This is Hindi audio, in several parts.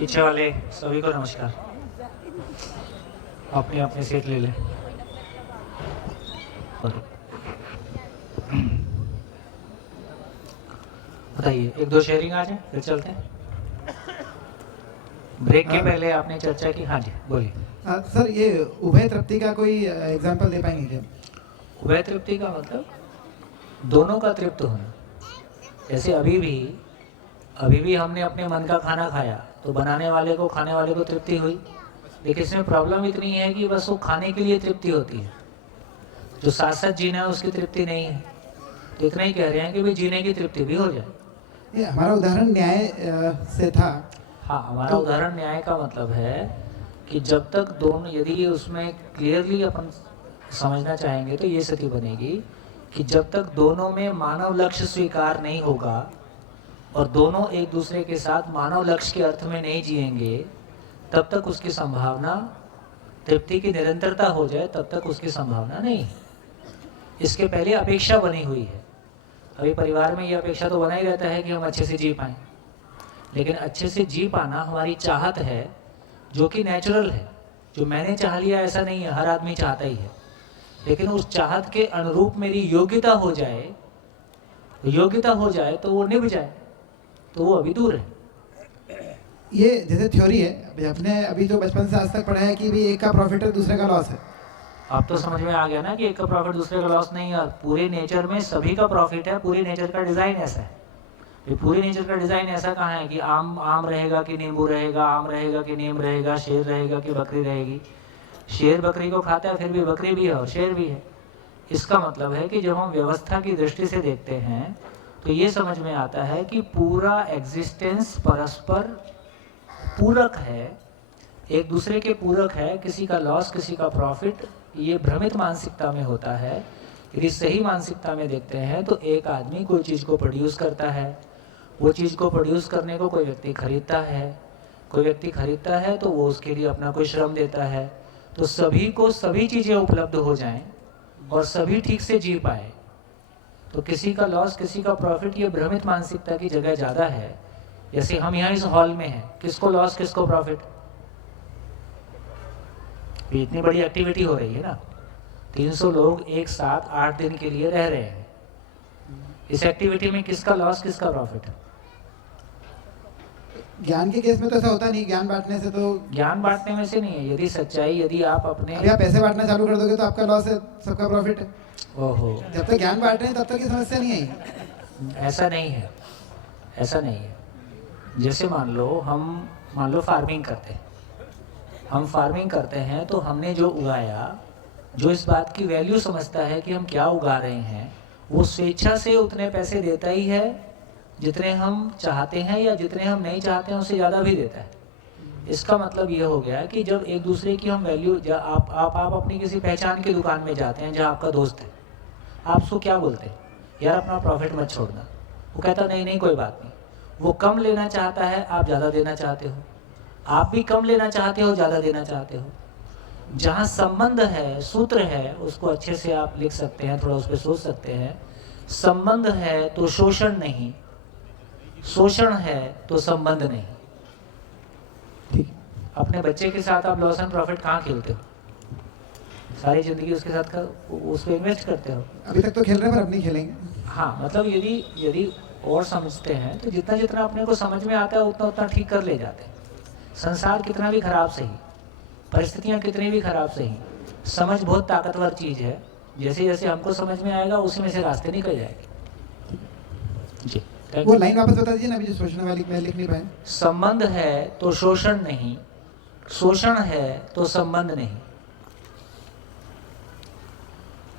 पीछे वाले सभी को नमस्कार। अपनी अपनी सीट ले लें। बताइए, एक दो शेयरिंग आ जाए फिर चलते हैं। ब्रेक के पहले आपने चर्चा की। हाँ जी बोलिए। सर, ये उभय तृप्ति का कोई एग्जांपल दे पाएंगे क्या? उभय तृप्ति का मतलब दोनों का तृप्त होना। जैसे अभी भी हमने अपने मन का खाना खाया तो बनाने वाले को, खाने वाले को तृप्ति हुई। लेकिन इसमें प्रॉब्लम इतनी है कि बस वो खाने के लिए तृप्ति होती है, जो साथ साथ जीना है उसकी तृप्ति नहीं है। तो इतना ही कह रहे हैं कि भाई जीने की तृप्ति भी हो जाए। ये हमारा उदाहरण न्याय से था। हाँ, हमारा उदाहरण न्याय का मतलब है कि जब तक दोनों, यदि उसमें क्लियरली अपन समझना चाहेंगे तो ये स्थिति बनेगी कि जब तक दोनों में मानव लक्ष्य स्वीकार नहीं होगा और दोनों एक दूसरे के साथ मानव लक्ष्य के अर्थ में नहीं जिएंगे, तब तक उसकी संभावना, तृप्ति की निरंतरता हो जाए तब तक उसकी संभावना नहीं है। इसके पहले अपेक्षा बनी हुई है। अभी परिवार में ये अपेक्षा तो बना ही रहता है कि हम अच्छे से जी पाएं, लेकिन अच्छे से जी पाना हमारी चाहत है, जो कि नेचुरल है। जो मैंने चाह लिया ऐसा नहीं है, हर आदमी चाहता ही है। लेकिन उस चाहत के अनुरूप मेरी योग्यता हो जाए, तो वो निभ जाए, तो वो अभी दूर है। ये जैसे थ्योरी है, अपने अभी जो बचपन से आज तक पढ़ा है कि भी एक का प्रॉफिट है दूसरे का लॉस है। अब तो समझ में आ गया ना कि एक का प्रॉफिट दूसरे का लॉस नहीं है। पूरे नेचर में सभी का प्रॉफिट है। पूरी नेचर का डिज़ाइन ऐसा है। ये पूरी नेचर का डिज़ाइन ऐसा कहाँ है कि आम रहेगा कि नींबू रहेगा, आम रहेगा कि नीम रहेगा, शेर रहेगा कि बकरी रहेगी। शेर बकरी को खाता है, फिर भी बकरी भी है और शेर भी है। इसका मतलब है कि जब हम व्यवस्था की दृष्टि से देखते हैं तो ये समझ में आता है कि पूरा एग्जिस्टेंस परस्पर पूरक है, एक दूसरे के पूरक है। किसी का लॉस, किसी का प्रॉफिट, ये भ्रमित मानसिकता में होता है। यदि सही मानसिकता में देखते हैं तो एक आदमी कोई चीज़ को प्रोड्यूस करता है, वो चीज़ को प्रोड्यूस करने को कोई व्यक्ति खरीदता है, कोई व्यक्ति खरीदता है तो वो उसके लिए अपना कोई श्रम देता है। तो सभी को सभी चीज़ें उपलब्ध हो जाएं और सभी ठीक से जी पाए। तो किसी का लॉस, किसी का प्रॉफिट, ये भ्रमित मानसिकता की जगह ज़्यादा है। जैसे हम यहाँ इस हॉल में हैं, किसको लॉस किसको प्रॉफिट? इतनी बड़ी एक्टिविटी हो रही है ना, 300 लोग एक साथ 8 दिन के लिए रह रहे हैं। इस एक्टिविटी में किसका लॉस किसका प्रॉफिट है? ज्ञान के केस में तो ऐसा होता नहीं। ज्ञान बांटने से तो, ज्ञान बांटने में से नहीं है। यदि सच्चाई, यदि आप अपने, अभी आप पैसे बांटना चालू कर दोगे तो आपका लॉस है, सबका प्रॉफिट है। ओहो, जब तक ज्ञान बांट रहे हैं तब तक ये समस्या नहीं आई। ऐसा नहीं है, ऐसा नहीं है। जैसे मान लो फार्मिंग करते हैं। हम फार्मिंग करते हैं तो हमने जो उगाया, जो इस बात की वैल्यू समझता है कि हम क्या उगा रहे हैं, वो स्वेच्छा से उतने पैसे देता ही है जितने हम चाहते हैं, या जितने हम नहीं चाहते हैं उससे ज़्यादा भी देता है। इसका मतलब ये हो गया कि जब एक दूसरे की हम वैल्यू, आप अपनी किसी पहचान की दुकान में जाते हैं जहाँ आपका दोस्त है, आप उसको क्या बोलते हैं? यार अपना प्रॉफिट मत छोड़ना। वो कहता नहीं नहीं कोई बात नहीं। वो कम लेना चाहता है, आप ज़्यादा देना चाहते हो। आप भी कम लेना चाहते हो, ज़्यादा देना चाहते हो। जहाँ संबंध है, सूत्र है, उसको अच्छे से आप लिख सकते हैं, थोड़ा उस पर सोच सकते हैं। संबंध है तो शोषण नहीं, शोषण है तो संबंध नहीं। ठीक। अपने बच्चे के साथ आप लॉस एंड प्रॉफिट कहाँ खेलते हो? सारी जिंदगी उसके साथ उस पर इन्वेस्ट करते हो। अभी तक तो खेल रहे हैं पर अब नहीं खेलेंगे। हाँ, मतलब यदि और समझते हैं तो जितना जितना अपने को समझ में आता है उतना उतना ठीक कर ले जाते हैं। संसार कितना भी खराब सही, परिस्थितियाँ कितनी भी खराब सही, समझ बहुत ताकतवर चीज़ है। जैसे जैसे हमको समझ में आएगा उसी में से रास्ते निकल जाएंगे। जी, वो लाइन वापस बता दीजिए ना, अभी जो सोचने वाली मैं लिख नहीं पाया। संबंध है तो शोषण नहीं, शोषण है तो संबंध नहीं।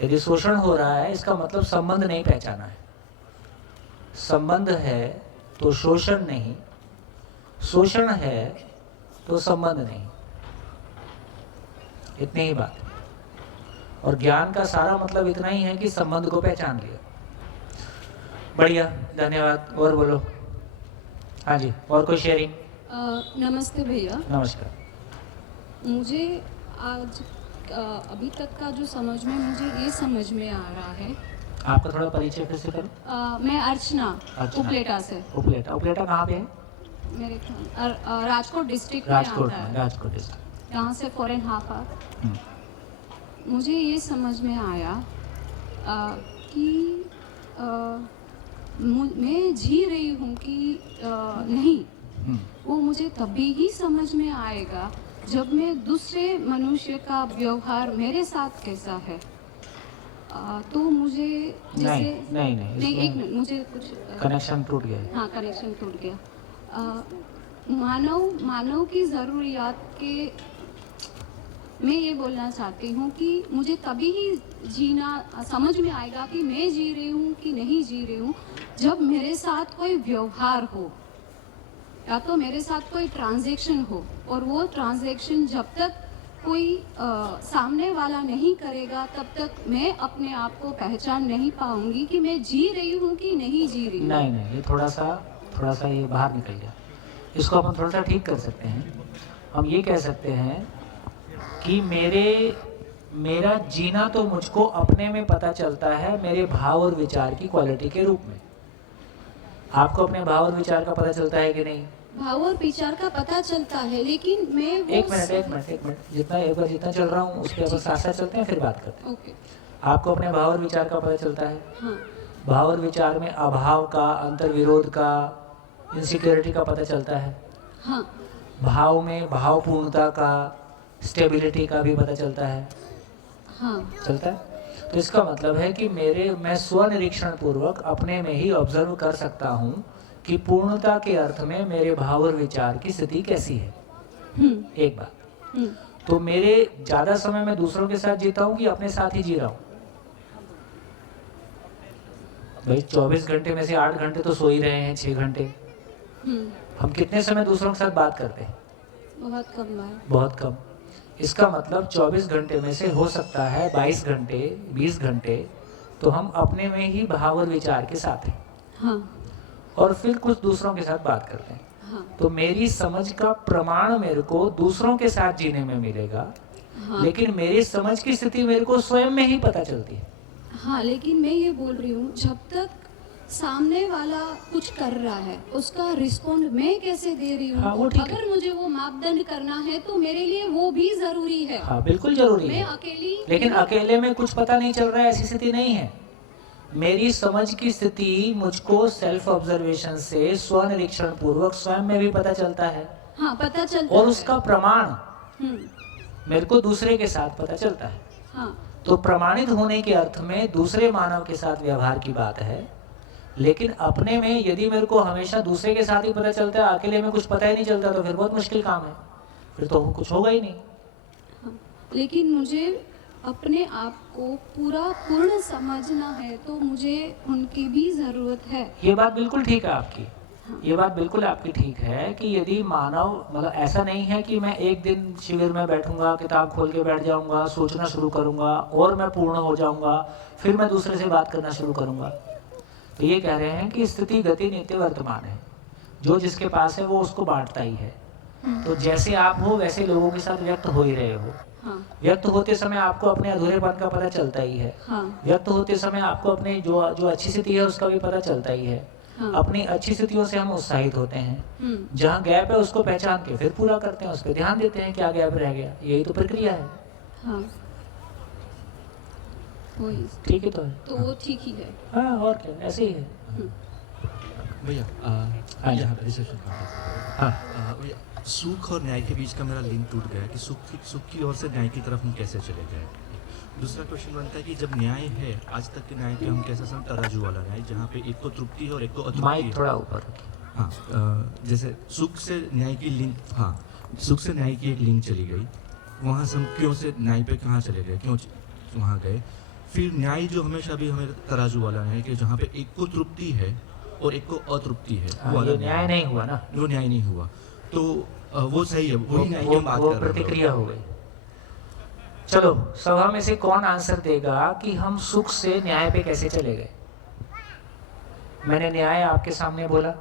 यदि शोषण हो रहा है इसका मतलब संबंध नहीं पहचाना है। संबंध है तो शोषण नहीं, शोषण है तो संबंध नहीं। इतनी ही बात है। और ज्ञान का सारा मतलब इतना ही है कि संबंध को पहचान लिया। बढ़िया, धन्यवाद। और बोलो। हाँ जी, और कोई शेयरिंग? नमस्ते भैया। नमस्कार। मुझे आज अभी तक का जो समझ में मुझे ये समझ में आ रहा है। आपका थोड़ा परिचय फिर से करो। मैं अर्चना, अर्चना। उपलेटा से। उपलेटा कहाँ पे है? मेरे ख्याल राजकोट डिस्ट्रिक्ट में राजकोट आता में, है, राजकोट डिस्ट्रिक्ट। यहाँ से 4.5 आवर। हम्म, मुझे ये समझ में आया कि मैं जी रही हूँ कि नहीं, हम्म, वो मुझे तभी ही समझ में आएगा जब मैं दूसरे मनुष्य का व्यवहार मेरे साथ कैसा है। तो मुझे जैसे नहीं, नहीं, एक इसमें मिनट, मुझे कुछ कनेक्शन टूट गया है। हाँ, कनेक्शन टूट गया। मानव की ज़रूरियात के, मैं ये बोलना चाहती हूँ कि मुझे तभी ही जीना समझ में आएगा कि मैं जी रही हूँ कि नहीं जी रही हूँ, जब मेरे साथ कोई व्यवहार हो या तो मेरे साथ कोई ट्रांजैक्शन हो, और वो ट्रांजैक्शन जब तक कोई सामने वाला नहीं करेगा तब तक मैं अपने आप को पहचान नहीं पाऊंगी कि मैं जी रही हूँ कि नहीं जी रही हूँ। नहीं, ये थोड़ा सा ये बाहर निकल गया। इसको अपन थोड़ा सा ठीक कर सकते हैं। हम ये कह सकते हैं कि मेरा जीना तो मुझको अपने में पता चलता है मेरे भाव और विचार की क्वालिटी के रूप में। आपको अपने भाव और विचार का पता चलता है कि नहीं? भाव और विचार का पता चलता है, लेकिन मैं वो एक मिनट, जितना चल रहा हूँ उसके बाद साथ साथ चलते हैं, फिर बात करते हैं। ओके। आपको अपने भाव और विचार का पता चलता है। हाँ, भाव और विचार में अभाव का, अंतर्विरोध का, इनसिक्योरिटी का पता चलता है। हाँ, भाव में भावपूर्णता का, स्टेबिलिटी का भी पता चलता है। हाँ, चलता है। तो इसका मतलब है कि मैं स्वनिरीक्षण पूर्वक अपने में ही ऑब्जर्व कर सकता हूँ कि पूर्णता के अर्थ में मेरे भाव और विचार की स्थिति कैसी है। एक बात। तो मेरे ज्यादा समय मैं दूसरों के साथ जीता हूँ कि अपने साथ ही जी रहा हूँ? भाई 24 घंटे में से 8 घंटे तो सो ही रहे हैं, 6 घंटे। हम कितने समय दूसरों के साथ बात करते हैं? बहुत कम बार। बहुत कम। इसका मतलब 24 घंटे में से हो सकता है 22 घंटे, 20 घंटे तो हम अपने में ही भाव और विचार के साथ हैं। हाँ, और फिर कुछ दूसरों के साथ बात करते हैं। हाँ, तो मेरी समझ का प्रमाण मेरे को दूसरों के साथ जीने में मिलेगा। हाँ, लेकिन मेरी समझ की स्थिति मेरे को स्वयं में ही पता चलती है। हाँ, लेकिन मैं ये बोल रही हूँ, जब तक सामने वाला कुछ कर रहा है उसका रिस्पॉन्ड मैं कैसे दे रही हूँ, हाँ, वो ठीक है। अगर मुझे वो मापदंड करना है तो मेरे लिए वो भी जरूरी है। हाँ, बिल्कुल जरूरी मैं है। अकेली, लेकिन अकेले में कुछ पता नहीं चल रहा है, ऐसी स्थिति नहीं है। मेरी समझ की स्थिति मुझको सेल्फ ऑब्जर्वेशन से, स्वनिरीक्षण पूर्वक स्वयं में भी पता चलता है। हाँ, पता चलता और है। उसका प्रमाण हम्म, मेरे को दूसरे के साथ पता चलता है। हाँ, तो प्रमाणित होने के अर्थ में दूसरे मानव के साथ व्यवहार की बात है। लेकिन अपने में यदि मेरे को हमेशा दूसरे के साथ ही पता चलता है, अकेले में कुछ पता ही नहीं चलता, तो फिर बहुत मुश्किल काम है, फिर तो कुछ होगा ही नहीं। हाँ, लेकिन मुझे अपने आप को पूर्ण समझना है तो मुझे उनकी भी जरूरत है। ये बात बिल्कुल ठीक है आपकी। ये बात बिल्कुल आपकी ठीक है कि यदि मानव, मतलब ऐसा नहीं है कि मैं एक दिन शिविर में बैठूंगा, किताब खोल के बैठ जाऊंगा, सोचना शुरू करूंगा और मैं पूर्ण हो जाऊंगा, फिर मैं दूसरे से बात करना शुरू करूंगा। तो ये कह रहे हैं कि स्थिति, गति, नित्य, वर्तमान है। जो जिसके पास है वो उसको बांटता ही है। तो जैसे आप हो वैसे लोगों के साथ व्यक्त हो ही रहे हो। हाँ, व्यक्त होते समय आपको अपने अधूरेपन का पता चलता ही है। हाँ, व्यक्त होते समय आपको अपने जो अच्छी स्थिति है उसका भी पता चलता ही है। हाँ, अपनी अच्छी स्थितियों से हम उत्साहित होते हैं। हम्म, जहाँ गैप है उसको पहचान के फिर पूरा करते हैं, उस पर ध्यान देते हैं क्या गैप रह गया। यही तो प्रक्रिया है। हाँ, वही, ठीक है। तो वो ठीक ही है। हाँ, और क्या, ऐसे ही है। भैया हाँ। यहाँ पे रिसेप्शन का हाँ, भैया, सुख और न्याय के बीच का मेरा लिंक टूट गया कि सुख की ओर से न्याय की तरफ हम कैसे चले गए। दूसरा क्वेश्चन बनता है कि जब न्याय है, आज तक के न्याय के हम कैसा समझ, तराजू वाला न्याय जहाँ पे एक को तृप्ति है और एक को अतृप्ति माइक है। थोड़ा ऊपर। हाँ, जैसे सुख से न्याय की लिंक, हाँ, सुख से न्याय की एक लिंक चली गई, वहाँ से हम क्यों से न्याय पे कहाँ चले गए, क्यों वहाँ गए। फिर न्याय जो हमेशा भी हमें तराजू वाला न्याय कि जहाँ पे एक को तृप्ति है और एक को अतृप्ति है, वो वाला ये न्याय नहीं हुआ ना, वो न्याय नहीं हुआ। तो वो सही है, वही न्याय की हम बात वो कर रहे हैं। प्रतिक्रिया हो गई। चलो, सभा में से कौन आंसर देगा कि हम सुख से न्याय पे कैसे चले गए? मैंने न्याय आपके सामने बोला,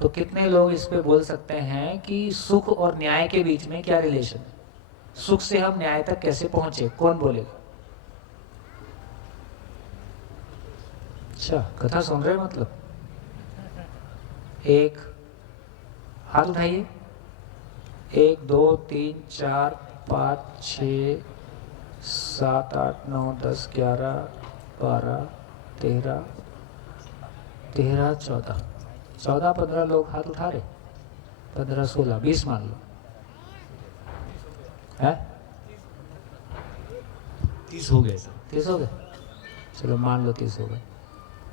तो कितने लोग इस पे बोल सकते हैं कि सुख और न्याय के बीच में क्या रिलेशन है? सुख से हम न्याय तक कैसे पहुंचे? कौन बोलेगा? अच्छा, कथा सुन रहे मतलब? 1 हाथ उठाइए। 1 2 3 4 5 6 7 8 9 10 11 12 13 14 15 लोग हाथ उठा रहे। 15 16 20 मान लो है। 30 हो गए सर। 30 हो गए, चलो मान लो 30 हो गए।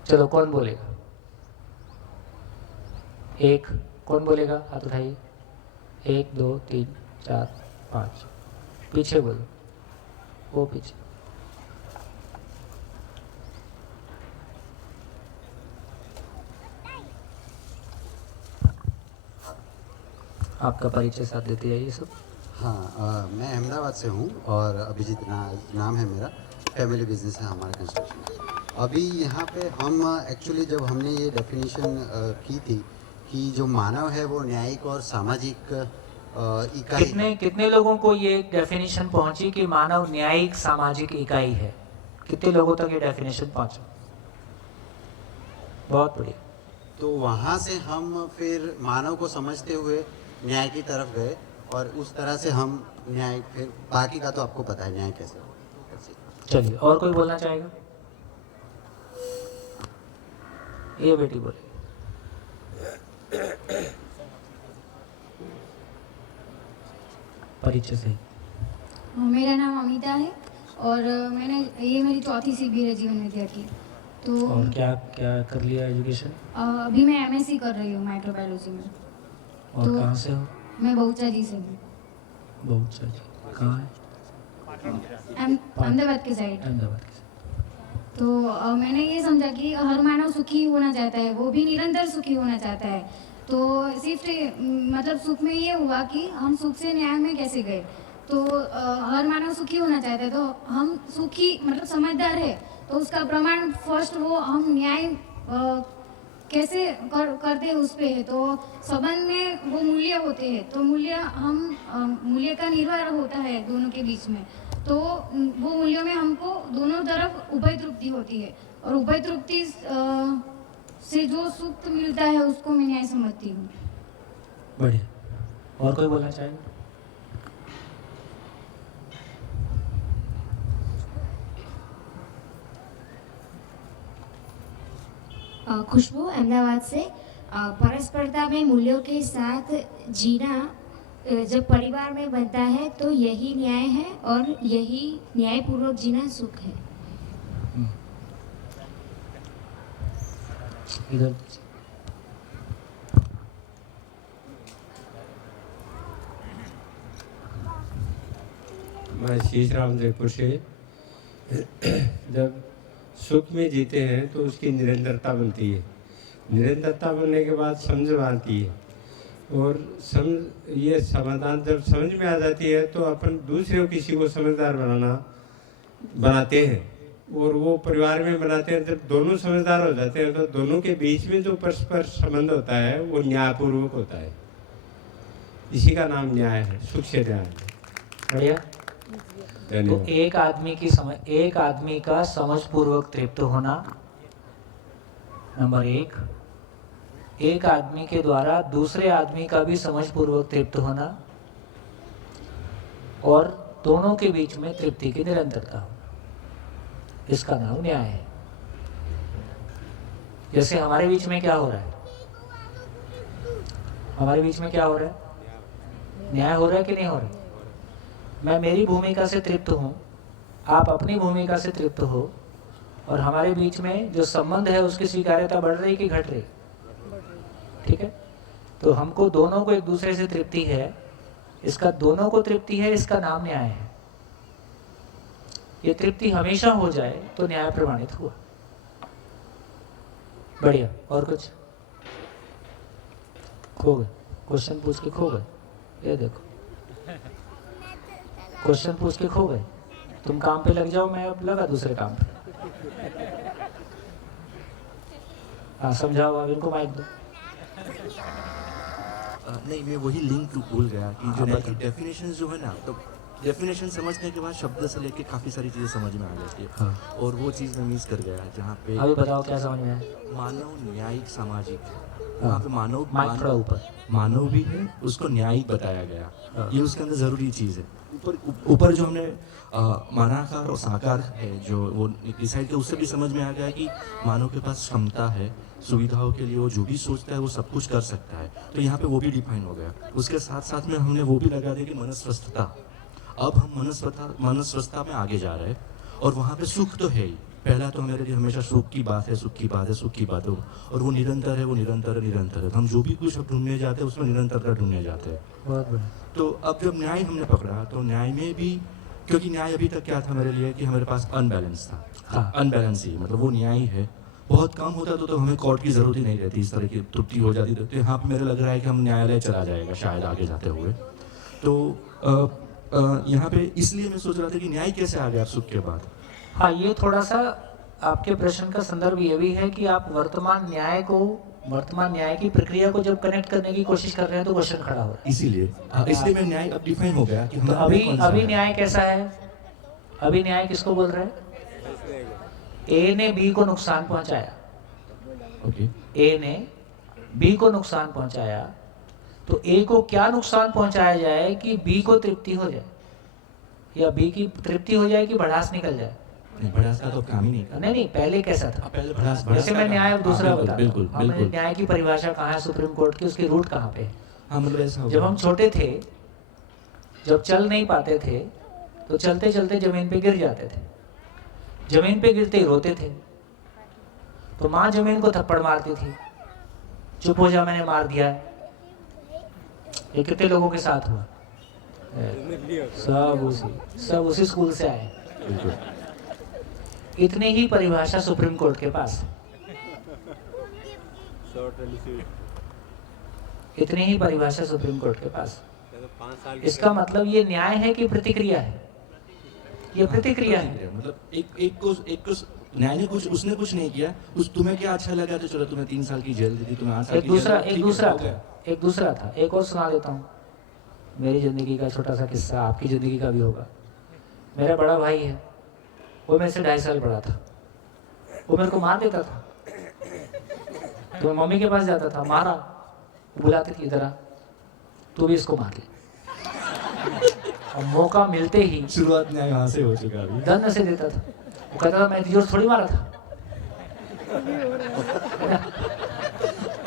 चलो कौन बोलेगा? एक, कौन बोलेगा? हाथ उठाइए। 1 2 3 4 5। पीछे बोलो, वो पीछे। आपका परिचय साथ देते जाइए सब। हाँ, मैं अहमदाबाद से हूँ और अभिजीत नाम है मेरा। फैमिली बिजनेस है हमारा कंस्ट्रक्शन। अभी यहाँ पे हम एक्चुअली जब हमने ये डेफिनेशन की थी कि जो मानव है वो न्यायिक और सामाजिक इकाई। कितने लोगों को ये डेफिनेशन पहुंची कि मानव न्यायिक सामाजिक इकाई है? कितने लोगों तक ये डेफिनेशन पहुंचा? बहुत बढ़िया। तो वहाँ से हम फिर मानव को समझते हुए न्याय की तरफ गए और उस तरह से हम न्याय, फिर बाकी का तो आपको पता है न्याय कैसे हो। चलिए, और कोई बोलना चाहेगा? ये बेटी बोले। परिचय से। मेरा नाम अमिता है और मैंने ये मेरी चौथी शिविर है जीवन विद्या की। तो और क्या क्या कर लिया एजुकेशन? अभी मैं एमएससी कर रही हूँ माइक्रोबायोलॉजी में। और तो कहाँ से हो? मैं बहुचा जी से हूँ। बहुत सही। कहाँ है? अहमदाबाद के साइड। अहमदाबाद के। तो मैंने ये समझा कि हर मानव सुखी होना चाहता है, वो भी निरंतर सुखी होना चाहता है। तो सिर्फ मतलब सुख में ये हुआ कि हम सुख से न्याय में कैसे गए। तो हर मानव सुखी होना चाहता है, तो हम सुखी मतलब समझदार है, तो उसका प्रमाण फर्स्ट वो हम न्याय कैसे करते उस पे है। तो संबंध में वो मूल्य होते हैं, तो मूल्य का निर्वाह होता है दोनों के बीच में। तो वो मूल्यों में हमको दोनों तरफ उभय तृप्ति होती है, और उभय तृप्ति से जो सुख मिलता है उसको मैं न्याय समझती हूँ। बढ़िया। और कोई बोलना चाहेगा? खुशबू अहमदाबाद से। परस्परता में मूल्यों के साथ जीना जब परिवार में बनता है तो यही न्याय है और यही न्यायपूर्वक जीना सुख है। इधर मैं शीश राम जयपुर से। जब सुख में जीते हैं तो उसकी निरंतरता बनती है। निरंतरता बनने के बाद समझ आती है, और ये समाधान जब समझ में आ जाती है तो अपन दूसरे किसी को समझदार बनाते हैं, और वो परिवार में बनाते हैं। जब दोनों समझदार हो जाते हैं तो दोनों के बीच में जो परस्पर संबंध होता है वो न्यायपूर्वक होता है। इसी का नाम न्याय है, सुख से न्याय। बढ़िया। तो एक आदमी का समझ पूर्वक तृप्त होना नंबर 1। एक आदमी के द्वारा दूसरे आदमी का भी समझ पूर्वक तृप्त होना, और दोनों के बीच में तृप्ति की निरंतरता हो, इसका नाम न्याय है। जैसे हमारे बीच में क्या हो रहा है? हमारे बीच में क्या हो रहा है? न्याय हो रहा है कि नहीं हो रहा? मैं मेरी भूमिका से तृप्त हूँ, आप अपनी भूमिका से तृप्त हो, और हमारे बीच में जो संबंध है उसकी स्वीकार्यता बढ़ रही कि घट रही? ठीक है। तो हमको दोनों को एक दूसरे से तृप्ति है, इसका दोनों को तृप्ति है, इसका नाम न्याय है। ये तृप्ति हमेशा हो जाए तो न्याय प्रमाणित हुआ। बढ़िया। और कुछ? खो गए? क्वेश्चन पूछ के खो गए? ये देखो, क्वेश्चन पूछ के खो गए। तुम काम पे लग जाओ, मैं अब लगा दूसरे काम पे। हाँ, समझाओ। अब इनको माइक दो। नहीं, मैं वही लिंक भूल गया कि जो न्याय की डेफिनेशन जो है ना, तो डेफिनेशन समझने के बाद शब्द से लेके काफ़ी सारी चीज़ें समझ में आ जाती है। हाँ। और वो चीज़ मैं मिस कर गया जहाँ पे अभी बताओ क्या समझ में आया? मानव न्यायिक सामाजिक, हाँ। वहाँ पे मानव माइक थोड़ा ऊपर। मानव भी है, उसको न्यायिक बताया गया। हाँ। ये उसके अंदर ज़रूरी चीज़ है। ऊपर जो हमने मानाकार और साकार है जो वो डिसाइड किया, उससे भी समझ में आ गया कि मानव के पास क्षमता है, सुविधाओं के लिए वो जो भी सोचता है वो सब कुछ कर सकता है। तो यहाँ पे वो भी डिफाइन हो गया। उसके साथ साथ में हमने वो भी लगा दिया कि मनस्वस्थता। अब हम मनस्वस्थता में आगे जा रहे हैं और वहाँ पे सुख तो है ही। पहला तो हमारे लिए हमेशा सुख की बात है, सुख की बात है, सुख की बात हो, और वो निरंतर है, वो निरंतर है। हम जो भी कुछ ढूंढने जाते हैं उसमें निरंतरता ढूंढने जाते हैं। बहुत बढ़िया। तो अब जब न्याय हमने पकड़ा तो न्याय में भी, क्योंकि न्याय अभी तक क्या था मेरे लिए कि हमारे पास अनबैलेंस था। हाँ। अनबैलेंस ही मतलब वो न्याय है। बहुत कम होता तो हमें कोर्ट की ज़रूरत ही नहीं रहती, इस तरह की त्रुटि हो जाती। तो यहाँ पे मेरे लग रहा है कि हम न्यायालय चला जाएगा शायद आगे जाते हुए। तो यहाँ पे इसलिए मैं सोच रहा था कि न्याय कैसे आ गया सुख के बाद। हाँ, ये थोड़ा सा आपके प्रश्न का संदर्भ ये भी है कि आप वर्तमान न्याय की प्रक्रिया को जब कनेक्ट करने की कोशिश कर रहे हैं तो क्वेश्चन खड़ा हो रहा है। इसलिए मैं न्याय अब डिफाइन हो गया कि तो अभी न्याय कैसा है? अभी न्याय किसको बोल रहे हैं? ए ने बी को नुकसान पहुंचाया। ओके। ए ने बी को नुकसान पहुंचाया, तो ए को क्या नुकसान पहुंचाया जाए कि बी को तृप्ति हो जाए, या बी की तृप्ति हो जाए कि भड़ास निकल जाए? नहीं, भड़ास का तो काम ही नहीं था। नहीं, पहले कैसा था? पहले भड़ास जैसे मैं न्याय अब दूसरा बता, बिल्कुल हमने न्याय की परिभाषा कहाँ है सुप्रीम कोर्ट की, उसकी रूट कहाँ पे है? हाँ, मतलब ऐसा जब हम छोटे थे, जब चल नहीं पाते थे तो चलते चलते जमीन पे गिर जाते थे। जमीन पे गिरते ही रोते थे, तो माँ जमीन को थप्पड़ मारती थी, चुप हो जा मैंने मार दिया। ये कितने लोगों के साथ हुआ? सब उसी स्कूल से आए। इतने ही परिभाषा सुप्रीम कोर्ट के पास, इतनी ही परिभाषा सुप्रीम कोर्ट के पास। इसका मतलब ये न्याय है कि प्रतिक्रिया है? ये प्रतिक्रिया है। मतलब एक को न्याय ने उसने कुछ नहीं किया, तुम्हें क्या अच्छा लगा तो चलो तुम्हें 3 साल की जेल दे दी, तुम्हें 8 साल की एक दूसरा था। एक और सुना देता हूँ, मेरी जिंदगी का छोटा सा किस्सा, आपकी जिंदगी का भी होगा। मेरा बड़ा भाई है, वो मेरे से 2.5 साल बड़ा था। वो मेरे को मार देता था, तो मैं मम्मी के पास जाता था, मारा, बुलाती थी इधर आ, तू भी इसको मार ले। और मौका मिलते ही शुरुआत न्याय यहाँ से हो चुका अभी। दंड से देता था। वो कहता था मैं जोर थोड़ी मारा था।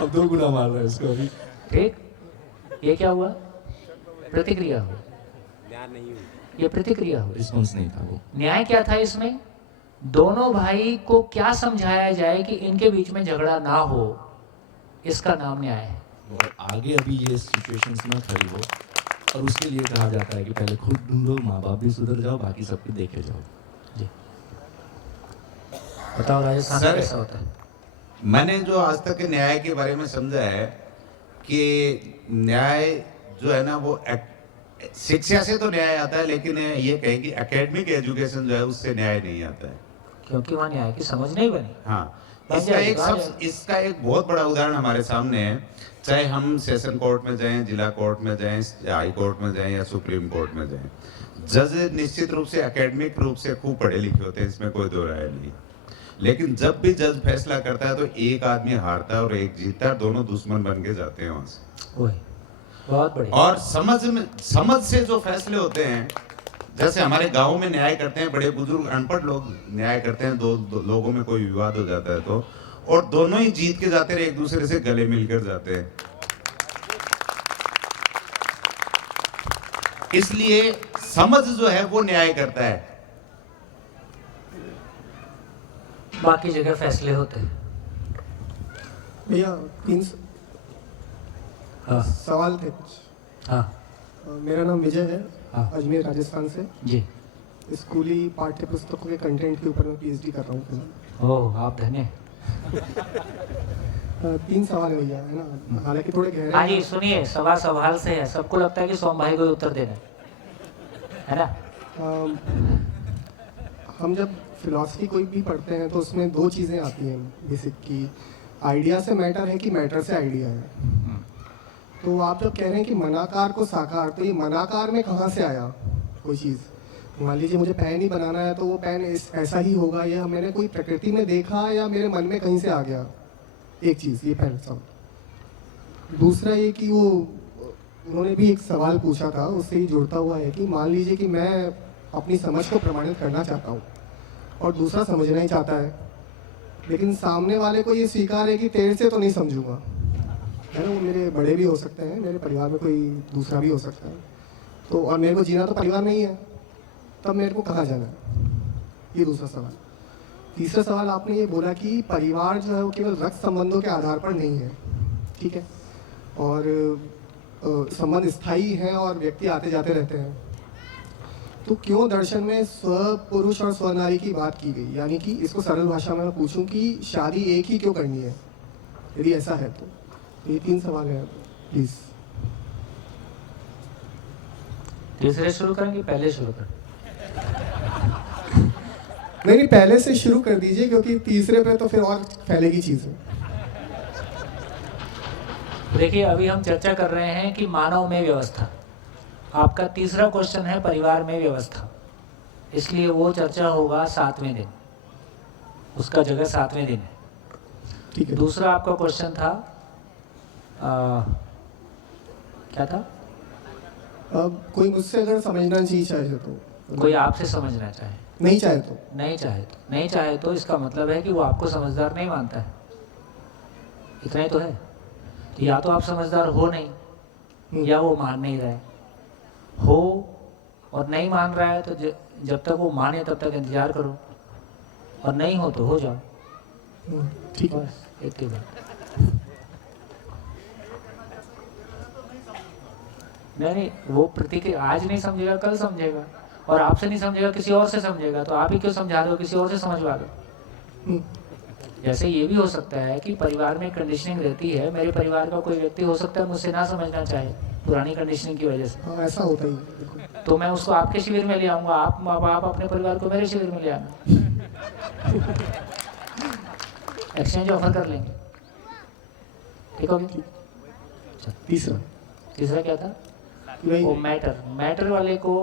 अब 2 गुना मार रहा है इसको अभी। ठीक, ये क्या हुआ? प्रतिक्रिया हुई। ये प्रतिक्रिया हुई, रिस्पॉन्स नहीं था वो। न्याय क्या था इसमें? दोनों भाई को क्या समझाया जाए कि इनके बीच में झगड़ा ना हो, इसका नाम न्याय है। और आगे अभी ये सिचुएशंस में खड़ी हो, और उसके लिए कहा जाता है कि पहले खुद ढूंढो, माँ बाप भी सुधर जाओ, बाकी सबको देखे जाओ। जी बताओ राजस्थान में कैसा होता है? मैंने जो आज तक के न्याय के बारे में समझा है कि न्याय जो है ना वो शिक्षा से तो न्याय आता है, लेकिन ये कहें कि एकेडमिक एजुकेशन जो है उससे न्याय नहीं आता है, क्योंकि वहाँ न्याय की समझ नहीं बनी। हाँ, इसका एक बहुत बड़ा उदाहरण हमारे सामने है। चाहे हम सेशन कोर्ट में जाएं, जिला कोर्ट में जाएं, हाई कोर्ट में जाएं या सुप्रीम कोर्ट में जाएं, जज निश्चित रूप से एकेडमिक रूप से खूब पढ़े लिखे होते हैं, इसमें कोई दो राय नहीं। लेकिन जब भी जज फैसला करता है तो एक आदमी हारता है और एक जीतता है, दोनों दुश्मन बन के जाते हैं वहां से। बहुत बढ़िया। और समझ से जो फैसले होते हैं, जैसे हमारे गांव में न्याय करते हैं बड़े बुजुर्ग अनपढ़ लोग न्याय करते हैं, दो लोगों में कोई विवाद हो जाता है तो, और दोनों ही जीत के जाते हैं, एक दूसरे से गले मिलकर जाते हैं। इसलिए समझ जो है वो न्याय करता है, बाकी जगह फैसले होते हैं। भैया 3 हाँ सवाल थे कुछ। हाँ मेरा नाम विजय है, हाँ। अजमेर राजस्थान से। जी। स्कूली पाठ्य पुस्तकों के कंटेंट के ऊपर मैं पीएचडी कर रहा हूँ। ओह, आप धन्य। 3 सवाल है भैया, है ना, हालांकि थोड़े गहरे। हाँ जी, सुनिए, सवाल से है। सबको लगता है कि सोम भाई को उत्तर देना है ना। हम जब फिलॉसफी कोई भी पढ़ते हैं तो उसमें 2 चीज़ें आती हैं बेसिक की, आइडिया से मैटर है कि मैटर से आइडिया है। तो आप जब कह रहे हैं कि मनाकार को साकार, तो ये मनाकार में कहाँ से आया? कोई चीज़, मान लीजिए मुझे पेन ही बनाना है तो वो पेन ऐसा ही होगा, या मैंने कोई प्रकृति में देखा या मेरे मन में कहीं से आ गया, एक चीज़ ये पहला सवाल। दूसरा ये कि वो उन्होंने भी एक सवाल पूछा था, उससे ही जुड़ता हुआ है कि मान लीजिए कि मैं अपनी समझ को प्रमाणित करना चाहता हूँ और दूसरा समझना ही चाहता है, लेकिन सामने वाले को ये स्वीकार है कि तेरे से तो नहीं समझूंगा, है ना, वो मेरे बड़े भी हो सकते हैं, मेरे परिवार में कोई दूसरा भी हो सकता है, तो और मेरे को जीना तो परिवार में ही है, तब मेरे को कहाँ जाना है, ये दूसरा सवाल। तीसरा सवाल आपने ये बोला कि परिवार जो है वो केवल रक्त संबंधों के आधार पर नहीं है, ठीक है, और संबंध स्थायी हैं और व्यक्ति आते जाते रहते हैं, तो क्यों दर्शन में स्व पुरुष और स्व नारी की बात की गई? यानी कि इसको सरल भाषा में मैं पूछूं कि शादी एक ही क्यों करनी है, यदि ऐसा है तो? ये 3 सवाल है, प्लीज। तीसरे शुरू करेंगे, पहले शुरू करें? नहीं, पहले से शुरू कर दीजिए, क्योंकि तीसरे पे तो फिर और फैलेगी चीज़ें। देखिए, अभी हम चर्चा कर रहे हैं कि मानव में व्यवस्था। आपका तीसरा क्वेश्चन है परिवार में व्यवस्था, इसलिए वो चर्चा होगा 7वें दिन, उसका जगह 7वें दिन है, ठीक है। दूसरा आपका क्वेश्चन था क्या था? अब कोई मुझसे अगर समझना नहीं चाहे तो, कोई आपसे समझना चाहे, नहीं चाहे तो, नहीं चाहे तो इसका मतलब है कि वो आपको समझदार नहीं मानता है, इतना ही तो है। तो या तो आप समझदार हो नहीं, या वो मान नहीं रहा है। हो और नहीं मान रहा है तो जब तक वो माने तब तक इंतजार करो, और नहीं हो तो हो जाओ, ठीक है। बस इतनी बात। नहीं, वो प्रतिक्रिया आज नहीं समझेगा, कल समझेगा, और आपसे नहीं समझेगा, किसी और से समझेगा, तो आप ही क्यों समझा दो, किसी और से समझवा दो। जैसे ये भी हो सकता है कि परिवार में कंडीशनिंग रहती है, मेरे परिवार का कोई व्यक्ति हो सकता है मुझसे ना समझना चाहे पुरानी कंडीशनिंग की वजह से, हाँ, ऐसा होता ही है। तो मैं उसको आपके शिविर में ले आऊँगा, आप अपने परिवार को मेरे शिविर में ले आना, एक्सचेंज ऑफर कर लेंगे, ठीक होगी? तीसरा क्या था? वो मैटर वाले को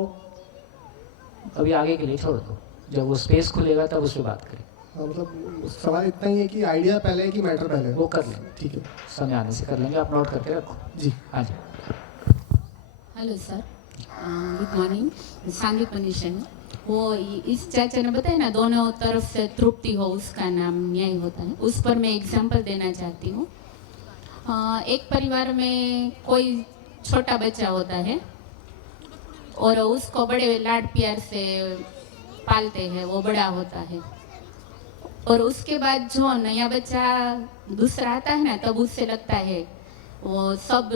अभी आगे के लिए छोड़ दो, जब वो स्पेस खुलेगा तब उस पर बात करें। मतलब सवाल इतना ही है कि आइडिया पहले है कि मैटर पहले है? वो कर लेंगे, ठीक है, समय आने से कर लेंगे, आप नोट करके रखो जी। हाँ जी। Hello sir, good morning. सांगी पनिशन, वो इस चाचा ने बताया ना, दोनों तरफ से तृप्ति हो उसका नाम न्याय होता है, उस पर मैं एग्जांपल देना चाहती हूँ। एक परिवार में कोई छोटा बच्चा होता है और उसको बड़े लाड प्यार से पालते हैं, वो बड़ा होता है, और उसके बाद जो नया बच्चा दूसरा आता है ना, तब उससे लगता है वो सब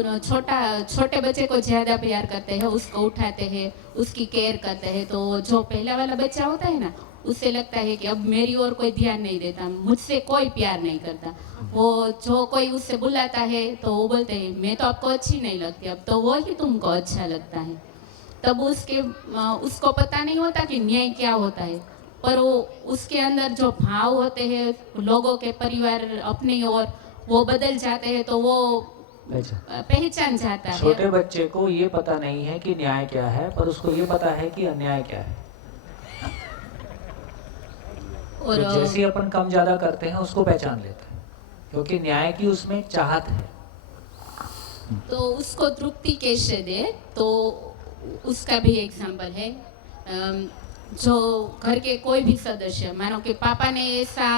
छोटे बच्चे को ज़्यादा प्यार करते हैं, उसको उठाते हैं, उसकी केयर करते हैं, तो जो पहला वाला बच्चा होता है ना, उससे लगता है कि अब मेरी ओर कोई ध्यान नहीं देता, मुझसे कोई प्यार नहीं करता। वो जो कोई उससे बुलाता है तो वो बोलते हैं मैं तो आपको अच्छी नहीं लगती, अब तो वो ही तुमको अच्छा लगता है। तब उसको पता नहीं होता कि न्याय क्या होता है, पर वो उसके अंदर जो भाव होते हैं लोगों के, परिवार अपनी ओर, वो बदल जाते हैं, तो वो पहचान जाता है। छोटे बच्चे को ये पता नहीं है कि न्याय क्या है, पर उसको ये पता है कि अन्याय क्या है। और तो जैसे ही अपन कम ज्यादा करते हैं उसको पहचान लेते हैं, क्योंकि न्याय की उसमें चाहत है। तो उसको तृप्ति कैसे दे, तो उसका भी एग्जाम्पल है। जो घर के कोई भी सदस्य, मानो कि पापा ने ऐसा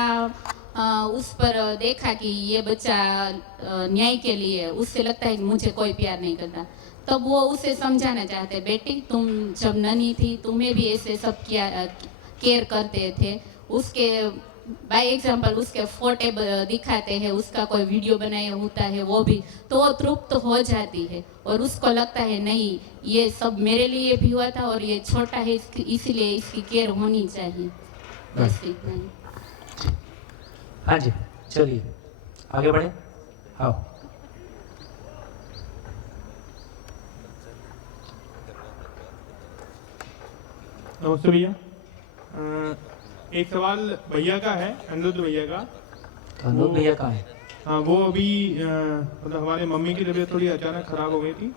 उस पर देखा कि ये बच्चा न्याय के लिए, उससे लगता है कि मुझे कोई प्यार नहीं करता, तब वो उसे समझाना चाहते, बेटी तुम जब नन्ही थी तुम्हें भी ऐसे सब केयर करते थे। उसके बाय एग्जाम्पल उसके फोटो दिखाते हैं, उसका कोई वीडियो बनाया होता है, वो भी, तो वो तृप्त हो जाती है और उसको लगता है नहीं ये सब मेरे लिए भी हुआ था और ये छोटा है इसीलिए इसकी केयर होनी चाहिए। बस इतना ही। हाँ जी, चलिए आगे बढ़े। हाँ, नमस्ते भैया। एक सवाल भैया का है, अनिरुद्ध भैया का। अनिरुद्ध भैया का है? हाँ, वो अभी मतलब हमारे मम्मी की तबीयत थोड़ी अचानक खराब हो गई थी,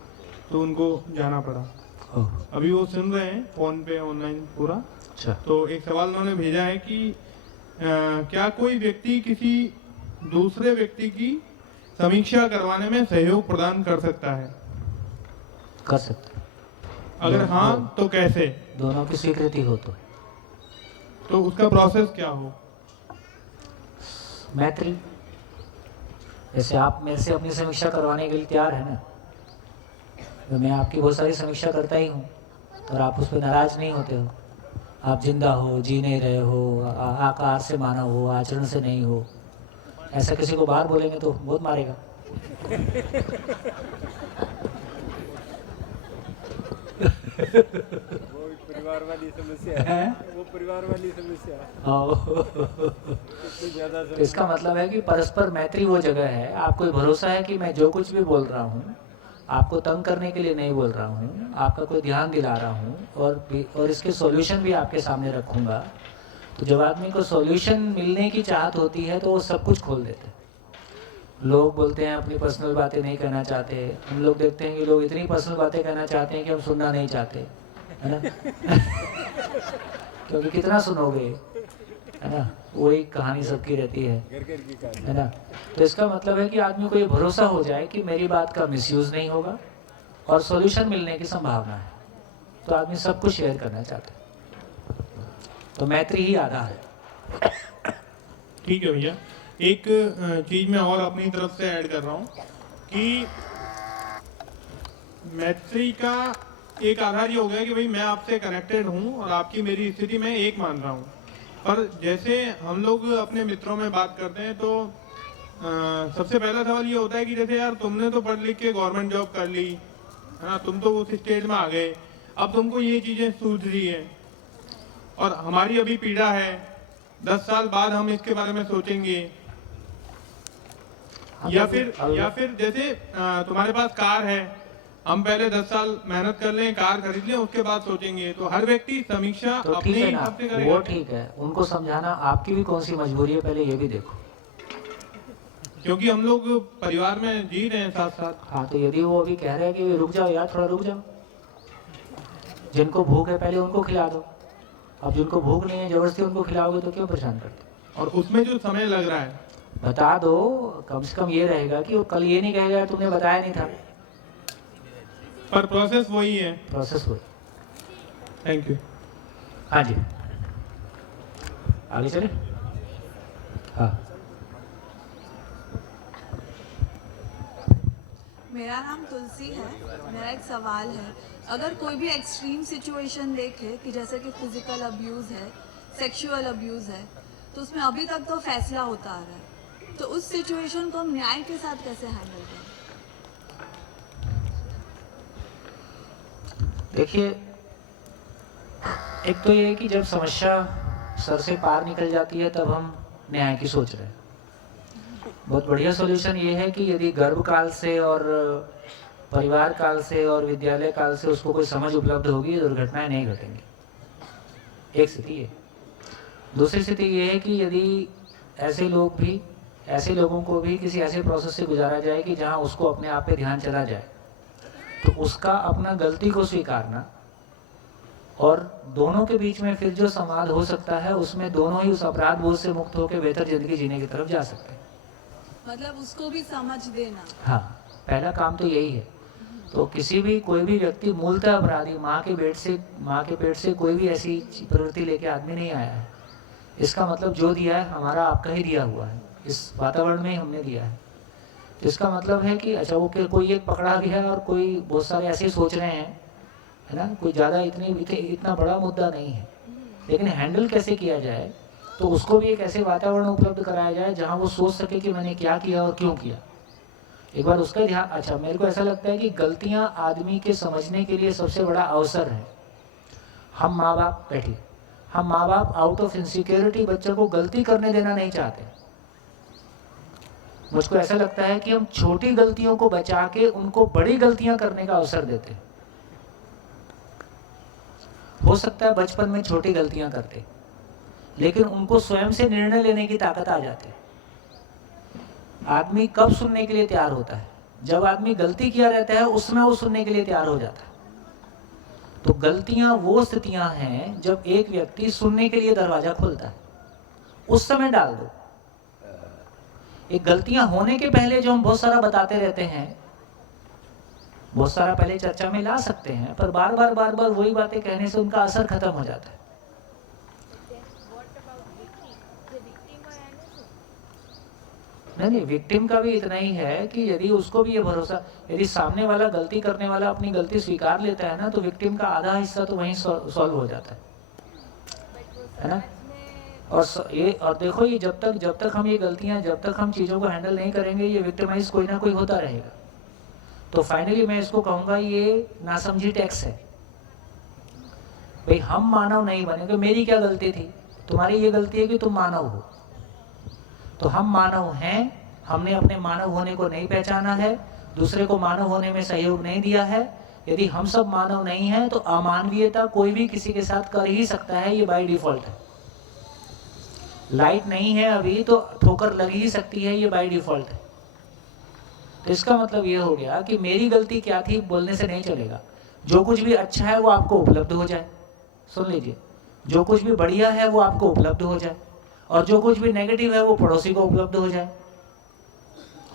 तो उनको जाना पड़ा। अभी वो सुन रहे हैं फ़ोन पे ऑनलाइन पूरा। अच्छा। तो एक सवाल उन्होंने भेजा है कि क्या कोई व्यक्ति किसी दूसरे व्यक्ति की समीक्षा करवाने में सहयोग प्रदान कर सकता है? कर सकते हैं। अगर हाँ तो कैसे? दोनों की स्वीकृति हो तो उसका प्रोसेस क्या हो? मैत्री। जैसे आप मेरे से अपनी समीक्षा करवाने के लिए तैयार है ना, तो मैं आपकी बहुत सारी समीक्षा करता ही हूँ और आप उस पर नाराज नहीं होते हो। आप जिंदा हो, जी नहीं रहे हो, आकार से मानव हो, आचरण से नहीं हो, ऐसा किसी को बाहर बोलेंगे तो बहुत मारेगा। वो परिवार वाली समस्या है, वो परिवार वाली समस्या है। तो इसका मतलब है कि परस्पर मैत्री वो जगह है, आपको भरोसा है कि मैं जो कुछ भी बोल रहा हूँ आपको तंग करने के लिए नहीं बोल रहा हूँ, आपका कोई ध्यान दिला रहा हूँ और इसके सॉल्यूशन भी आपके सामने रखूँगा। तो जब आदमी को सॉल्यूशन मिलने की चाहत होती है तो वो सब कुछ खोल देते हैं। लोग बोलते हैं अपनी पर्सनल बातें नहीं कहना चाहते, हम लोग देखते हैं कि लोग इतनी पर्सनल बातें कहना चाहते हैं कि हम सुनना नहीं चाहते, है ना। क्योंकि कितना सुनोगे, है ना, वही कहानी सबकी रहती है ना। तो इसका मतलब है कि आदमी को ये भरोसा हो जाए कि मेरी बात का मिसयूज़ नहीं होगा और सॉल्यूशन मिलने की संभावना है, तो आदमी सब कुछ शेयर करना चाहता है। तो मैत्री ही आधार है। ठीक है भैया, एक चीज़ मैं और अपनी तरफ से ऐड कर रहा हूँ कि मैत्री का एक आधार ये हो गया कि भाई मैं आपसे कनेक्टेड हूँ और आपकी मेरी स्थिति में एक मान रहा हूँ। पर जैसे हम लोग अपने मित्रों में बात करते हैं तो सबसे पहला सवाल ये होता है कि जैसे यार तुमने तो पढ़ लिख के गवर्नमेंट जॉब कर ली है ना, तुम तो उस स्टेज में आ गए, अब तुमको ये चीज़ें सूझ रही है और हमारी अभी पीड़ा है, 10 साल बाद हम इसके बारे में सोचेंगे। या फिर जैसे तुम्हारे पास कार है, हम पहले 10 साल मेहनत कर लें, कार खरीद लें, उसके बाद सोचेंगे। तो हर व्यक्ति समीक्षा तो अपने हिसाब से करेगा। वो ठीक है, उनको समझाना आपकी भी कौन सी मजबूरी है पहले ये भी देखो, क्योंकि हम लोग परिवार में जी रहे हैं साथ साथ। हाँ, तो यदि वो अभी कह रहे हैं कि रुक जाओ यार, थोड़ा रुक जाओ, जिनको भूख है पहले उनको खिला दो। अब जिनको भूख नहीं है जबरदस्ती उनको खिलाओगे तो क्यों परेशान करते। और उसमें जो समय लग रहा है बता दो, कम से कम ये रहेगा कि वो कल ये नहीं कहेगा तुमने बताया नहीं था। पर प्रोसेस वही है। प्रोसेस वही। Thank you. हाँ जी, आगे चले। हाँ, मेरा नाम तुलसी है। मेरा एक सवाल है, अगर कोई भी एक्सट्रीम सिचुएशन देखे कि जैसे कि फिजिकल अब्यूज़ है, सेक्सुअल अब्यूज़ है, तो उसमें अभी तक तो फैसला होता आ रहा है, तो उस सिचुएशन को हम न्याय के साथ कैसे हैंडल करें? देखिए, एक तो ये है कि जब समस्या सर से पार निकल जाती है तब हम न्याय की सोच रहे हैं। बहुत बढ़िया सॉल्यूशन ये है कि यदि गर्भ काल से और परिवार काल से और विद्यालय काल से उसको कोई समझ उपलब्ध होगी, दुर्घटनाएं नहीं घटेंगी। एक स्थिति है। दूसरी स्थिति ये है कि यदि ऐसे लोगों को भी किसी ऐसे प्रोसेस से गुजारा जाए कि जहां उसको अपने आप पे ध्यान चला जाए, तो उसका अपना गलती को स्वीकारना और दोनों के बीच में फिर जो संवाद हो सकता है उसमें दोनों ही उस अपराध बोझ से मुक्त होकर बेहतर जिंदगी जीने की तरफ जा सकते हैं। मतलब उसको भी समझ देना। हाँ, पहला काम तो यही है। तो कोई भी व्यक्ति मूलतः अपराधी, माँ के पेट से कोई भी ऐसी प्रवृत्ति लेके आदमी नहीं आया है। इसका मतलब जो दिया है हमारा आपका ही दिया हुआ है, इस वातावरण में ही हमने दिया है। तो इसका मतलब है कि अच्छा वो कोई एक पकड़ा गया और कोई बहुत सारे ऐसे सोच रहे हैं, है ना, कोई ज़्यादा इतना बड़ा मुद्दा नहीं है। लेकिन हैंडल कैसे किया जाए, तो उसको भी एक ऐसे वातावरण उपलब्ध कराया जाए जहाँ वो सोच सके कि मैंने क्या किया और क्यों किया। एक बार उसका ध्यान। अच्छा, मेरे को ऐसा लगता है कि गलतियाँ आदमी के समझने के लिए सबसे बड़ा अवसर है। हम माँ बाप आउट ऑफ इनसिक्योरिटी बच्चों को गलती करने देना नहीं चाहते। मुझको ऐसा लगता है कि हम छोटी गलतियों को बचा के उनको बड़ी गलतियां करने का अवसर देते हैं। हो सकता है बचपन में छोटी गलतियां करते, लेकिन उनको स्वयं से निर्णय लेने की ताकत आ जाती है। आदमी कब सुनने के लिए तैयार होता है? जब आदमी गलती किया रहता है उसमें वो सुनने के लिए तैयार हो जाता है। तो गलतियां वो स्थितियां हैं जब एक व्यक्ति सुनने के लिए दरवाजा खोलता है, उस समय डाल दो। एक गलतियां होने के पहले जो हम बहुत सारा बताते रहते हैं, बहुत सारा पहले चर्चा में ला सकते हैं, पर बार बार वही बातें कहने से उनका असर खत्म हो जाता है। नहीं, विक्टिम का भी इतना ही है कि यदि उसको भी ये भरोसा, यदि सामने वाला गलती करने वाला अपनी गलती स्वीकार लेता है ना, तो विक्टिम का आधा हिस्सा तो वहीं सॉल्व हो जाता है ना। और देखो, ये जब तक हम ये गलतियां, जब तक हम चीज़ों को हैंडल नहीं करेंगे, ये विक्टिमाइज कोई ना कोई होता रहेगा। तो फाइनली मैं इसको कहूँगा ये नासमझी टैक्स है। भाई हम मानव नहीं बनेंगे, मेरी क्या गलती थी, तुम्हारी ये गलती है कि तुम मानव हो। तो हम मानव हैं, हमने अपने मानव होने को नहीं पहचाना है, दूसरे को मानव होने में सहयोग नहीं दिया है। यदि हम सब मानव नहीं हैं तो अमानवीयता कोई भी किसी के साथ कर ही सकता है, ये बाय डिफॉल्ट है। लाइट नहीं है अभी तो ठोकर लग ही सकती है, ये बाय डिफॉल्ट है। तो इसका मतलब ये हो गया कि मेरी गलती क्या थी बोलने से नहीं चलेगा। जो कुछ भी अच्छा है वो आपको उपलब्ध हो जाए, सुन लीजिए, जो कुछ भी बढ़िया है वो आपको उपलब्ध हो जाए, और जो कुछ भी नेगेटिव है वो पड़ोसी को उपलब्ध हो जाए।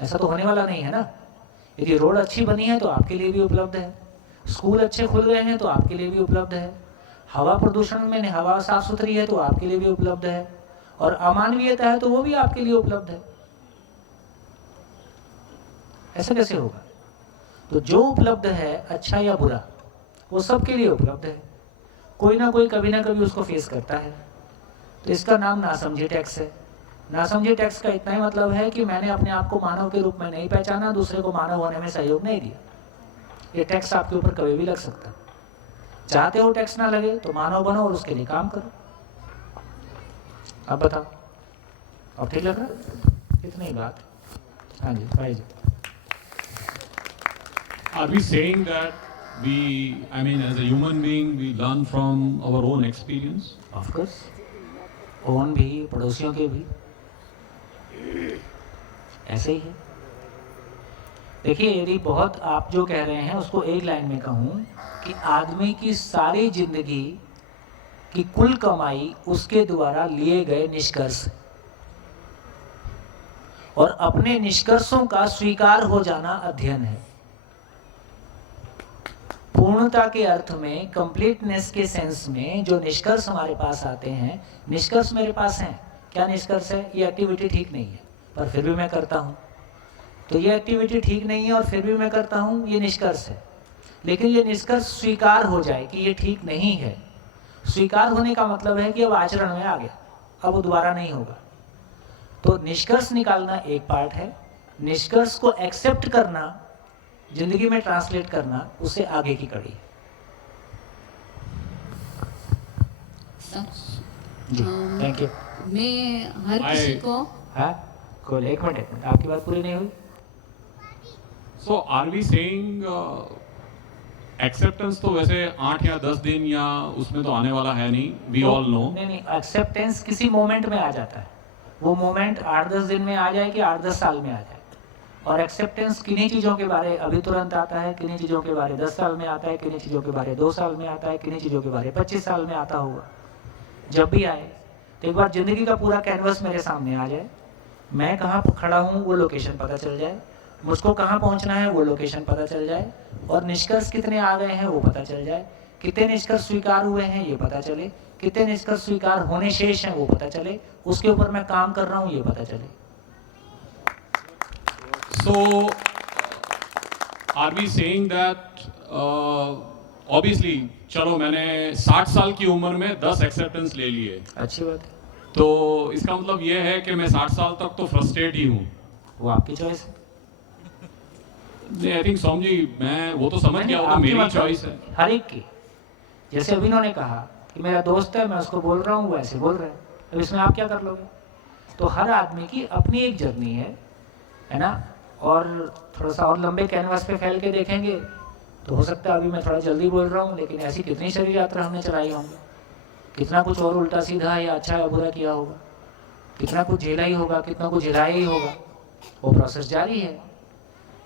ऐसा तो होने वाला नहीं है ना। यदि रोड अच्छी बनी है तो आपके लिए भी उपलब्ध है, स्कूल अच्छे खुल गए हैं तो आपके लिए भी उपलब्ध है, हवा प्रदूषण में हवा साफ सुथरी है तो आपके लिए भी उपलब्ध है, और अमानवीयता है तो वो भी आपके लिए उपलब्ध है। ऐसा कैसे होगा? तो जो उपलब्ध है, अच्छा या बुरा, वो सबके लिए उपलब्ध है। कोई ना कोई कभी ना कभी उसको फेस करता है। तो इसका नाम नासमझी टैक्स है। नासमझी टैक्स का इतना ही मतलब है कि मैंने अपने आप को मानव के रूप में नहीं पहचाना, दूसरे को मानव होने में सहयोग नहीं दिया। ये टैक्स आपके ऊपर कभी भी लग सकता है। चाहते हो टैक्स ना लगे तो मानव बनो और उसके लिए काम करो। अब बताओ, अब ठीक लग रहा? इतनी ही बात। हाँ जी, भाई जी। Are we saying that as a human being, we learn from our own experience? Of course. Own भी, पड़ोसियों के भी ऐसे ही है। देखिए, यदि बहुत आप जो कह रहे हैं उसको एक लाइन में कहूँ कि आदमी की सारी जिंदगी की कुल कमाई उसके द्वारा लिए गए निष्कर्ष, और अपने निष्कर्षों का स्वीकार हो जाना अध्ययन है। पूर्णता के अर्थ में, कंप्लीटनेस के सेंस में जो निष्कर्ष हमारे पास आते हैं, निष्कर्ष मेरे पास हैं। क्या निष्कर्ष है? ये एक्टिविटी ठीक नहीं है पर फिर भी मैं करता हूँ। तो ये एक्टिविटी ठीक नहीं है और फिर भी मैं करता हूँ, ये निष्कर्ष है। लेकिन ये निष्कर्ष स्वीकार हो जाए कि ये ठीक नहीं है। स्वीकार होने का मतलब है कि अब आचरण में आ गया, अब वो दोबारा नहीं होगा। तो निष्कर्ष निकालना एक पार्ट है, निष्कर्ष को एक्सेप्ट करना, जिंदगी में ट्रांसलेट करना, उससे आगे की कड़ी है। जी, थैंक यू। मैं हर किसी को कोई एक मिनट, आपकी बात पूरी नहीं हुई। So are we saying acceptance तो वैसे 8 या 10 दिन या उसमें तो आने वाला है नहीं, we all know। नहीं, एक्सेप्टेंस किसी मोमेंट में आ जाता है। वो मोमेंट 8-10 दिन में आ जाए कि 8-10 साल में आ जाए। और एक्सेप्टेंस किन्हीं चीज़ों के बारे अभी तुरंत आता है, किन्हीं चीज़ों के बारे 10 साल में आता है, किन्हीं चीज़ों के बारे 2 साल में आता है, किन्हीं चीज़ों के बारे 25 साल में आता होगा। जब भी आए तो एक बार ज़िंदगी का पूरा कैनवस मेरे सामने आ जाए, मैं कहाँ खड़ा हूँ वो लोकेशन पता चल जाए, मुझको कहाँ पहुँचना है वो लोकेशन पता चल जाए, और निष्कर्ष कितने आ गए हैं वो पता चल जाए, कितने निष्कर्ष स्वीकार हुए हैं ये पता चले, कितने निष्कर्ष स्वीकार होने शेष हैं वो पता चले, उसके ऊपर मैं काम कर रहा हूँ ये पता चले। So, are we saying that obviously, चलो मैंने 60 साल की उम्र में 10 एक्सेप्टेंस ले लिए, अच्छी बात है। तो इसका मतलब ये है कि मैं 60 साल तक तो फ्रस्ट्रेट ही हूँ। वो आपकी चॉइस है। नहीं, आई थिंक सोम जी, मैं वो तो समझ गया, वो तो मेरी चॉइस है। हर एक की, जैसे अभी उन्होंने कहा कि मेरा दोस्त है, मैं उसको बोल रहा हूँ, वो ऐसे बोल रहे हैं, अब इसमें आप क्या कर लोगे? तो हर आदमी की अपनी एक जर्नी है ना। और थोड़ा सा और लंबे कैनवास पे फैल के देखेंगे तो हो सकता है अभी मैं थोड़ा जल्दी बोल रहा हूँ, लेकिन ऐसी कितनी शरीर यात्रा हमने चलाई होंगी, कितना कुछ और उल्टा सीधा या अच्छा या बुरा किया होगा, कितना कुछ झेला ही होगा, कितना कुछ झेलाया ही होगा। वो प्रोसेस जारी है।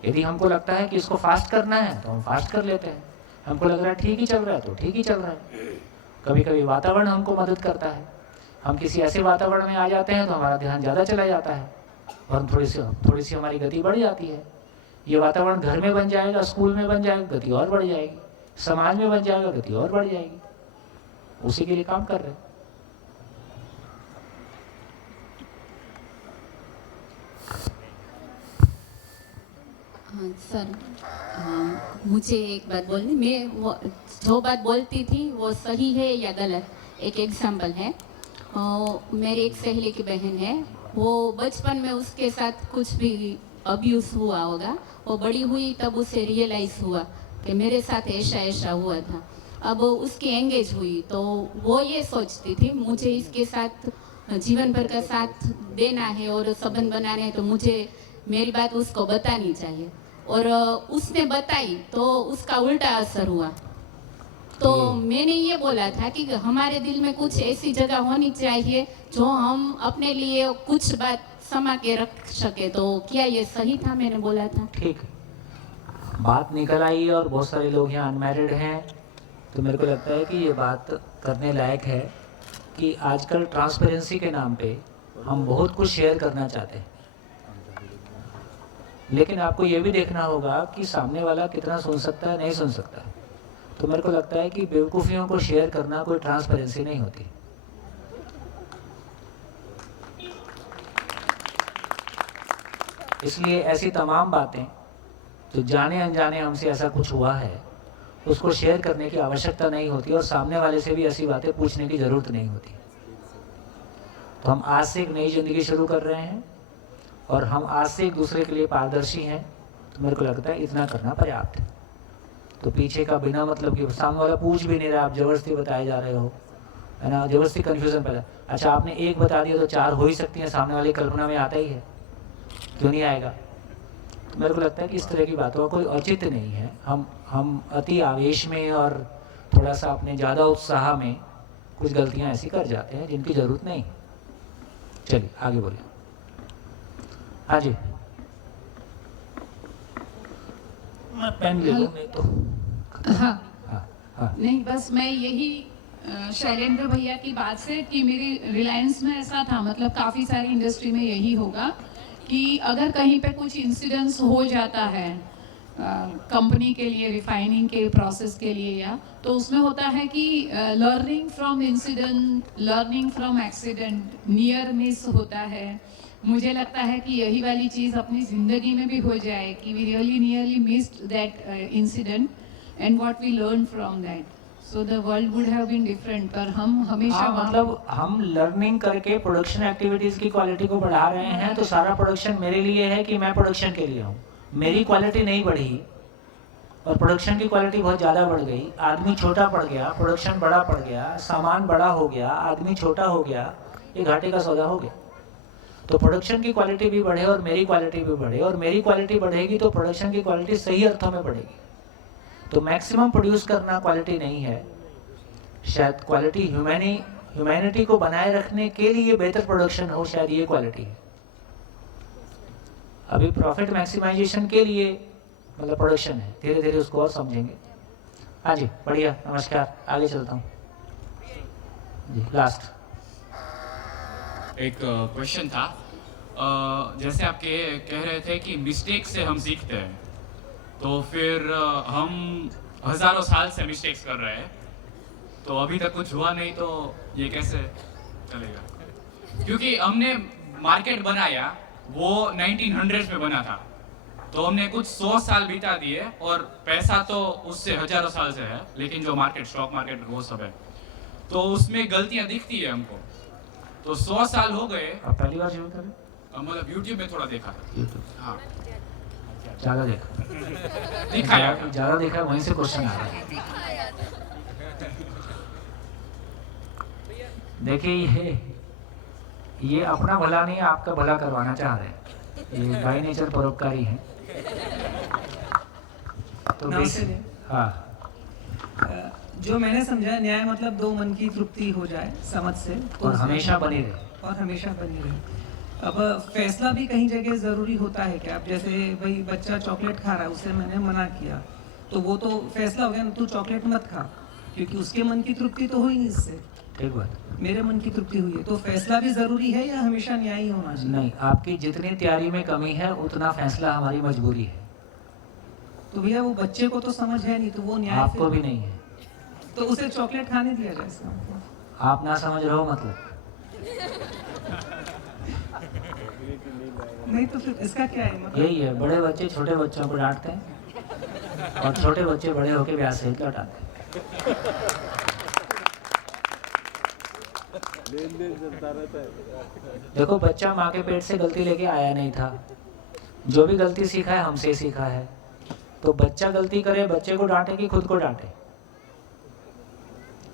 यदि हमको लगता है कि इसको फास्ट करना है तो हम फास्ट कर लेते हैं, हमको लग रहा है ठीक ही चल रहा है तो ठीक ही चल रहा है। कभी कभी वातावरण हमको मदद करता है, हम किसी ऐसे वातावरण में आ जाते हैं तो हमारा ध्यान ज़्यादा चला जाता है और थोड़ी सी हमारी गति बढ़ जाती है। ये वातावरण घर में बन जाएगा, स्कूल में बन जाएगा, गति और बढ़ जाएगी, समाज में बन जाएगा, गति और बढ़ जाएगी। उसी के लिए काम कर रहे हैं। हाँ सर, मुझे एक बात बोलनी, मैं वो जो बात बोलती थी वो सही है या गलत, एक एग्जांपल है। मेरी एक सहेली की बहन है, वो बचपन में उसके साथ कुछ भी अब्यूज़ हुआ होगा, वो बड़ी हुई तब उसे रियलाइज़ हुआ कि मेरे साथ ऐसा ऐसा हुआ था। अब उसकी एंगेज हुई तो वो ये सोचती थी मुझे इसके साथ जीवन भर का साथ देना है और संबंध बनाने हैं, तो मुझे मेरी बात उसको बतानी चाहिए। और उसने बताई तो उसका उल्टा असर हुआ। तो मैंने ये बोला था कि हमारे दिल में कुछ ऐसी जगह होनी चाहिए जो हम अपने लिए कुछ बात समा के रख सके। तो क्या ये सही था? मैंने बोला था ठीक, बात निकल आई और बहुत सारे लोग यहाँ अनमैरिड हैं, तो मेरे को लगता है कि ये बात करने लायक है कि आजकल ट्रांसपेरेंसी के नाम पे हम बहुत कुछ शेयर करना चाहते हैं, लेकिन आपको ये भी देखना होगा कि सामने वाला कितना सुन सकता है, नहीं सुन सकता। तो मेरे को लगता है कि बेवकूफ़ियों को शेयर करना कोई ट्रांसपेरेंसी नहीं होती। इसलिए ऐसी तमाम बातें जो जाने अनजाने हमसे ऐसा कुछ हुआ है उसको शेयर करने की आवश्यकता नहीं होती और सामने वाले से भी ऐसी बातें पूछने की ज़रूरत नहीं होती। तो हम आज से एक नई ज़िंदगी शुरू कर रहे हैं और हम आज से एक दूसरे के लिए पारदर्शी हैं, तो मेरे को लगता है इतना करना पर्याप्त है। तो पीछे का बिना मतलब कि सामने वाला पूछ भी नहीं रहा, आप ज़बरदस्ती बताए जा रहे हो, है ना, ज़बरदस्ती कन्फ्यूज़न पैदा। अच्छा, आपने एक बता दिया तो चार हो ही सकती हैं, सामने वाली कल्पना में आता ही है, क्यों नहीं आएगा? तो मेरे को लगता है कि इस तरह की बातों का कोई औचित्य नहीं है। हम अति आवेश में और थोड़ा सा अपने ज़्यादा उत्साह में कुछ गलतियाँ ऐसी कर जाते हैं जिनकी ज़रूरत नहीं। चलिए आगे बोलिए। हाँ जी, मैं पेन ले लूँ नहीं तो। हाँ हाँ नहीं, बस मैं यही शैलेंद्र भैया की बात से कि मेरी रिलायंस में ऐसा था, मतलब काफ़ी सारी इंडस्ट्री में यही होगा कि अगर कहीं पे कुछ इंसिडेंट्स हो जाता है कंपनी के लिए, रिफाइनिंग के प्रोसेस के लिए, या तो उसमें होता है कि learning from incident, learning from accident, near miss होता है। मुझे लगता है कि यही वाली चीज़ अपनी ज़िंदगी में भी हो जाए कि we really nearly missed that incident and what we learn from that, so the world would have been different. पर हम हमेशा मतलब हम लर्निंग करके प्रोडक्शन एक्टिविटीज़ की क्वालिटी को बढ़ा रहे हैं, तो सारा प्रोडक्शन मेरे लिए है कि मैं प्रोडक्शन के लिए हूँ। मेरी क्वालिटी नहीं बढ़ी और प्रोडक्शन की क्वालिटी बहुत ज़्यादा बढ़ गई, आदमी छोटा पड़ गया, प्रोडक्शन बड़ा पड़ गया, सामान बड़ा हो गया, आदमी छोटा हो गया, ये घाटे का सौदा हो गया। तो प्रोडक्शन की क्वालिटी भी बढ़े और मेरी क्वालिटी भी बढ़े, और मेरी क्वालिटी बढ़ेगी तो प्रोडक्शन की क्वालिटी सही अर्थों में बढ़ेगी। तो मैक्सिमम प्रोड्यूस करना क्वालिटी नहीं है, शायद क्वालिटी ह्यूमैनिटी को बनाए रखने के लिए बेहतर प्रोडक्शन हो, शायद ये क्वालिटी है। अभी प्रॉफिट मैक्सिमाइजेशन के लिए मतलब प्रोडक्शन है, धीरे धीरे उसको और समझेंगे। हाँ जी, बढ़िया, नमस्कार, आगे चलता हूँ जी। लास्ट एक क्वेश्चन था, जैसे आप कह रहे थे कि मिस्टेक से हम सीखते हैं, तो फिर हम हज़ारों साल से मिस्टेक्स कर रहे हैं, तो अभी तक कुछ हुआ नहीं, तो ये कैसे चलेगा? क्योंकि हमने मार्केट बनाया वो 1900s में बना था, तो हमने कुछ 100 साल बिता दिए और पैसा तो उससे हज़ारों साल से है, लेकिन जो मार्केट, स्टॉक मार्केट, वो सब है, तो उसमें गलतियां दिखती है हमको। तो 100 साल हो गए। आप पहली बार शुरू करें? मतलब यूट्यूब में थोड़ा देखा था। हाँ, ज़्यादा देखा दिखा यार, ज़्यादा देखा, वहीं से क्वेश्चन आ रहा है। देखिए, ये अपना भला नहीं, आपका भला करवाना चाह रहे हैं, ये बाई नेचर परोपकारी हैं। तो हाँ, जो मैंने समझा, न्याय मतलब दो मन की तृप्ति हो जाए समझ से, तो और हमेशा बनी रहे, और हमेशा बनी रहे। अब फैसला भी कहीं जगह ज़रूरी होता है क्या? अब जैसे भाई बच्चा चॉकलेट खा रहा है, उसे मैंने मना किया, तो वो तो फैसला हो गया ना, तू चॉकलेट मत खा, क्योंकि उसके मन की तृप्ति तो हुई नहीं इससे, ठीक बात। मेरे मन की तृप्ति हुई है। तो फैसला भी जरूरी है या हमेशा न्यायी होना चाहिए? नहीं, आपकी जितनी तैयारी में कमी है उतना फैसला हमारी मजबूरी है। तो भैया वो बच्चे को तो समझ है नहीं, तो वो न्याय आपको भी नहीं है, तो उसे चॉकलेट खाने दिया जाए इसका। आप ना समझ रहे हो मतलब। नहीं तो फिर इसका क्या है मतलब? यही है, बड़े बच्चे छोटे बच्चों को डांटते हैं और छोटे बच्चे बड़े होकर ब्याह सहित लौटाते हैं। देखो, बच्चा माँ के पेट से गलती लेके आया नहीं था, जो भी गलती सीखा है हमसे सीखा है। तो बच्चा गलती करे, बच्चे को डांटे कि खुद को डांटे?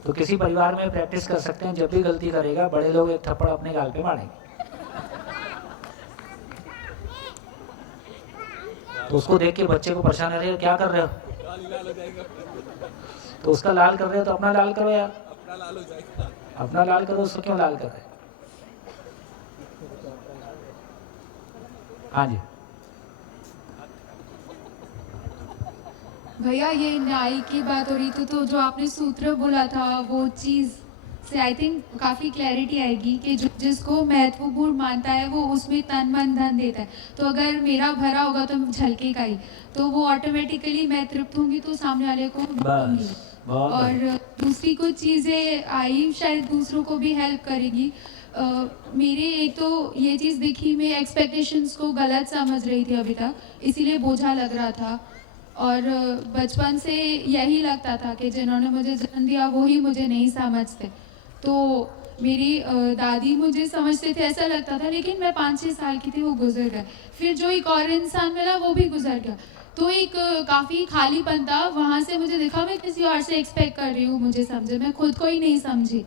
तो किसी परिवार में प्रैक्टिस कर सकते हैं, जब भी गलती करेगा बड़े लोग एक थप्पड़ अपने गाल पे मारेंगे, तो उसको देख के बच्चे को परेशान रहेगा, क्या कर रहे हो? तो उसका लाल कर रहे हो तो अपना लाल करो यार, अपना लाल करो, उसको क्यों लाल कर रहे? हाँ जी भैया, ये न्याय की बात हो रही थी, तो जो आपने सूत्र बोला था वो चीज़ से आई थिंक काफ़ी क्लैरिटी आएगी कि जो जिसको महत्वपूर्ण मानता है वो उसमें तन मन धन देता है। तो अगर मेरा भरा होगा तो झलकेगा ही, तो वो ऑटोमेटिकली मैं तृप्त होंगी तो सामने वाले को दूंगी। और दूसरी कुछ चीज़ें आई शायद दूसरों को भी हेल्प करेगी। मेरे एक तो ये चीज़ देखी, मैं एक्सपेक्टेशंस को गलत समझ रही थी अभी तक, इसीलिए बोझा लग रहा था। और बचपन से यही लगता था कि जिन्होंने मुझे जन्म दिया वही मुझे नहीं समझते। तो मेरी दादी मुझे समझते थे ऐसा लगता था, लेकिन मैं 5-6 साल की थी, वो गुजर गए। फिर जो एक और इंसान मिला वो भी गुजर गया, तो एक काफ़ी खालीपन था। वहाँ से मुझे दिखा मैं किसी और से एक्सपेक्ट कर रही हूँ मुझे समझे, मैं खुद को ही नहीं समझी।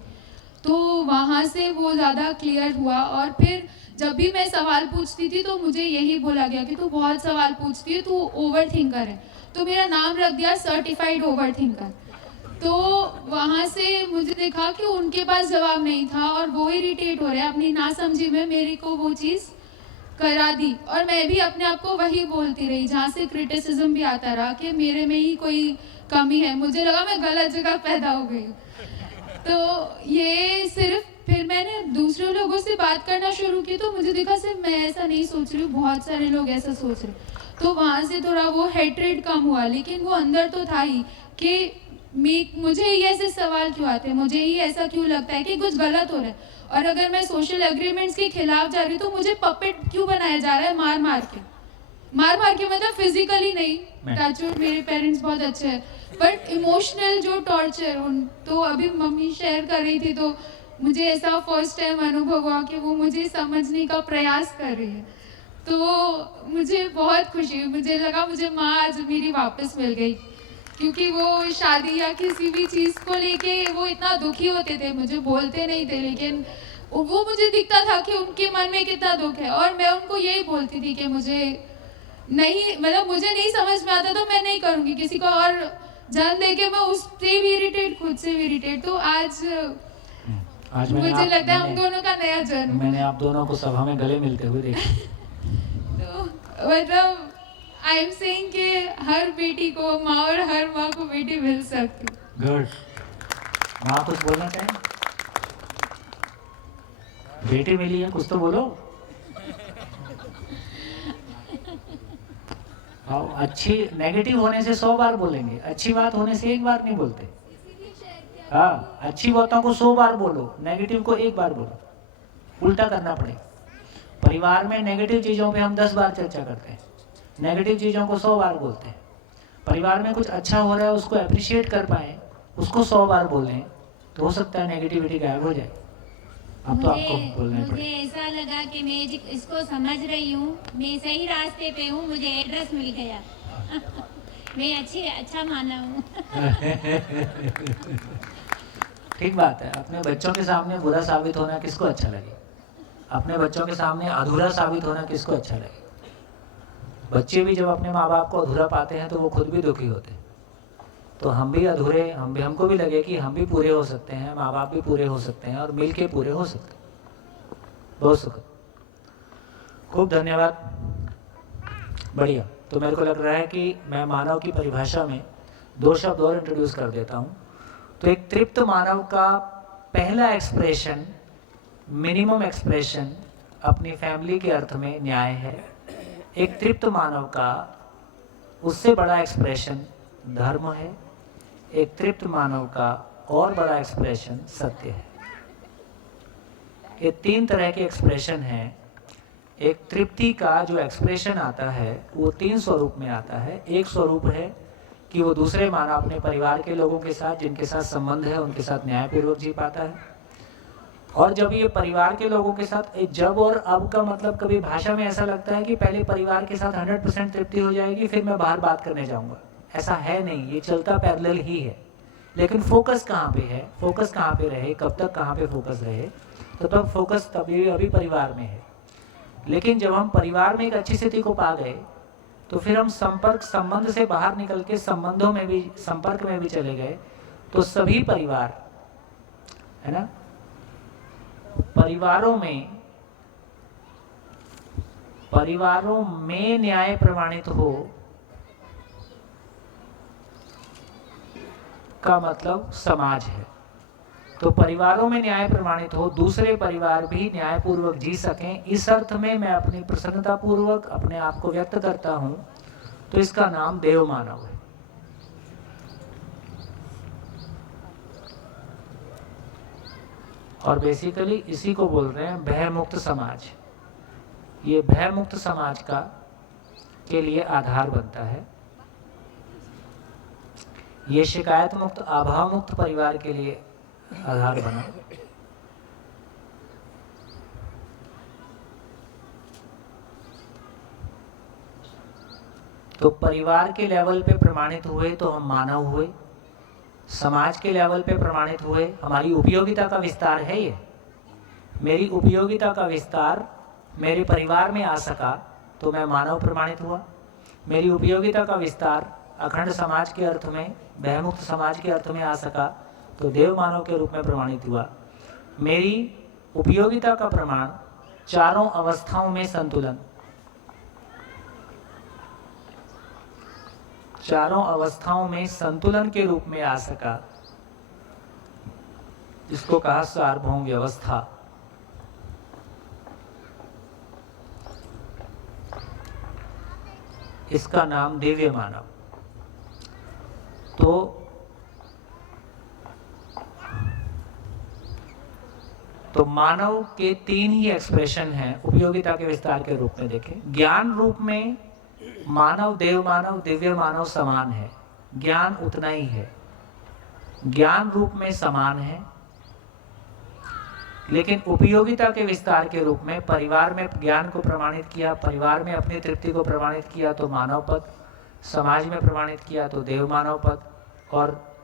तो वहाँ से वो ज़्यादा क्लियर हुआ। और फिर जब भी मैं सवाल पूछती थी तो मुझे यही बोला गया कि तू बहुत सवाल पूछती है, तू ओवर थिंकर है। तो मेरा नाम रख दिया सर्टिफाइड ओवर थिंकर। तो वहाँ से मुझे देखा कि उनके पास जवाब नहीं था और वो इरिटेट हो रहे हैं अपनी नासमझी में, मेरे को वो चीज़ करा दी। और मैं भी अपने आप को वही बोलती रही, जहाँ से क्रिटिसिज्म भी आता रहा कि मेरे में ही कोई कमी है। मुझे लगा मैं गलत जगह पैदा हो गई। तो ये सिर्फ फिर मैंने दूसरे लोगों से बात करना शुरू की तो मुझे देखा सिर्फ मैं ऐसा नहीं सोच रही हूँ, बहुत सारे लोग ऐसा सोच रहे। तो वहाँ से थोड़ा वो हेट्रेड कम हुआ, लेकिन वो अंदर तो था ही कि मुझे ही ऐसे सवाल क्यों आते हैं, मुझे ही ऐसा क्यों लगता है कि कुछ गलत हो रहा है। और अगर मैं सोशल एग्रीमेंट्स के खिलाफ जा रही हूँ तो मुझे पपेट क्यों बनाया जा रहा है, मार मार के मतलब फिजिकली नहीं, टचवुड मेरे पेरेंट्स बहुत अच्छे हैं, बट इमोशनल जो टॉर्चर तो अभी मम्मी शेयर कर रही थी तो मुझे ऐसा फर्स्ट टाइम अनुभव हुआ कि वो मुझे समझने का प्रयास कर रही है। तो मुझे बहुत खुशी हुई, मुझे लगा मुझे माँ आज मेरी वापस मिल गई, क्योंकि वो शादी या किसी भी चीज़ को लेके वो इतना दुखी होते थे, मुझे बोलते नहीं थे, लेकिन वो मुझे दिखता था कि उनके मन में कितना दुख है। और मैं उनको यही बोलती थी कि मुझे नहीं, मतलब मुझे नहीं समझ में आता तो मैं नहीं करूँगी किसी को, और जन्म दे के मैं उससे भी इरिटेट, खुद से भी इरिटेट। तो आज मुझे लगता है हम दोनों का नया जन्म। मैंने आप दोनों को सभा में गले मिलते हुए देखा। तो मतलब आई एम सेइंग कि हर बेटी को माँ और हर माँ को बेटी मिल सकती। गुड। माँ कुछ बोलना चाहें? बेटी मिली है, कुछ तो बोलो। आओ, अच्छी नेगेटिव होने से 100 बार बोलेंगे, अच्छी बात होने से 1 बार नहीं बोलते। हाँ, अच्छी बातों को 100 बार बोलो, नेगेटिव को 1 बार बोलो, उल्टा करना पड़ेगा। परिवार में नेगेटिव चीज़ों पे हम 10 बार चर्चा करते हैं, नेगेटिव चीज़ों को 100 बार बोलते हैं। परिवार में कुछ अच्छा हो रहा है उसको अप्रिशिएट कर पाए, उसको 100 बार बोलें तो हो सकता है नेगेटिविटी गायब हो जाए। अब तो आपको बोलना मुझे ऐसा लगा कि मैं इसको समझ रही हूँ, मैं सही रास्ते पे हूँ, मुझे एड्रेस मिल गया। मैं अच्छा माना हूँ। ठीक बात है। अपने बच्चों के सामने बुरा साबित होना किसको अच्छा लगे? अपने बच्चों के सामने अधूरा साबित होना किसको अच्छा लगे? बच्चे भी जब अपने माँ बाप को अधूरा पाते हैं तो वो खुद भी दुखी होते हैं। तो हम भी अधूरे, हमको भी लगे कि हम भी पूरे हो सकते हैं, माँ बाप भी पूरे हो सकते हैं और मिल के पूरे हो सकते हैं। बहुत सुखद, खूब धन्यवाद, बढ़िया। तो मेरे को लग रहा है कि मैं मानव की परिभाषा में 2 शब्द और इंट्रोड्यूस कर देता हूँ। तो एक तृप्त मानव का पहला एक्सप्रेशन, मिनिमम एक्सप्रेशन अपनी फैमिली के अर्थ में न्याय है। एक तृप्त मानव का उससे बड़ा एक्सप्रेशन धर्म है। एक तृप्त मानव का और बड़ा एक्सप्रेशन सत्य है। ये 3 तरह के एक्सप्रेशन हैं। एक तृप्ति का जो एक्सप्रेशन आता है वो 3 स्वरूप में आता है। एक स्वरूप है कि वो दूसरे मानव अपने परिवार के लोगों के साथ, जिनके साथ संबंध है, उनके साथ न्यायपूर्वक जी पाता है। और जब ये परिवार के लोगों के साथ, जब और अब का मतलब कभी भाषा में ऐसा लगता है कि पहले परिवार के साथ 100% तृप्ति हो जाएगी फिर मैं बाहर बात करने जाऊंगा। ऐसा है नहीं, ये चलता पैरेलल ही है। लेकिन फोकस कहाँ पे है, फोकस कहाँ पे रहे, कब तक कहाँ पे फोकस रहे, तो तब फोकस तभी अभी परिवार में है। लेकिन जब हम परिवार में एक अच्छी स्थिति को पा गए तो फिर हम संबंध से बाहर निकल के संबंधों में भी, संपर्क में भी चले गए। तो सभी परिवार है ना, परिवारों में न्याय प्रमाणित हो का मतलब समाज है। तो परिवारों में न्याय प्रमाणित हो, दूसरे परिवार भी न्यायपूर्वक जी सकें, इस अर्थ में मैं अपनी प्रसन्नता पूर्वक अपने आप को व्यक्त करता हूं। तो इसका नाम देव मानव है। और बेसिकली इसी को बोल रहे हैं भय मुक्त समाज। ये भय मुक्त समाज का के लिए आधार बनता है। ये शिकायत मुक्त, अभाव मुक्त परिवार के लिए आधार बना। तो परिवार के लेवल पे प्रमाणित हुए तो हम मानव हुए, समाज के लेवल पे प्रमाणित हुए, हमारी उपयोगिता का विस्तार है ये। मेरी उपयोगिता का विस्तार मेरे परिवार में आ सका तो मैं मानव प्रमाणित हुआ। मेरी उपयोगिता का विस्तार अखंड समाज के अर्थ में, भयमुक्त समाज के अर्थ में आ सका तो देव मानव के रूप में प्रमाणित हुआ। मेरी उपयोगिता का प्रमाण चारों अवस्थाओं में संतुलन, चारों अवस्थाओं में संतुलन के रूप में आ सका, जिसको कहा सार्वभौम व्यवस्था। इसका नाम दिव्य मानव। तो मानव के 3 ही एक्सप्रेशन हैं उपयोगिता के विस्तार के रूप में। देखें, ज्ञान रूप में मानव, देव मानव, दिव्य मानव समान है, ज्ञान उतना ही है, ज्ञान रूप में समान है। लेकिन उपयोगिता के विस्तार के रूप में परिवार में ज्ञान को प्रमाणित किया, परिवार में अपनी तृप्ति को प्रमाणित किया तो मानव पद, समाज में प्रमाणित किया तो देव मानव पद, और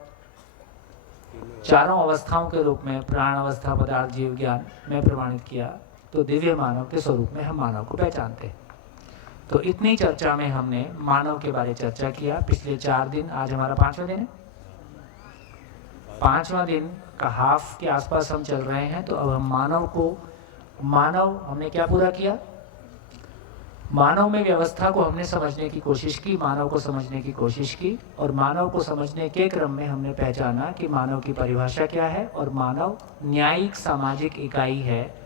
चारों अवस्थाओं के रूप में प्राण अवस्था, पदार्थ, जीव, ज्ञान में प्रमाणित किया तो दिव्य मानव के स्वरूप में हम मानव को पहचानते हैं। तो इतनी चर्चा में हमने मानव के बारे चर्चा किया पिछले 4 दिन। आज हमारा 5वां दिन है, 5वां दिन का हाफ के आसपास हम चल रहे हैं। तो अब हम मानव हमने क्या पूरा किया? मानव में व्यवस्था को हमने समझने की कोशिश की, मानव को समझने की कोशिश की, और मानव को समझने के क्रम में हमने पहचाना कि मानव की परिभाषा क्या है। और मानव न्यायिक सामाजिक इकाई है।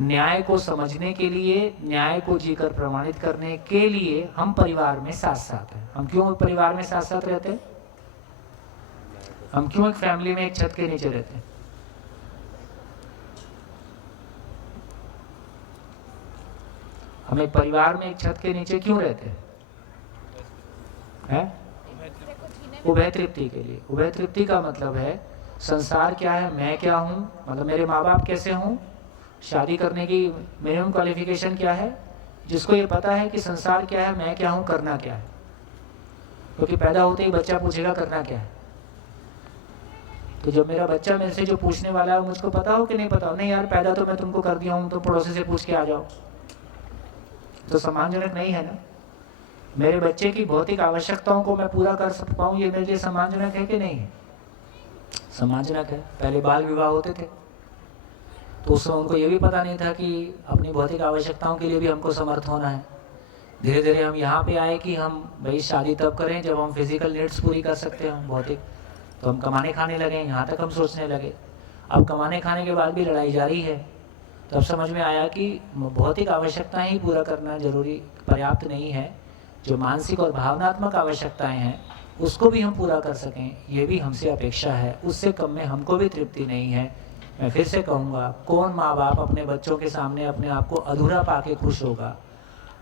न्याय को समझने के लिए, न्याय को जीकर प्रमाणित करने के लिए हम परिवार में साथ साथ हैं। हम क्यों परिवार में साथ साथ रहते हैं? हम क्यों एक फैमिली में एक छत के नीचे रहते हैं? हम एक परिवार में एक छत के नीचे क्यों रहते हैं? उभय तृप्ति के लिए। उभय तृप्ति का मतलब है संसार क्या है, मैं क्या हूँ, मतलब मेरे माँ बाप कैसे हों, शादी करने की मिनिमम क्वालिफिकेशन क्या है। जिसको ये पता है कि संसार क्या है, मैं क्या हूँ, करना क्या है, क्योंकि पैदा होते ही बच्चा पूछेगा करना क्या है। तो जब मेरा बच्चा मेरे से जो पूछने वाला है मुझको पता हो कि नहीं पता हो, नहीं यार पैदा तो मैं तुमको कर दिया हूँ, तो पड़ोसी से पूछ के आ जाओ, तो सम्मानजनक नहीं है ना। मेरे बच्चे की भौतिक आवश्यकताओं को मैं पूरा कर पाऊँ, ये मेरे लिए सम्मानजनक है कि नहीं है? सम्मानजनक है। पहले बाल विवाह होते थे तो उस समय उनको ये भी पता नहीं था कि अपनी भौतिक आवश्यकताओं के लिए भी हमको समर्थ होना है। धीरे धीरे हम यहाँ पे आए कि हम भाई शादी तब करें जब हम फिजिकल नीड्स पूरी कर सकते हो, भौतिक। तो हम कमाने खाने लगे, यहाँ तक हम सोचने लगे। अब कमाने खाने के बाद भी लड़ाई जारी है। तब समझ में आया कि भौतिक आवश्यकताएं ही पूरा करना जरूरी पर्याप्त नहीं है, जो मानसिक और भावनात्मक आवश्यकताएं हैं उसको भी हम पूरा कर सकें, ये भी हमसे अपेक्षा है। उससे कम में हमको भी तृप्ति नहीं है। मैं फिर से कहूँगा, कौन माँ बाप अपने बच्चों के सामने अपने आप को अधूरा पाके खुश होगा?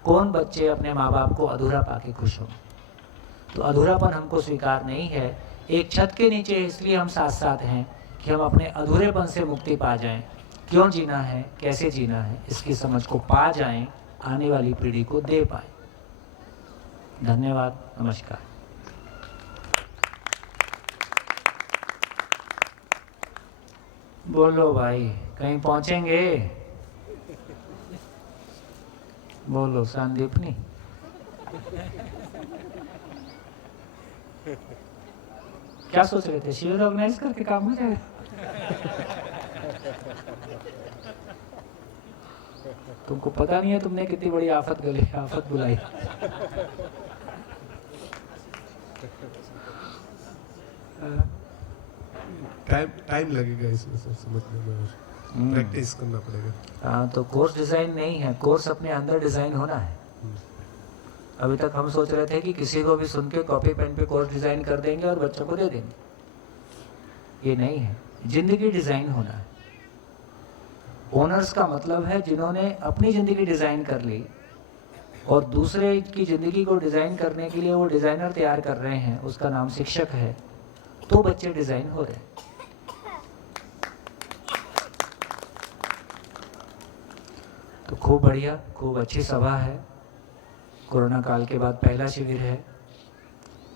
कौन बच्चे अपने माँ बाप को अधूरा पाके खुश हों? तो अधूरापन हमको स्वीकार नहीं है। एक छत के नीचे इसलिए हम साथ साथ हैं कि हम अपने अधूरेपन से मुक्ति पा जाएं। क्यों जीना है, कैसे जीना है, इसकी समझ को पा जाएं, आने वाली पीढ़ी को दे पाएं। धन्यवाद, नमस्कार। बोलो भाई, कहीं पहुंचेंगे? बोलो संदीपनी। क्या सोच रहे थे, शिविर ऑर्गेनाइज करके काम हो जाएगा? तुमको पता नहीं है तुमने कितनी बड़ी आफत बुलाई। टाइम लगेगा इसमें सर समझने में, प्रैक्टिस करना पड़ेगा। हाँ, तो कोर्स डिजाइन नहीं है, कोर्स अपने अंदर डिजाइन होना है। अभी तक हम सोच रहे थे कि किसी को भी सुन के कॉपी पेन पे कोर्स डिजाइन कर देंगे और बच्चों को दे देंगे। ये नहीं है, जिंदगी डिजाइन होना है। ओनर्स का मतलब है जिन्होंने अपनी ज़िंदगी डिज़ाइन कर ली और दूसरे की ज़िंदगी को डिज़ाइन करने के लिए वो डिज़ाइनर तैयार कर रहे हैं, उसका नाम शिक्षक है। तो बच्चे डिज़ाइन हो रहे हैं। तो खूब बढ़िया, खूब अच्छी सभा है। कोरोना काल के बाद पहला शिविर है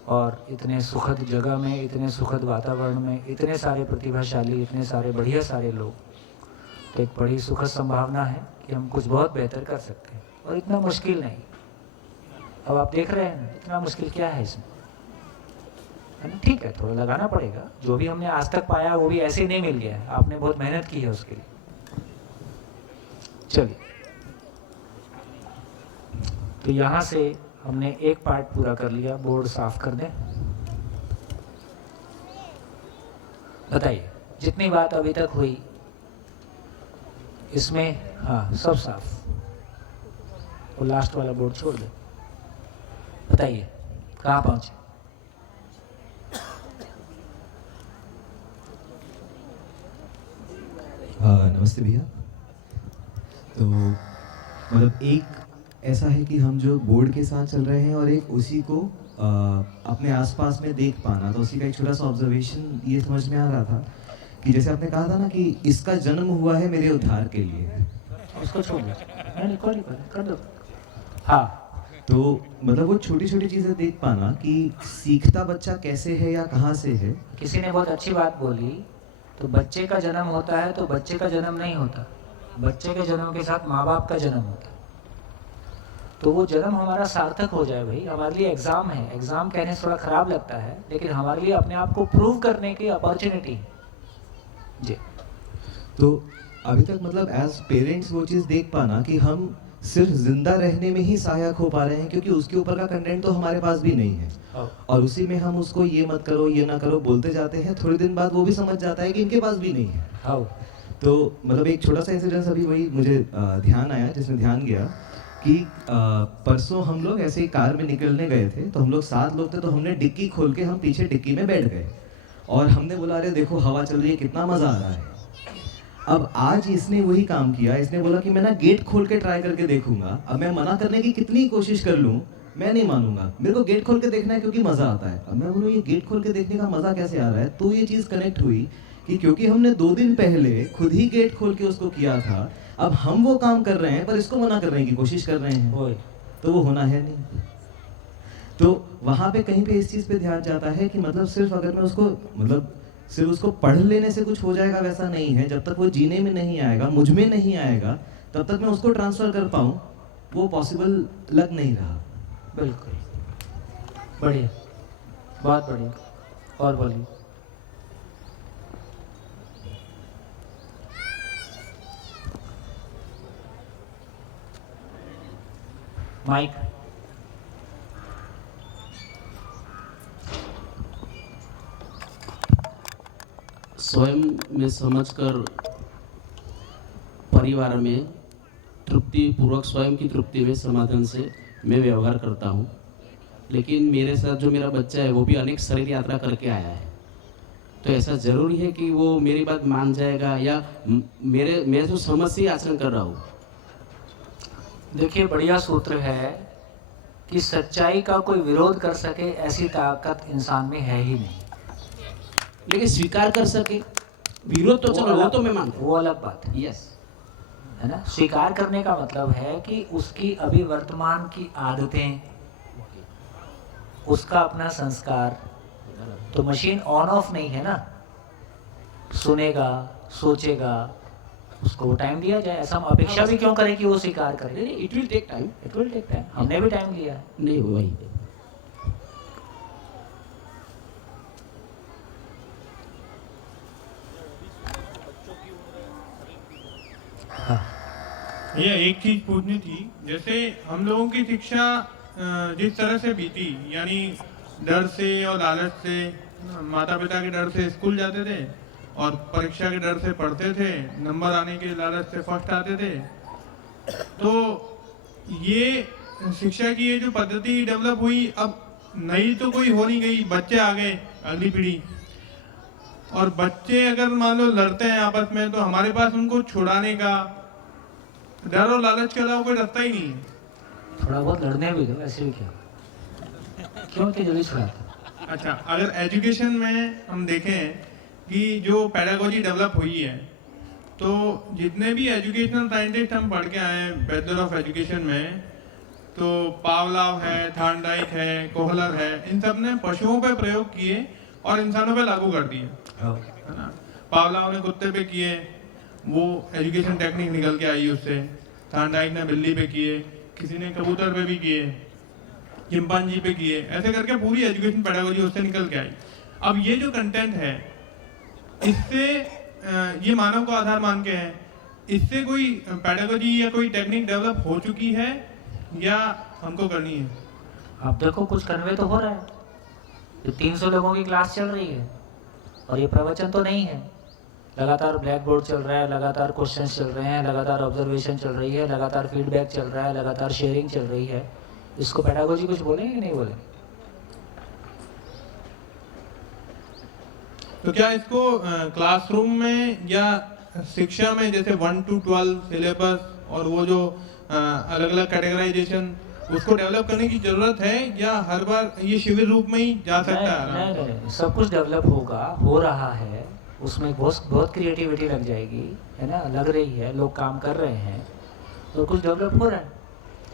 और इतने सुखद जगह में, इतने सुखद वातावरण में, इतने सारे प्रतिभाशाली, इतने सारे बढ़िया सारे लोग, तो एक बड़ी सुखद संभावना है कि हम कुछ बहुत बेहतर कर सकते हैं और इतना मुश्किल नहीं। अब आप देख रहे हैं ना, इतना मुश्किल क्या है इसमें, है ना? ठीक है, थोड़ा लगाना पड़ेगा। जो भी हमने आज तक पाया वो भी ऐसे ही नहीं मिल गया है, आपने बहुत मेहनत की है उसके लिए। चलिए, तो यहाँ से हमने एक पार्ट पूरा कर लिया। बोर्ड साफ कर दें। बताइए, जितनी बात अभी तक हुई इसमें, हाँ सब साफ, वो लास्ट वाला बोर्ड छोड़ दे। बताइए कहाँ पहुँचे? नमस्ते भैया। तो मतलब एक ऐसा है कि हम जो बोर्ड के साथ चल रहे हैं और एक उसी को अपने आसपास में देख पाना, तो उसी का एक छोटा सा ऑब्जर्वेशन ये समझ में आ रहा था कि जैसे आपने कहा था ना कि इसका जन्म हुआ है मेरे उद्धार के लिए। उसको छोड़ दो, कर दो। हाँ, तो मतलब वो छोटी छोटी चीज़ें देख पाना कि सीखता बच्चा कैसे है या कहाँ से है। किसी ने बहुत अच्छी बात बोली, तो बच्चे का जन्म होता है तो बच्चे का जन्म नहीं होता, बच्चे के जन्म के साथ माँ बाप का जन्म होता है। तो वो जन्म हमारा सार्थक हो जाए भाई। हमारे लिए एग्ज़ाम है, एग्ज़ाम कहने से थोड़ा ख़राब लगता है, लेकिन हमारे लिए अपने आप को प्रूव करने की अपॉर्चुनिटी है जी। तो अभी तक मतलब एज पेरेंट्स वो चीज़ देख पाना कि हम सिर्फ जिंदा रहने में ही सहायक हो पा रहे हैं, क्योंकि उसके ऊपर का कंटेंट तो हमारे पास भी नहीं है और उसी में हम उसको ये मत करो, ये ना करो बोलते जाते हैं। थोड़े दिन बाद वो भी समझ जाता है कि इनके पास भी नहीं है। तो मतलब एक छोटा सा इंसिडेंस अभी वही मुझे ध्यान आया, जिसमें ध्यान गया कि परसों हम लोग ऐसे ही कार में निकलने गए थे, तो हम लोग 7 लोग थे, तो हमने डिक्की खोल के हम पीछे डिक्की में बैठ गए और हमने बोला अरे देखो हवा चल रही है, कितना मज़ा आ रहा है। अब आज इसने वही काम किया, इसने बोला कि मैं ना गेट खोल के ट्राई करके देखूंगा। अब मैं मना करने की कितनी कोशिश कर लूँ, मैं नहीं मानूंगा, मेरे को गेट खोल के देखना है क्योंकि मज़ा आता है। अब मैं बोलूँ ये गेट खोल के देखने का मज़ा कैसे आ रहा है? तो ये चीज़ कनेक्ट हुई कि क्योंकि हमने 2 दिन पहले खुद ही गेट खोल के उसको किया था, अब हम वो काम कर रहे हैं पर इसको मना करने की कोशिश कर रहे हैं, तो वो होना है नहीं। तो वहाँ पे कहीं पे इस चीज़ पे ध्यान जाता है कि मतलब सिर्फ अगर मैं उसको मतलब सिर्फ उसको पढ़ लेने से कुछ हो जाएगा वैसा नहीं है। जब तक वो जीने में नहीं आएगा, मुझ में नहीं आएगा, तब तक मैं उसको ट्रांसफ़र कर पाऊँ वो पॉसिबल लग नहीं रहा। बिल्कुल बढ़िया, बहुत बढ़िया। और बोलिए। माइक स्वयं में समझकर परिवार में तृप्ति पूर्वक स्वयं की तृप्ति में समाधान से मैं व्यवहार करता हूँ। लेकिन मेरे साथ जो मेरा बच्चा है वो भी अनेक शरीर यात्रा करके आया है, तो ऐसा ज़रूरी है कि वो मेरी बात मान जाएगा या मैं जो समझ से ही आचरण कर रहा हूँ? देखिए, बढ़िया सूत्र है कि सच्चाई का कोई विरोध कर सके ऐसी ताकत इंसान में है ही नहीं, लेकिन स्वीकार कर सके। विरोध तो चलो वो तो मैं मानता हूँ, वो अलग बात है। यस, है ना। स्वीकार करने का मतलब है कि उसकी अभी वर्तमान की आदतें, उसका अपना संस्कार, तो मशीन ऑन ऑफ नहीं है ना। सुनेगा, सोचेगा, उसको वो टाइम दिया जाए। ऐसा हम अपेक्षा भी क्यों करें कि वो स्वीकार करे? It will take time, it will take time. हमने भी टाइम लिया है। नहीं वही ये एक चीज पूछनी थी, जैसे हम लोगों की शिक्षा जिस तरह से बीती, यानी डर से और लालच से, माता पिता के डर से स्कूल जाते थे और परीक्षा के डर से पढ़ते थे, नंबर आने के लालच से फर्स्ट आते थे। तो ये शिक्षा की ये जो पद्धति डेवलप हुई, अब नई तो कोई हो नहीं गई, बच्चे आ गए, अगली पीढ़ी। और बच्चे अगर मान लो लड़ते हैं आपस में, तो हमारे पास उनको छुड़ाने का डर और लालच के अलावा कोई रास्ता ही नहीं है। थोड़ा बहुत लड़ने भी दो, ऐसे भी क्या, क्यों इतनी जल्दी छुड़ाते? अच्छा, अगर एजुकेशन में हम देखें कि जो पेडागोजी डेवलप हुई है, तो जितने भी एजुकेशनल साइंटिस्ट हम पढ़ के आए हैं बैचलर ऑफ एजुकेशन में, तो पावलाव है, थार्नडाइक है, कोहलर है, इन सब ने पशुओं पे प्रयोग किए और इंसानों पे लागू कर दिए, है ना। पावलाव ने कुत्ते पे किए, वो एजुकेशन टेक्निक निकल के आई उससे। थार्नडाइक ने बिल्ली पे किए, किसी ने कबूतर पे भी किए, चिंपांजी पे किए, ऐसे करके पूरी एजुकेशन पेडागोजी उससे निकल के आई। अब ये जो कंटेंट है, इससे ये मानव का आधार मान के है, इससे कोई पेडागोजी या कोई टेक्निक डेवलप हो चुकी है या हमको करनी है? अब देखो, कुछ कन्वे तो हो रहा है। ये 300 लोगों की क्लास चल रही है और ये प्रवचन तो नहीं है। लगातार ब्लैक बोर्ड चल रहा है, लगातार क्वेश्चंस चल रहे हैं, लगातार ऑब्जर्वेशन चल रही है, लगातार फीडबैक चल रहा है, लगातार शेयरिंग चल रही है। इसको पेडागोजी कुछ बोलेंगे कि नहीं बोलेंगे? तो क्या इसको क्लासरूम में या शिक्षा में, जैसे 1 to 12 सिलेबस और वो जो अलग अलग कैटेगराइजेशन, उसको डेवलप करने की जरूरत है, या हर बार ये शिविर रूप में ही जा सकता है? नहीं, सब कुछ डेवलप होगा, हो रहा है। उसमें बहुत क्रिएटिविटी लग जाएगी, है ना, लग रही है, लोग काम कर रहे हैं, तो कुछ डेवलप हो रहा है।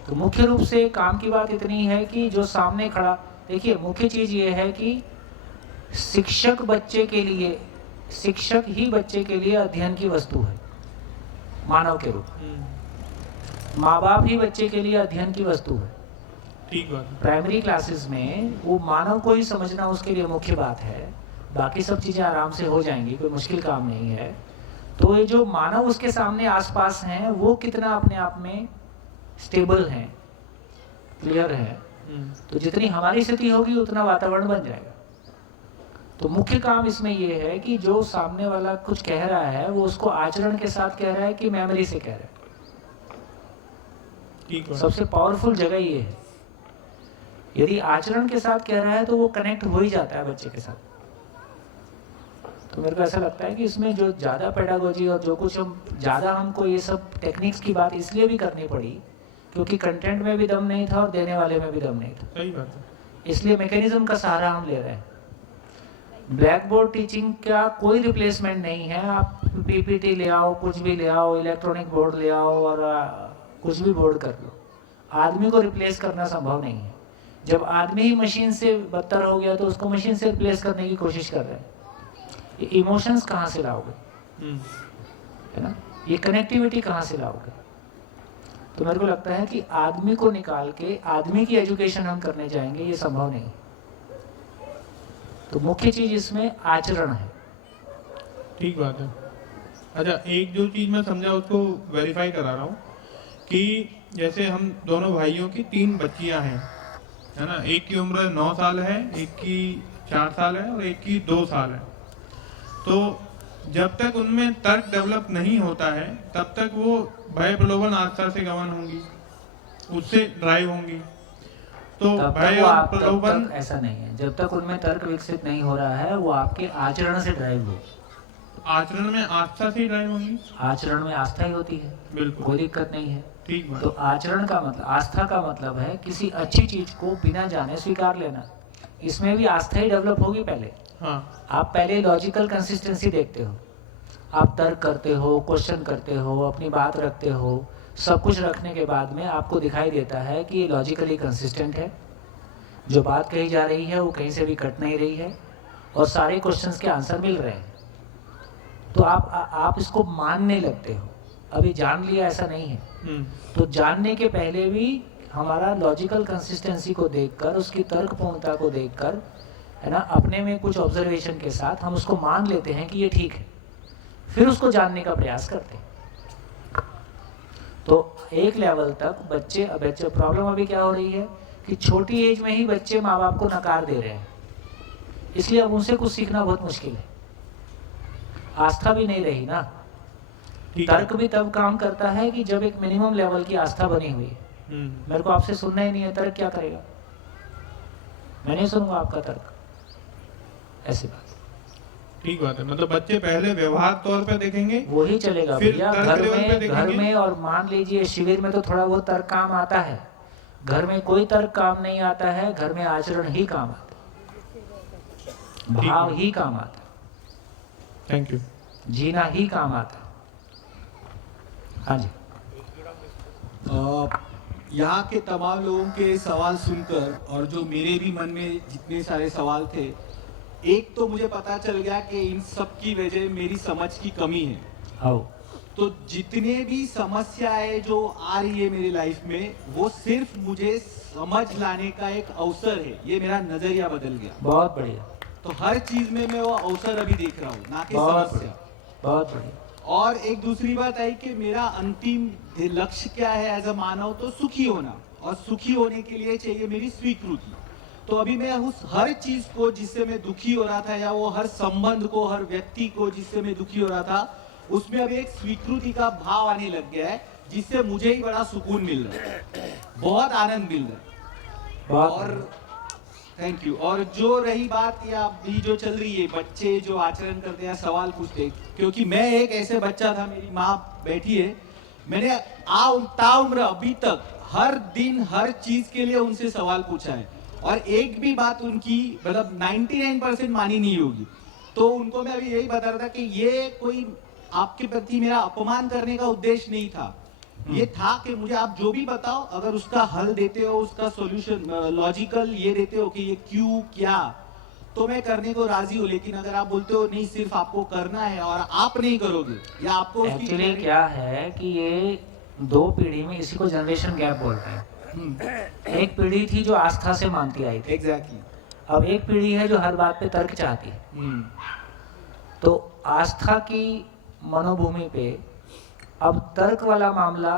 तो मुख्य रूप से काम की बात इतनी है कि जो सामने खड़ा, देखिए मुख्य चीज़ ये है कि शिक्षक बच्चे के लिए, शिक्षक ही बच्चे के लिए अध्ययन की वस्तु है, मानव के रूप। माँ बाप ही बच्चे के लिए अध्ययन की वस्तु है। ठीक बात। प्राइमरी क्लासेस में वो मानव को ही समझना उसके लिए मुख्य बात है। बाकी सब चीज़ें आराम से हो जाएंगी, कोई मुश्किल काम नहीं है। तो ये जो मानव उसके सामने आसपास हैं, वो कितना अपने आप में स्टेबल हैं, क्लियर है, तो जितनी हमारी स्थिति होगी उतना वातावरण बन जाएगा। तो मुख्य काम इसमें ये है कि जो सामने वाला कुछ कह रहा है, वो उसको आचरण के साथ कह रहा है कि मेमोरी से कह रहा है। सबसे पावरफुल जगह ये है। यदि आचरण के साथ कह रहा है तो वो कनेक्ट हो ही जाता है बच्चे के साथ। तो मेरे को ऐसा लगता है कि इसमें जो ज़्यादा पेडागोजी और जो कुछ हमको ये सब टेक्निक्स की बात इसलिए भी करनी पड़ी क्योंकि कंटेंट में भी दम नहीं था और देने वाले में भी दम नहीं था। सही बात है। इसलिए मैकेनिज्म का सहारा हम ले रहे हैं। ब्लैक बोर्ड टीचिंग का कोई रिप्लेसमेंट नहीं है। आप पीपीटी ले आओ, कुछ भी ले आओ, इलेक्ट्रॉनिक बोर्ड ले आओ और कुछ भी बोर्ड कर लो। आदमी को रिप्लेस करना संभव नहीं है। जब आदमी ही मशीन से बदतर हो गया तो उसको मशीन से रिप्लेस करने की कोशिश कर रहे हैं। ये इमोशंस कहाँ से लाओगे, है ना? ये कनेक्टिविटी कहाँ से लाओगे? तो मेरे को लगता है कि आदमी को निकाल के आदमी की एजुकेशन हम करने जाएंगे, ये संभव नहीं। तो मुख्य चीज इसमें आचरण है। ठीक बात है। अच्छा, एक जो चीज मैं समझा उसको वेरीफाई करा रहा हूँ कि जैसे हम दोनों भाइयों की 3 बच्चियां हैं, है ना? एक की उम्र 9 साल है, एक की 4 साल है और एक की 2 साल है। तो जब तक उनमें तर्क डेवलप नहीं होता है तब तक वो भय प्रलोभन आस्था से गवन होंगी, उससे ड्राइव होंगी। तो तब भय तक वो और प्रलोभन, तब तक ऐसा नहीं है, जब तक उनमें तर्क विकसित नहीं हो रहा है वो आपके आचरण से ड्राइव हो। आचरण में आस्था से ड्राइव होंगी। आचरण में आस्था ही होती है, बिल्कुल, कोई दिक्कत नहीं है। ठीक बात। तो आचरण का मतलब, आस्था का मतलब है किसी अच्छी चीज को बिना जाने स्वीकार लेना। इसमें भी आस्था ही डेवलप होगी पहले। हाँ। आप पहले लॉजिकल कंसिस्टेंसी देखते हो, आप तर्क करते हो, क्वेश्चन करते हो, अपनी बात रखते हो, सब कुछ रखने के बाद में आपको दिखाई देता है कि ये लॉजिकली कंसिस्टेंट है, जो बात कही जा रही है वो कहीं से भी कट नहीं रही है और सारे क्वेश्चंस के आंसर मिल रहे हैं। तो आप इसको मानने लगते हो। अभी जान लिया ऐसा नहीं है। तो जानने के पहले भी हमारा लॉजिकल कंसिस्टेंसी को देखकर, उसकी तर्कपूर्णता को देखकर, है ना, अपने में कुछ ऑब्जर्वेशन के साथ हम उसको मान लेते हैं कि ये ठीक है, फिर उसको जानने का प्रयास करते हैं। तो एक लेवल तक बच्चे प्रॉब्लम अभी क्या हो रही है कि छोटी एज में ही बच्चे माँ बाप को नकार दे रहे हैं, इसलिए अब उनसे कुछ सीखना बहुत मुश्किल है। आस्था भी नहीं रही ना। तर्क भी तब काम करता है कि जब एक मिनिमम लेवल की आस्था बनी हुई है। मेरे को आपसे सुनना ही नहीं है, तर्क क्या करेगा? मैं नहीं सुनूंगा आपका तर्क, ऐसी बात। ठीक बात है। मतलब बच्चे पहले व्यवहार तौर पे देखेंगे, वही चलेगा फिर भैया। घर में और मान लीजिए शिविर में तो थोड़ा बहुत तर्क काम आता है, घर में कोई तर्क काम नहीं आता है। घर में आचरण ही काम आता है, भाव ही काम आता है, थैंक यू, जीना ही काम आता है। हाँ जी। यहाँ के तमाम लोगों के सवाल सुनकर और जो मेरे भी मन में जितने सारे सवाल थे, एक तो मुझे पता चल गया कि इन सब की वजह मेरी समझ की कमी है। हाँ। तो जितने भी समस्याएं जो आ रही है मेरी लाइफ में, वो सिर्फ मुझे समझ लाने का एक अवसर है। ये मेरा नजरिया बदल गया। बहुत बढ़िया। तो हर चीज में मैं वो अवसर अभी देख रहा हूँ, ना कि समस्या। बहुत बढ़िया। और एक दूसरी बात आई कि मेरा अंतिम लक्ष्य क्या है एज अ मानव, तो सुखी होना, और सुखी होने के लिए चाहिए मेरी स्वीकृति। तो अभी मैं उस हर चीज को जिससे मैं दुखी हो रहा था, या वो हर संबंध को, हर व्यक्ति को जिससे मैं दुखी हो रहा था, उसमें अभी एक स्वीकृति का भाव आने लग गया है, जिससे मुझे ही बड़ा सुकून मिल रहा है, बहुत आनंद मिल रहा है। और थैंक यू। और जो रही बात या अभी जो चल रही है, बच्चे जो आचरण करते हैं, सवाल पूछते हैं, क्योंकि मैं एक ऐसे बच्चा था, मेरी माँ बैठी है, मैंने ताउम्र अभी तक हर दिन हर चीज के लिए उनसे सवाल पूछा है, और एक भी बात उनकी मतलब 99% मानी नहीं होगी। तो उनको मैं अभी यही बता रहा था कि ये कोई आपके प्रति मेरा अपमान करने का उद्देश्य नहीं था। ये था कि मुझे आप जो भी बताओ, अगर उसका हल देते हो, उसका सॉल्यूशन लॉजिकल ये देते हो कि ये क्यों क्या, तो मैं करने को राजी हूँ। लेकिन अगर आप बोलते हो नहीं, सिर्फ आपको करना है और आप नहीं करोगे, या आपको एक्चुअली क्या है कि ये दो पीढ़ी में, इसी को जनरेशन गैप बोलते हैं। एक पीढ़ी थी जो आस्था से मानती आई थी। एग्जैक्टली। अब एक पीढ़ी है जो हर बात पे तर्क चाहती है। तो आस्था की मनोभूमि पे अब तर्क वाला मामला,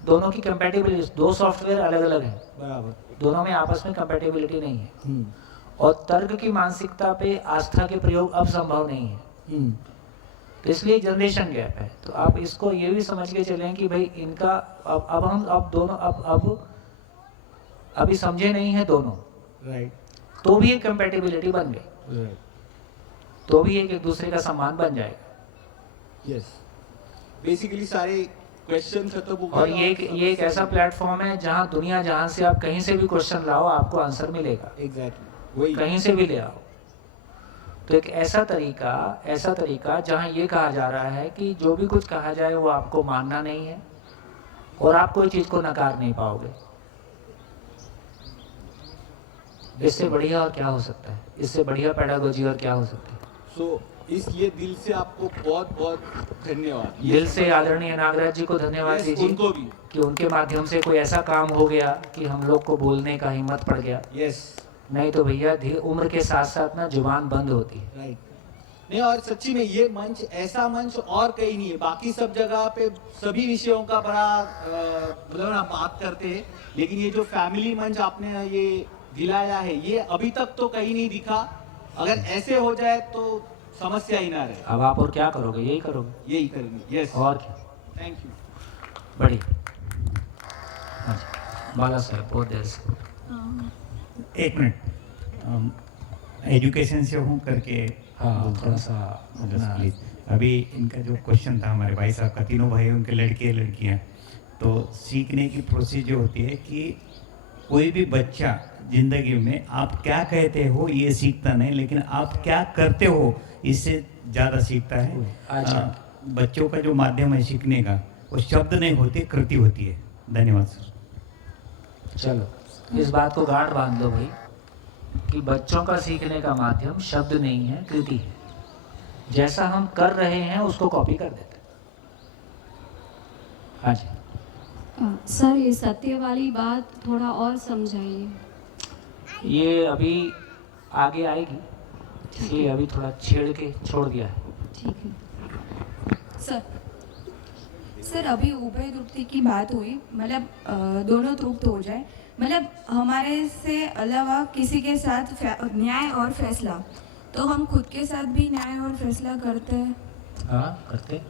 दोनों की कंपैटिबिलिटी, दो सॉफ्टवेयर अलग अलग है, बराबर, दोनों में आपस में कंपैटिबिलिटी नहीं है। और तर्क की मानसिकता पे आस्था के प्रयोग अब संभव नहीं है। तो इसलिए जनरेशन गैप है। तो आप इसको ये भी समझ के चलें कि भाई इनका अब हम दोनों अब अभी समझे नहीं है दोनों, राइट, तो भी एक कंपैटिबिलिटी बन गई, तो भी एक दूसरे का सम्मान बन जाएगा। यस, बेसिकली सारे क्वेश्चन खत्म हो गए। और ये एक ऐसा प्लेटफॉर्म है जहां दुनिया जहां से आप कहीं से भी क्वेश्चन लाओ, आपको आंसर मिलेगा। एग्जैक्टली, वही, कहीं से भी ले आओ। तो एक ऐसा तरीका जहां ये कहा जा रहा है कि जो भी कुछ कहा जाए वो आपको मानना नहीं है, और आप कोई चीज को नकार नहीं पाओगे। इससे बढ़िया और क्या हो सकता है? इससे बढ़िया पेडागोजी और क्या हो सकती है? सो इसलिए दिल से आपको बहुत बहुत धन्यवाद। दिल से आदरणीय नागराज जी को धन्यवाद दीजिए, उनको भी, कि उनके माध्यम से कोई ऐसा काम हो गया कि हम लोग को बोलने का हिम्मत पड़ गया। यस, नहीं तो भैया उम्र के साथ साथ ना जुबान बंद होती है। राइट। नहीं, और सच्ची में ये मंच, ऐसा मंच और कहीं नहीं है। बाकी सब जगह पे सभी विषयों का बड़ा मतलब ना बात करते हैं, लेकिन ये जो फैमिली मंच आपने ये दिलाया है, ये अभी तक तो कहीं नहीं दिखा। अगर ऐसे हो जाए तो समस्या ही ना रहे। अब आप और क्या करोगे? यही करोगे? यही करेंगे। यस। और क्या? Thank you. बढ़िया। हाँ जी, बाला साहब बहुत देर से। एक मिनट, एजुकेशन से हूँ करके हाँ थोड़ा सा प्लीज। अभी इनका जो क्वेश्चन था हमारे भाई साहब का, तीनों भाई उनके लड़के लड़कियाँ, तो सीखने की प्रोसेस जो होती है कि कोई भी बच्चा जिंदगी में आप क्या कहते हो ये सीखता नहीं, लेकिन आप क्या करते हो इससे ज़्यादा सीखता है। बच्चों का जो माध्यम है सीखने का, वो शब्द नहीं होते, कृति होती है। धन्यवाद सर। चलो इस बात को गांठ बांध लो भाई कि बच्चों का सीखने का माध्यम शब्द नहीं है, कृति है। जैसा हम कर रहे हैं उसको कॉपी कर देते हैं। हाँ जी सर, ये सत्य वाली बात थोड़ा और समझाइए। ये अभी आगे आएगी, इसलिए अभी थोड़ा छेड़ के छोड़ दिया है। ठीक है सर, अभी उभय तृप्ति की बात हुई, मतलब दोनों तृप्त हो जाए, मतलब हमारे से अलावा किसी के साथ न्याय और फैसला, तो हम खुद के साथ भी न्याय और फैसला करते हैं। हाँ करते,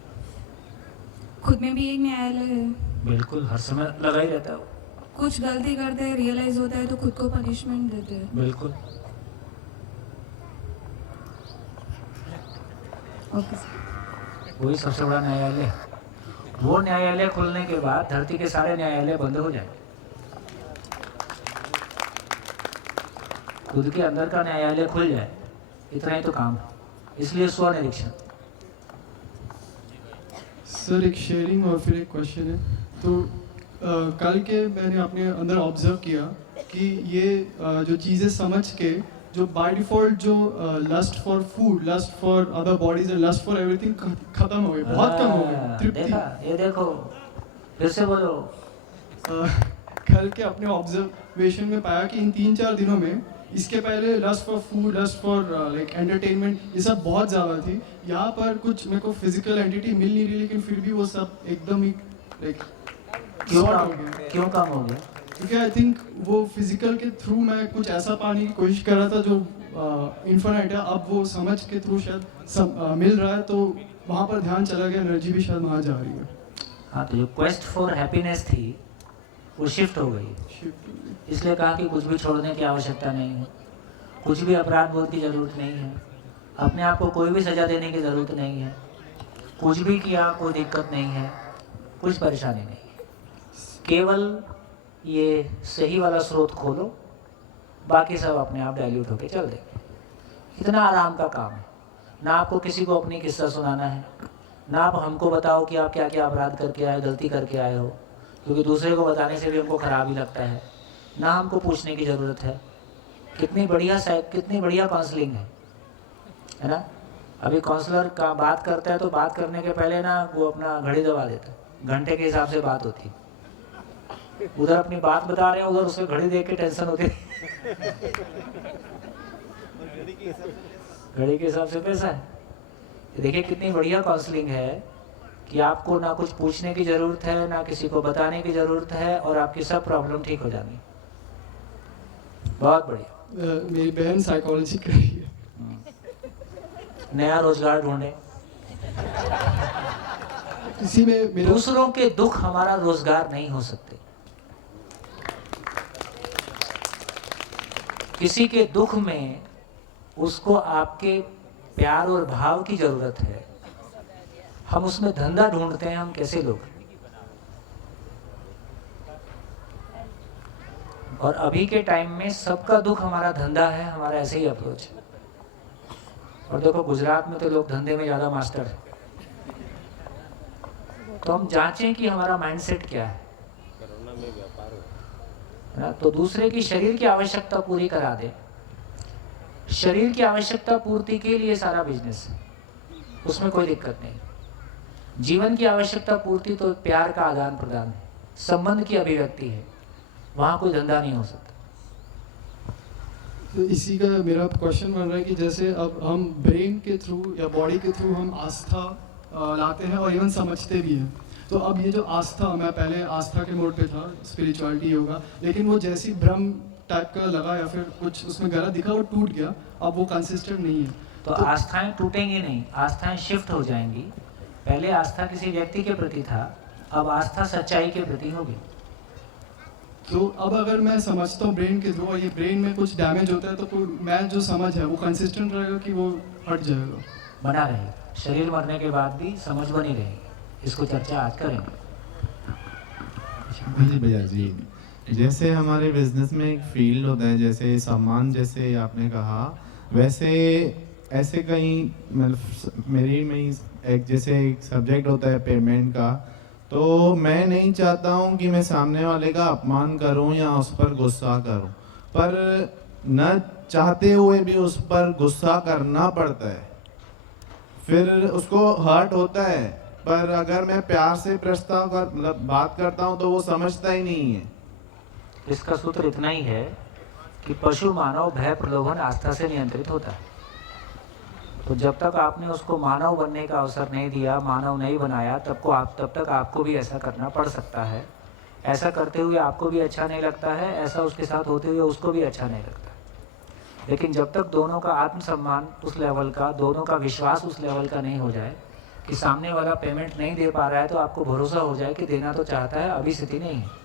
खुद में भी एक न्यायालय है। बिल्कुल, हर समय लगा ही रहता है। कुछ गलती करते हैं, रियलाइज होता है तो खुद को पनिशमेंट देते हैं। बिल्कुल। ओके। वही सबसे बड़ा न्यायालय। वो न्यायालय खुलने के बाद धरती के सारे न्यायालय बंद हो जाए। खुद के अंदर का न्यायालय खुल जाए, इतना ही तो काम है। इसलिए स्वनिरीक्षण। सर एक शेयरिंग और फिर एक क्वेश्चन है। तो कल के मैंने अपने अंदर ऑब्जर्व किया कि ये जो चीज़ें समझ के जो बाय डिफ़ॉल्ट जो lust for food, lust for other bodies and lust for everything खत्म हो गई, बहुत कम हो गई तृप्ति। देखा, ये देखो, फिर से बोलो। कल के अपने ऑब्जर्वेशन में पाया कि इन 3-4 दिनों में, इसके पहले lust for food, lust for like entertainment, ये सब बहुत ज़्यादा थी। यहाँ पर कुछ मेरे को फिजिकल एंटिटी मिल नहीं रही, लेकिन फिर भी वो सब एकदम ही लाइक क्यों कम हो गया? क्योंकि आई थिंक वो फिजिकल के थ्रू मैं कुछ ऐसा पाने की कोशिश कर रहा था जो इन्फिनिट है, अब वो समझ के थ्रू शायद मिल रहा है, तो वहाँ पर ध्यान चला गया, एनर्जी भी शायद वहाँ जा रही है। हाँ, तो जो क्वेस्ट फॉर हैप्पीनेस थी वो शिफ्ट हो गई। इसलिए कहा कि कुछ भी छोड़ने की आवश्यकता नहीं है, कुछ भी अपराध बोध की ज़रूरत नहीं है, अपने आप को कोई भी सज़ा देने की ज़रूरत नहीं है, कुछ भी किया कोई दिक्कत नहीं है, कुछ परेशानी नहीं है। केवल ये सही वाला स्रोत खोलो, बाकी सब अपने आप डाइल्यूट होके चल देंगे। इतना आराम का काम है। ना आपको किसी को अपनी किस्सा सुनाना है, ना आप हमको बताओ कि आप क्या क्या अपराध करके आए, गलती करके आए हो, क्योंकि दूसरे को बताने से भी हमको ख़राब ही लगता है। ना हमको पूछने की ज़रूरत है। कितनी बढ़िया काउंसलिंग है ना। अभी काउंसलर का बात करता है तो बात करने के पहले ना वो अपना घड़ी दबा देता है, घंटे के हिसाब से बात होती है। उधर अपनी बात बता रहे हैं, उधर उसमें घड़ी देख के टेंशन होती है। घड़ी के हिसाब से पैसा है। देखिए कितनी बढ़िया काउंसलिंग है कि आपको ना कुछ पूछने की ज़रूरत है, ना किसी को बताने की ज़रूरत है, और आपकी सब प्रॉब्लम ठीक हो जानी। बहुत बढ़िया। मेरी बहन साइकोलॉजी कर रही है। नया रोजगार ढूंढे। इसी में दूसरों के दुख हमारा रोजगार नहीं हो सकते। किसी के दुख में उसको आपके प्यार और भाव की जरूरत है। हम उसमें धंधा ढूंढते हैं। हम कैसे लोग। और अभी के टाइम में सबका दुख हमारा धंधा है, हमारा ऐसे ही अप्रोच है। और देखो गुजरात में तो लोग धंधे में ज़्यादा मास्टर है। तो हम जांचें कि हमारा माइंडसेट क्या है ना। तो दूसरे की शरीर की आवश्यकता पूरी करा दे। शरीर की आवश्यकता पूर्ति के लिए सारा बिजनेस है, उसमें कोई दिक्कत नहीं। जीवन की आवश्यकता पूर्ति तो प्यार का आदान प्रदान है, संबंध की अभिव्यक्ति है, वहाँ कोई धंधा नहीं हो सकता। तो इसी का मेरा क्वेश्चन बन रहा है कि जैसे अब हम ब्रेन के थ्रू या बॉडी के थ्रू हम आस्था लाते हैं और इवन समझते भी हैं। तो अब ये जो आस्था, मैं पहले आस्था के मोड पे था, स्पिरिचुअलिटी योगा, लेकिन वो जैसी भ्रम टाइप का लगा या फिर कुछ उसमें गलत दिखा, वो टूट गया, अब वो कंसिस्टेंट नहीं है। तो आस्थाएं टूटेंगी नहीं, आस्थाएं शिफ्ट हो जाएंगी। पहले आस्था किसी व्यक्ति के प्रति था, अब आस्था सच्चाई के प्रति होगी। तो अब अगर मैं समझता हूँ ब्रेन के थ्रू, ये ब्रेन में कुछ डैमेज होता है, तो मैं जो समझ है वो कंसिस्टेंट रहेगा कि वो हट जाएगा? बना रहेगा, शरीर मरने के बाद भी समझ बनी रहेगी। इसको चर्चा आज करेंगे। जी भैया जी, जैसे हमारे बिजनेस में एक फील्ड होता है, जैसे सामान, जैसे आपने कहा, वैसे ऐसे कहीं मतलब मेरी में एक जैसे एक सब्जेक्ट होता है पेमेंट का, तो मैं नहीं चाहता हूँ कि मैं सामने वाले का अपमान करूँ या उस पर गुस्सा करूँ, पर न चाहते हुए भी उस पर गुस्सा करना पड़ता है, फिर उसको हर्ट होता है। पर अगर मैं प्यार से प्रस्ताव कर मतलब बात करता हूँ तो वो समझता ही नहीं है। इसका सूत्र इतना ही है कि पशु मानव भय प्रलोभन आस्था से नियंत्रित होता है। तो जब तक आपने उसको मानव बनने का अवसर नहीं दिया, मानव नहीं बनाया, तब तक आपको भी ऐसा करना पड़ सकता है। ऐसा करते हुए आपको भी अच्छा नहीं लगता है, ऐसा उसके साथ होते हुए उसको भी अच्छा नहीं लगता। लेकिन जब तक दोनों का आत्मसम्मान उस लेवल का, दोनों का विश्वास उस लेवल का नहीं हो जाए कि सामने वाला पेमेंट नहीं दे पा रहा है, तो आपको भरोसा हो जाए कि देना तो चाहता है, अभी स्थिति नहीं है।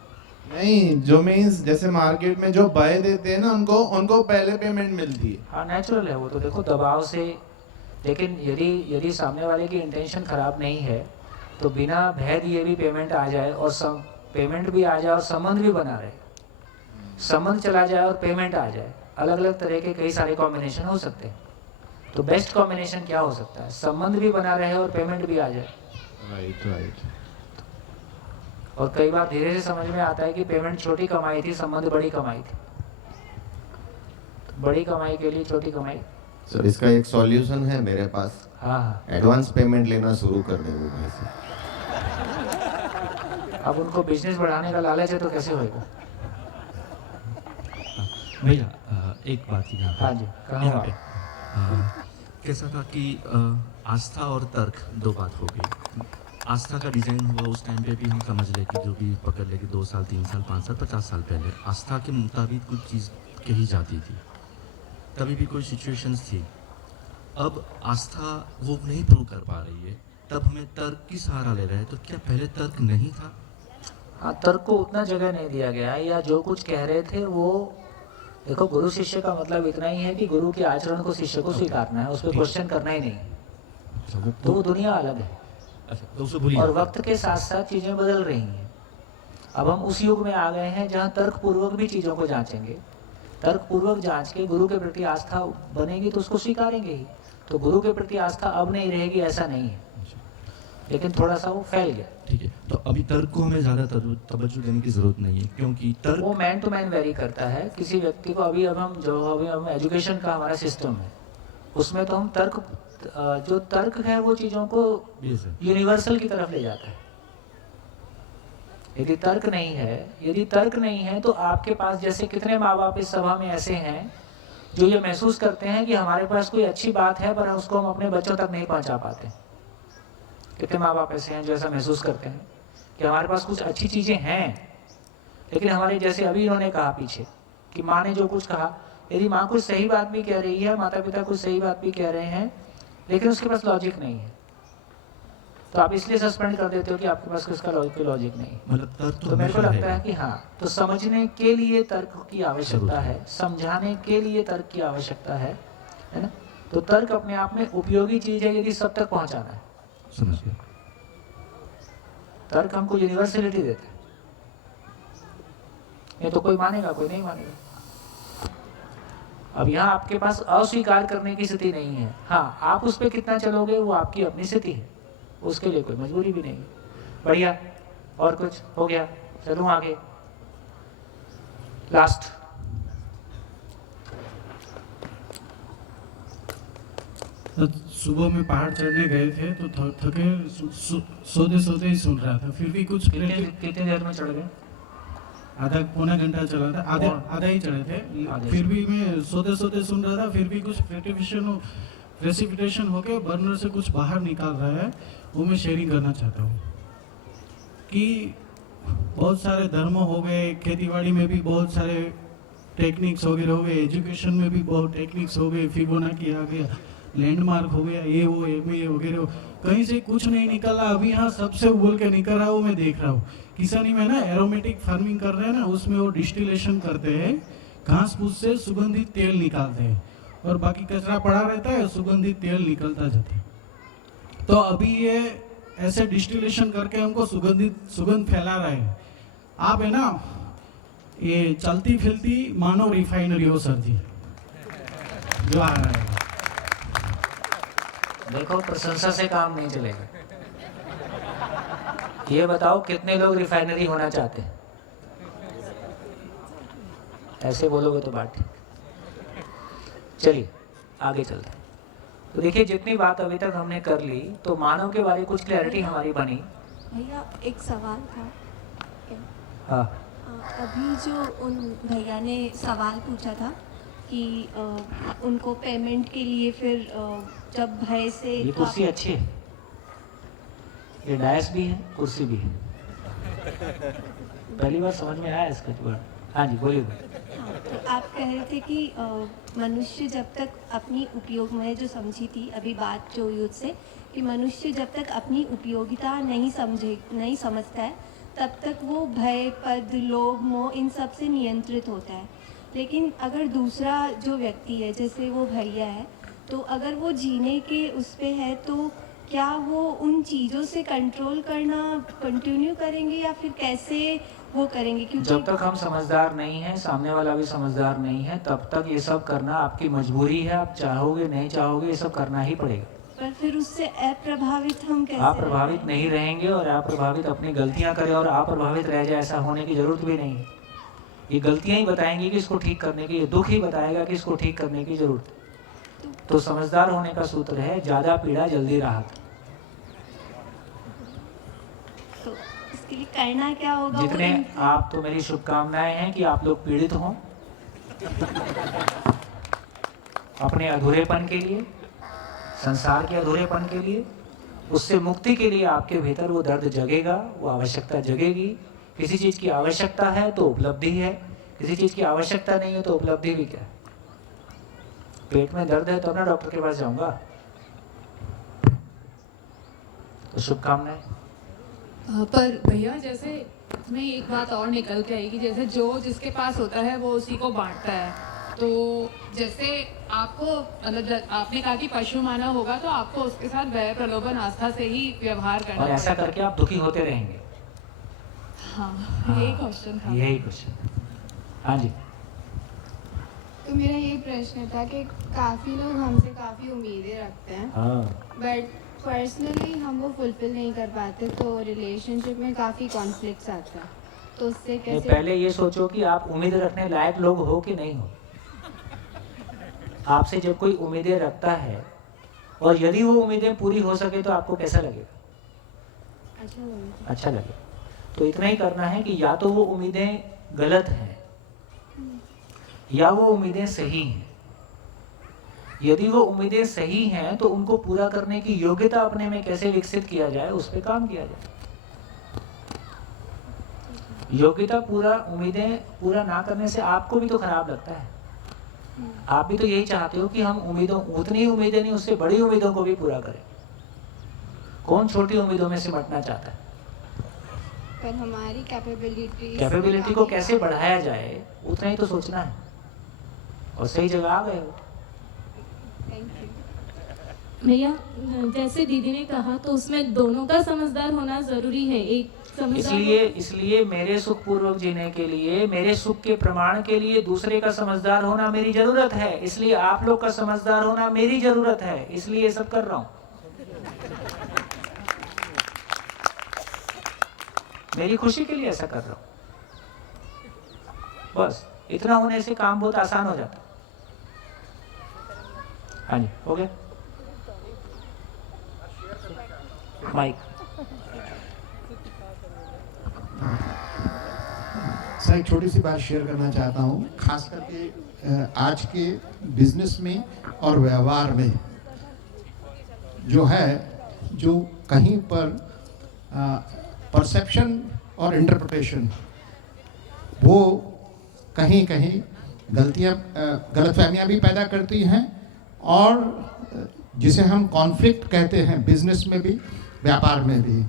नहीं, जो मीन्स जैसे मार्केट में जो बाय देते हैं ना, उनको पहले पेमेंट मिलती है। हाँ, नेचुरल है वो तो, देखो दबाव से। लेकिन यदि सामने वाले की इंटेंशन खराब नहीं है, तो बिना भय दिए भी पेमेंट आ जाए और पेमेंट भी आ जाए और संबंध भी बना रहे, संबंध चला जाए और पेमेंट आ जाए, अलग अलग तरह के कई सारे कॉम्बिनेशन हो सकते हैं। तो बेस्ट कॉम्बिनेशन क्या हो सकता है? संबंध भी बना रहे और पेमेंट भी आ जाए। राइट। और कई बार धीरे से समझ में आता है कि पेमेंट छोटी कमाई थी, संबंध बड़ी कमाई थी। तो बड़ी कमाई के लिए छोटी कमाई। सर, इसका एक सॉल्यूशन है मेरे पास। हाँ, एडवांस पेमेंट लेना शुरू कर दें वो भाई से। अब उनको बिजनेस बढ़ाने का लालच है तो कैसे होएगा? भैया एक बात यहाँ पे। हाँ जी, यहाँ पे कैसा था कि आस्था और तर्क दो बात हो गई। आस्था का डिजाइन हुआ उस टाइम पे भी हम समझ ले कि जो भी पकड़ ले कि 2 साल 3 साल 5 साल 50 साल पहले आस्था के मुताबिक कुछ चीज़ कही जाती थी, तभी भी कोई सिचुएशंस थी। अब आस्था वो नहीं प्रूव कर पा रही है, तब हमें तर्क की सहारा ले रहे हैं। तो क्या पहले तर्क नहीं था? हाँ, तर्क को उतना जगह नहीं दिया गया है, या जो कुछ कह रहे थे वो, देखो गुरु शिष्य का मतलब इतना ही है कि गुरु के आचरण को शिष्य को स्वीकारना है, उस पर क्वेश्चन करना ही नहीं। तो वो दुनिया अलग है। और वक्त के साथ साथ चीजें बदल रही हैं। अब हम उस युग में आ गए हैं जहाँ तर्क पूर्वक भी चीजों को जांचेंगे, तर्क पूर्वक जांच के गुरु के प्रति आस्था बनेगी तो उसको स्वीकारेंगे ही। तो गुरु के प्रति आस्था अब नहीं रहेगी ऐसा नहीं है, लेकिन थोड़ा सा वो फैल गया। ठीक है, तो अभी तर्क को हमें ज़्यादा तवज्जो देने की ज़रूरत नहीं है, क्योंकि तर्क वो मैन टू मैन वेरी करता है। किसी व्यक्ति को अभी हम एजुकेशन का हमारा सिस्टम है, उसमें तो हम जो तर्क है वो चीज़ों को यूनिवर्सल की तरफ ले जाता है। यदि तर्क नहीं है तो आपके पास जैसे कितने माँ बाप इस सभा में ऐसे हैं जो ये महसूस करते हैं कि हमारे पास कोई अच्छी बात है पर उसको हम अपने बच्चों तक नहीं पहुंचा पाते। कितने माँ बाप ऐसे हैं जो ऐसा महसूस करते हैं कि हमारे पास कुछ अच्छी चीज़ें हैं, लेकिन हमारे जैसे अभी इन्होंने कहा पीछे कि माँ ने जो कुछ कहा, यदि माँ कुछ सही बात भी कह रही है, माता पिता कुछ सही बात भी कह रहे हैं, लेकिन उसके पास लॉजिक नहीं है, तो आप इसलिए सस्पेंड कर देते हो कि आपके पास उसका लॉजिक नहीं है। मतलब तो मेरे को लगता है कि हाँ, तो समझने के लिए तर्क की आवश्यकता है, समझाने के लिए तर्क की आवश्यकता है ना। तो तर्क अपने आप में उपयोगी चीज है यदि सब तक पहुंचाना है। समझ गया। तर्क हमको यूनिवर्सलिटी देता है, ये तो कोई मानेगा कोई नहीं मानेगा। अब यहाँ आपके पास अस्वीकार करने की स्थिति नहीं है। हाँ, आप उस पर कितना चलोगे वो आपकी अपनी स्थिति है, उसके लिए कोई मजबूरी भी नहीं है। बढ़िया, और कुछ हो गया? चलूं आगे। लास्ट सुबह में पहाड़ चढ़ने गए थे तो थके सोते ही सुन रहा था, फिर भी कुछ कितने देर में चढ़ गए? आधा पौना घंटा चला था, आधा ही चढ़े थे। फिर भी मैं सोते सुन रहा था, फिर भी कुछ प्रेसिपिटेशन होके बर्नर से कुछ बाहर निकाल रहा है, वो मैं शेयरिंग करना चाहता हूँ कि बहुत सारे धर्म हो गए, खेतीबाड़ी में भी बहुत सारे टेक्निक्स वगैरह हो गए, एजुकेशन में भी बहुत टेक्निक्स हो गए, फिबोनाची आ गया, लैंडमार्क हो गया, ये वो ये वगैरह हो, कहीं से कुछ नहीं निकला। अभी यहाँ सबसे उबल के निकल रहा है वो मैं देख रहा हूँ। किसानी में ना एरोमेटिक फार्मिंग कर रहे हैं ना, उसमें वो डिस्टिलेशन करते हैं, घास फूस से सुगंधित तेल निकालते हैं और बाकी कचरा पड़ा रहता है, सुगंधित तेल निकलता जाता है। तो अभी ये ऐसे डिस्टिलेशन करके हमको सुगंध फैला रहा है। आप है ना ये चलती फिरती मानव रिफाइनरी हो सर जी, जो आ रहा है। देखो, प्रशंसा से काम नहीं चलेगा। ये बताओ कितने लोग रिफाइनरी होना चाहते हैं? ऐसे बोलोगे तो बात ठीक। चलिए आगे चलते हैं। तो देखिए, जितनी बात अभी तक हमने कर ली, तो मानव के बारे में कुछ क्लैरिटी हमारी बनी। भैया एक सवाल था। हाँ, अभी जो उन भैया ने सवाल पूछा था कि उनको पेमेंट के लिए फिर जब भय से ये कुर्सी अच्छी है, ये डायस भी है, कुर्सी भी है। पहली बार समझ में आया इसका जुगाड़। हाँ जी, बोलिए। हाँ, तो आप कह रहे थे कि मनुष्य जब तक अपनी उपयोग, मैं जो समझी थी अभी बात जो हुई उससे, कि मनुष्य जब तक अपनी उपयोगिता नहीं समझता है तब तक वो भय, पद, लोभ, मोह इन सब से नियंत्रित होता है। लेकिन अगर दूसरा जो व्यक्ति है, जैसे वो भैया है, तो अगर वो जीने के उस पे है, तो क्या वो उन चीज़ों से कंट्रोल करना कंटिन्यू करेंगे या फिर कैसे वो करेंगे? क्योंकि जब तक हम समझदार नहीं हैं, सामने वाला भी समझदार नहीं है, तब तक ये सब करना आपकी मजबूरी है। आप चाहोगे नहीं चाहोगे, ये सब करना ही पड़ेगा। पर फिर उससे अप्रभावित हम कैसे? आप प्रभावित नहीं रहेंगे, और आप प्रभावित अपनी गलतियां करें और आप प्रभावित रह जाए, ऐसा होने की जरूरत भी नहीं है। ये गलतियां ही बताएंगी कि इसको ठीक करने की, ये दुख ही बताएगा कि इसको ठीक करने की जरूरत है। तो समझदार होने का सूत्र है, ज्यादा पीड़ा जल्दी राहत। तो इसके लिए करना क्या होगा? जितने आप, तो मेरी शुभकामनाएं हैं कि आप लोग पीड़ित हों अपने अधूरेपन के लिए, संसार के अधूरेपन के लिए, उससे मुक्ति के लिए आपके भीतर वो दर्द जगेगा, वो आवश्यकता जगेगी। किसी चीज़ की आवश्यकता है तो उपलब्धि है, किसी चीज़ की आवश्यकता नहीं है तो उपलब्धि भी क्या है? पेट में दर्द है तो ना डॉक्टर के पास जाऊंगा। तो शुभकामनाएं। पर भैया, जैसे इसमें एक बात और निकल के आएगी, जैसे जो जिसके पास होता है वो उसी को बांटता है। तो जैसे आपको, मतलब आपने कहा कि पशु मानव होगा तो आपको उसके साथ भय, प्रलोभन, आस्था से ही व्यवहार करना और ऐसा करके आप दुखी होते रहेंगे। हाँ, यही क्वेश्चन था। यही क्वेश्चन। हाँ जी। तो मेरा ये प्रश्न था कि काफ़ी लोग हमसे काफ़ी उम्मीदें रखते हैं, बट पर्सनली हम वो फुलफिल नहीं कर पाते, तो रिलेशनशिप में काफ़ी कॉन्फ्लिक्ट्स आता है। तो उससे कैसे? पहले ये सोचो कि आप उम्मीद रखने लायक लोग हो कि नहीं हो। आपसे जब कोई उम्मीदें रखता है और यदि वो उम्मीदें पूरी हो सके तो आपको कैसा लगेगा? अच्छा लगेगा। तो इतना ही करना है कि या तो वो उम्मीदें गलत हैं या वो उम्मीदें सही हैं। यदि वो उम्मीदें सही हैं तो उनको पूरा करने की योग्यता अपने में कैसे विकसित किया जाए, उस पर काम किया जाए। योग्यता पूरा, उम्मीदें पूरा ना करने से आपको भी तो खराब लगता है। आप भी तो यही चाहते हो कि हम उम्मीदों, उतनी उम्मीदें नहीं, उससे बड़ी उम्मीदों को भी पूरा करें। कौन छोटी उम्मीदों में सिमटना चाहता है? पर हमारी कैपेबिलिटी को कैसे बढ़ाया जाए, उतना ही तो सोचना है। और सही जगह आ गए हो। भैया, जैसे दीदी ने कहा, तो उसमें दोनों का समझदार होना जरूरी है। एक इसलिए मेरे सुख पूर्वक जीने के लिए, मेरे सुख के प्रमाण के लिए दूसरे का समझदार होना मेरी जरूरत है। इसलिए आप लोग का समझदार होना मेरी जरूरत है। इसलिए ये सब कर रहा हूं। मेरी खुशी के लिए ऐसा कर रहा हूं। बस इतना होने से काम बहुत आसान हो जाता। हाँ जी, हो गया। माइक। सर, एक छोटी सी बात शेयर करना चाहता हूँ, खास करके आज के बिजनेस में और व्यवहार में जो है, जो कहीं पर परसेप्शन और इंटरप्रिटेशन, वो कहीं कहीं गलतफहमियां भी पैदा करती हैं, और जिसे हम कॉन्फ्लिक्ट कहते हैं, बिजनेस में भी व्यापार में भी,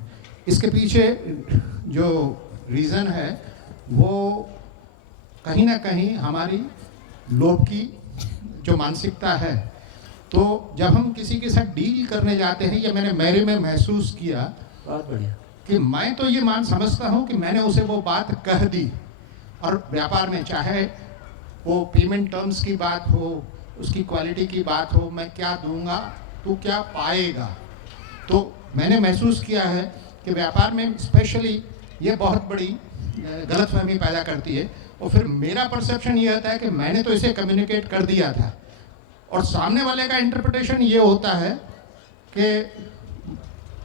इसके पीछे जो रीज़न है वो कहीं ना कहीं हमारी लोभ की जो मानसिकता है। तो जब हम किसी के साथ डील करने जाते हैं, ये मैंने मेरे में महसूस किया बहुत बढ़िया कि मैं तो ये समझता हूँ कि मैंने उसे वो बात कह दी, और व्यापार में चाहे वो पेमेंट टर्म्स की बात हो, उसकी क्वालिटी की बात हो, मैं क्या दूंगा तू क्या पाएगा, तो मैंने महसूस किया है कि व्यापार में स्पेशली ये बहुत बड़ी गलतफहमी पैदा करती है। और फिर मेरा परसेप्शन ये होता है कि मैंने तो इसे कम्युनिकेट कर दिया था, और सामने वाले का इंटरप्रिटेशन ये होता है कि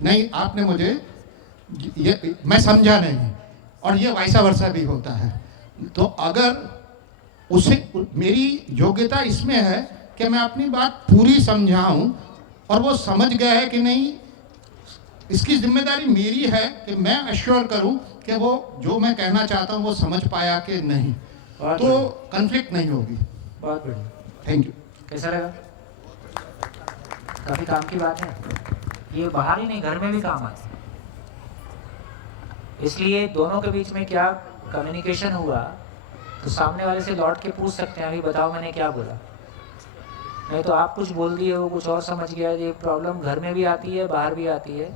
नहीं आपने मुझे ये, मैं समझा नहीं, और ये वैसा वर्षा भी होता है। तो अगर उसे, मेरी योग्यता इसमें है कि मैं अपनी बात पूरी समझाऊं, और वो समझ गया है कि नहीं, इसकी जिम्मेदारी मेरी है कि मैं अश्योर करूं कि वो जो मैं कहना चाहता हूं वो समझ पाया कि नहीं, तो कन्फ्लिक्ट नहीं होगी। बहुत बढ़िया, थैंक यू। कैसा लगा? काफी काम की बात है ये, बाहर ही नहीं घर में भी काम आती। इसलिए दोनों के बीच में क्या कम्युनिकेशन हुआ तो सामने वाले से लौट के पूछ सकते हैं, अभी बताओ मैंने क्या बोला। नहीं तो आप कुछ बोल दिए, वो कुछ और समझ गया। ये प्रॉब्लम घर में भी आती है, बाहर भी आती है,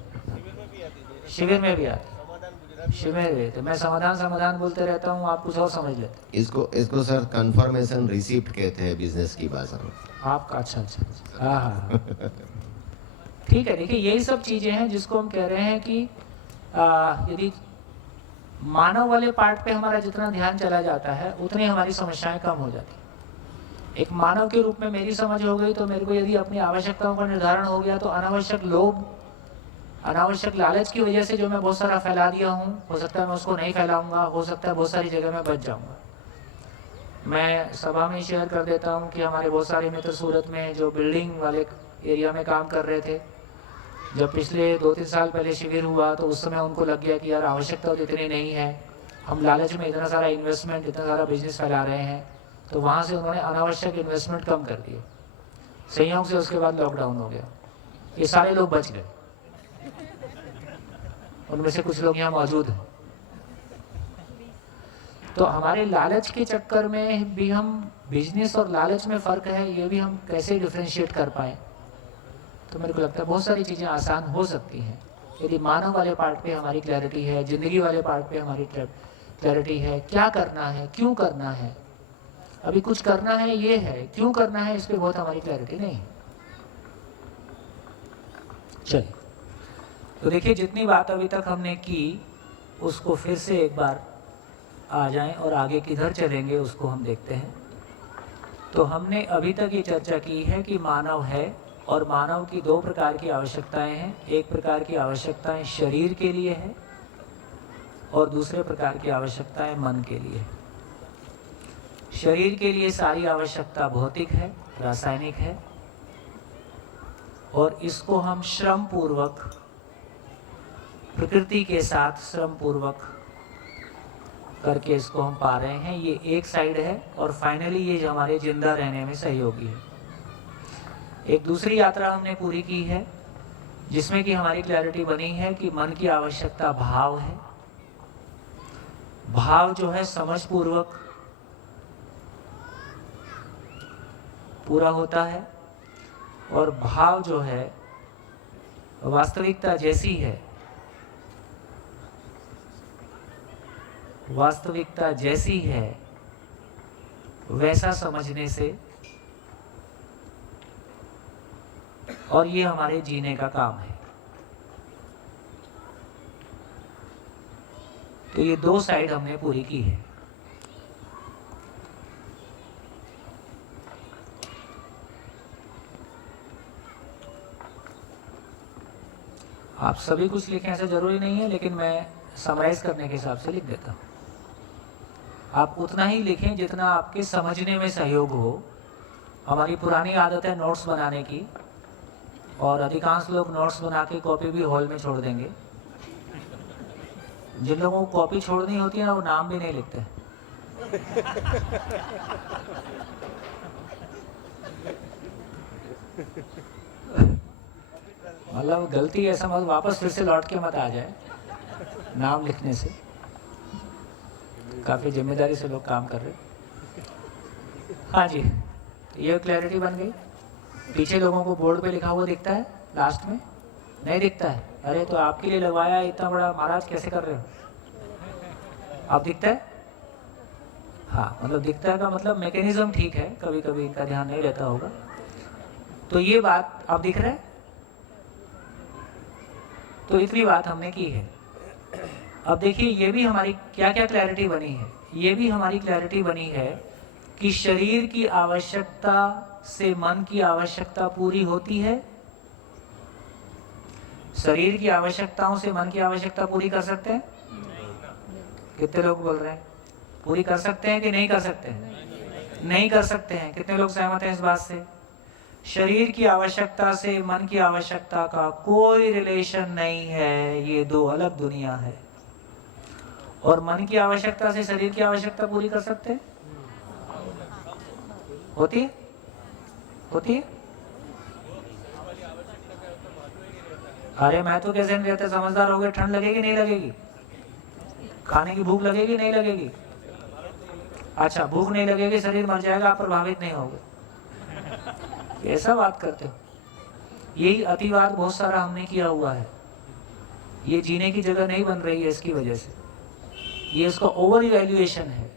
शिविर में भी आती है। शिविर में तो मैं समाधान बोलते रहता हूँ, आप कुछ और समझ लेते। इसको सर कंफर्मेशन रिसीप्ट कहते हैं बिजनेस की भाषा में। आपका अच्छा, हाँ ठीक है। देखिए यही सब चीजें हैं जिसको हम कह रहे हैं कि यदि मानव वाले पार्ट पे हमारा जितना ध्यान चला जाता है उतनी हमारी समस्याएं कम हो जाती है। एक मानव के रूप में मेरी समझ हो गई तो मेरे को यदि अपनी आवश्यकताओं का निर्धारण हो गया तो अनावश्यक लोभ, अनावश्यक लालच की वजह से जो मैं बहुत सारा फैला दिया हूँ, हो सकता है मैं उसको नहीं फैलाऊंगा, हो सकता है बहुत सारी जगह में बच जाऊंगा। मैं सभा में शेयर कर देता हूँ कि हमारे बहुत सारे मित्र सूरत में जो बिल्डिंग वाले एरिया में काम कर रहे थे, जब पिछले 2-3 साल पहले शिविर हुआ तो उस समय उनको लग गया कि यार आवश्यकता तो इतनी नहीं है, हम लालच में इतना सारा इन्वेस्टमेंट, इतना सारा बिजनेस फैला रहे हैं, तो वहाँ से उन्होंने अनावश्यक इन्वेस्टमेंट कम कर दिए। संयोग से उसके बाद लॉकडाउन हो गया, ये सारे लोग बच गए। उनमें से कुछ लोग यहाँ मौजूद हैं। तो हमारे लालच के चक्कर में भी हम, बिजनेस और लालच में फ़र्क है, ये भी हम कैसे डिफ्रेंशिएट कर पाएँ। तो मेरे को लगता है बहुत सारी चीज़ें आसान हो सकती हैं यदि मानव वाले पार्ट पे हमारी क्लैरिटी है, ज़िंदगी वाले पार्ट पे हमारी क्लैरिटी है, क्या करना है, क्यों करना है। अभी कुछ करना है ये है, क्यों करना है इस पर बहुत हमारी क्लैरिटी नहीं है। चलिए, तो देखिए जितनी बात अभी तक हमने की उसको फिर से एक बार आ जाएं और आगे किधर चलेंगे उसको हम देखते हैं। तो हमने अभी तक ये चर्चा की है कि मानव है और मानव की 2 प्रकार की आवश्यकताएं हैं। एक प्रकार की आवश्यकताएं शरीर के लिए है और दूसरे प्रकार की आवश्यकताएं मन के लिए। शरीर के लिए सारी आवश्यकता भौतिक है, रासायनिक है, और इसको हम श्रम पूर्वक, प्रकृति के साथ श्रम पूर्वक करके इसको हम पा रहे हैं। ये एक साइड है, और फाइनली ये हमारे जिंदा रहने में सहयोगी है। एक दूसरी यात्रा हमने पूरी की है जिसमें कि हमारी क्लैरिटी बनी है कि मन की आवश्यकता भाव है। भाव जो है समझ पूर्वक पूरा होता है, और भाव जो है वास्तविकता जैसी है, वास्तविकता जैसी है वैसा समझने से, और ये हमारे जीने का काम है। तो ये 2 साइड हमने पूरी की है। आप सभी कुछ लिखें ऐसा जरूरी नहीं है, लेकिन मैं समराइज करने के हिसाब से लिख देता हूँ। आप उतना ही लिखें जितना आपके समझने में सहयोग हो। हमारी पुरानी आदत है नोट्स बनाने की, और अधिकांश लोग नोट्स बना के कॉपी भी हॉल में छोड़ देंगे। जिन लोगों को कॉपी छोड़नी होती है ना, वो नाम भी नहीं लिखते। मतलब गलती ऐसा मत वापस फिर से लौट के मत आ जाए नाम लिखने से। काफ़ी जिम्मेदारी से लोग काम कर रहे हैं। हाँ जी, तो ये क्लैरिटी बन गई। पीछे लोगों को बोर्ड पे लिखा हुआ दिखता है, लास्ट में नहीं दिखता है। अरे तो आपके लिए लगवाया, इतना बड़ा महाराज कैसे कर रहे हो? आप दिखता है? हाँ, मतलब दिखता है का मतलब मैकेनिज्म ठीक है, कभी कभी इनका ध्यान नहीं रहता होगा। तो ये बात आप दिख रहा है, तो इतनी बात हमने की है। अब देखिए, ये भी हमारी क्या क्या क्लैरिटी बनी है। ये भी हमारी क्लैरिटी बनी है कि शरीर की आवश्यकता से मन की आवश्यकता पूरी होती है। शरीर की आवश्यकताओं से मन की आवश्यकता पूरी कर सकते हैं? कितने लोग बोल रहे हैं पूरी कर सकते हैं कि नहीं कर सकते हैं? नहीं कर सकते हैं। कितने लोग सहमत हैं इस बात से? शरीर की आवश्यकता से मन की आवश्यकता का कोई रिलेशन नहीं है, ये दो अलग दुनिया है। और मन की आवश्यकता से शरीर की आवश्यकता पूरी कर सकते हैं? होती है? होती है? अरे मैं तो कैसे नहीं रहता, समझदार हो गए। ठंड लगेगी नहीं लगेगी? खाने की भूख लगेगी नहीं लगेगी? अच्छा, भूख नहीं लगेगी, शरीर मर जाएगा, आप प्रभावित नहीं होगे। ऐसा बात करते हो? यही अतिवाद बहुत सारा हमने किया हुआ है। ये जीने की जगह नहीं बन रही है इसकी वजह से। ये इसका ओवर इवैल्यूएशन है।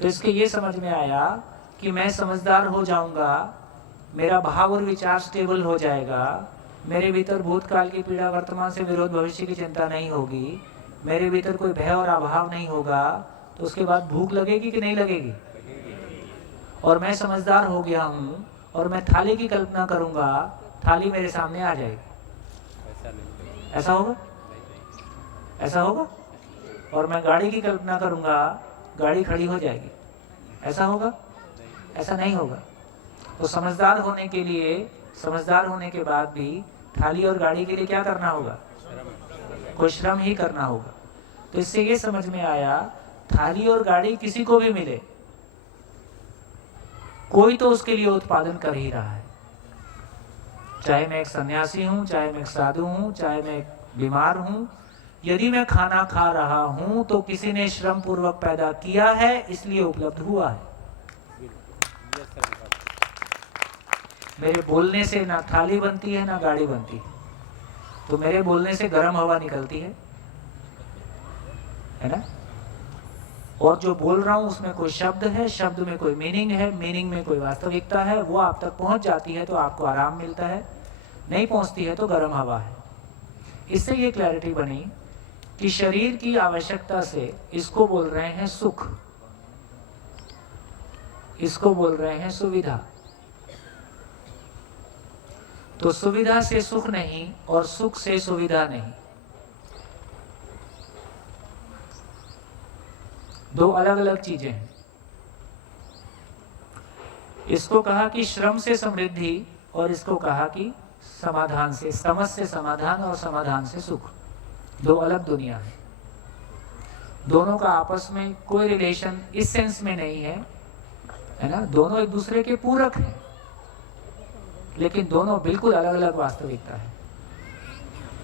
तो इसके ये समझ में आया कि मैं समझदार हो जाऊंगा, मेरा भाव और विचार स्टेबल हो जाएगा, मेरे भीतर भूतकाल की पीड़ा, वर्तमान से विरोध, भविष्य की चिंता नहीं होगी, मेरे भीतर कोई भय और अभाव नहीं होगा, तो उसके बाद भूख लगेगी कि नहीं लगेगी? और मैं समझदार हो गया हूँ और मैं थाली की कल्पना करूंगा, थाली मेरे सामने आ जाएगी। ऐसा होगा? ऐसा होगा? और मैं गाड़ी की कल्पना करूंगा, गाड़ी खड़ी हो जाएगी। ऐसा होगा? ऐसा नहीं होगा। तो समझदार होने के लिए, समझदार होने के बाद भी थाली और गाड़ी के लिए क्या करना होगा? कोई श्रम ही करना होगा। तो इससे ये समझ में आया, थाली और गाड़ी किसी को भी मिले, कोई तो उसके लिए उत्पादन कर ही रहा है। चाहे मैं एक सन्यासी हूं, चाहे मैं एक साधु हूं, चाहे मैं एक बीमार हूं, यदि मैं खाना खा रहा हूं तो किसी ने श्रम पूर्वक पैदा किया है, इसलिए उपलब्ध हुआ है। मेरे बोलने से ना थाली बनती है ना गाड़ी बनती है। तो मेरे बोलने से गर्म हवा निकलती है ना? और जो बोल रहा हूं उसमें कोई शब्द है, शब्द में कोई मीनिंग है, मीनिंग में कोई वास्तविकता है, वो आप तक पहुंच जाती है तो आपको आराम मिलता है, नहीं पहुंचती है तो गर्म हवा है। इससे ये क्लैरिटी बनी कि शरीर की आवश्यकता से इसको बोल रहे हैं सुख, इसको बोल रहे हैं सुविधा। तो सुविधा से सुख नहीं और सुख से सुविधा नहीं, दो अलग अलग चीजें हैं। इसको कहा कि श्रम से समृद्धि और इसको कहा कि समाधान से, समझ से समाधान और समाधान से सुख, दो अलग दुनिया है। दोनों का आपस में कोई रिलेशन इस सेंस में नहीं है, है ना? दोनों एक दूसरे के पूरक हैं, लेकिन दोनों बिल्कुल अलग अलग वास्तविकता है।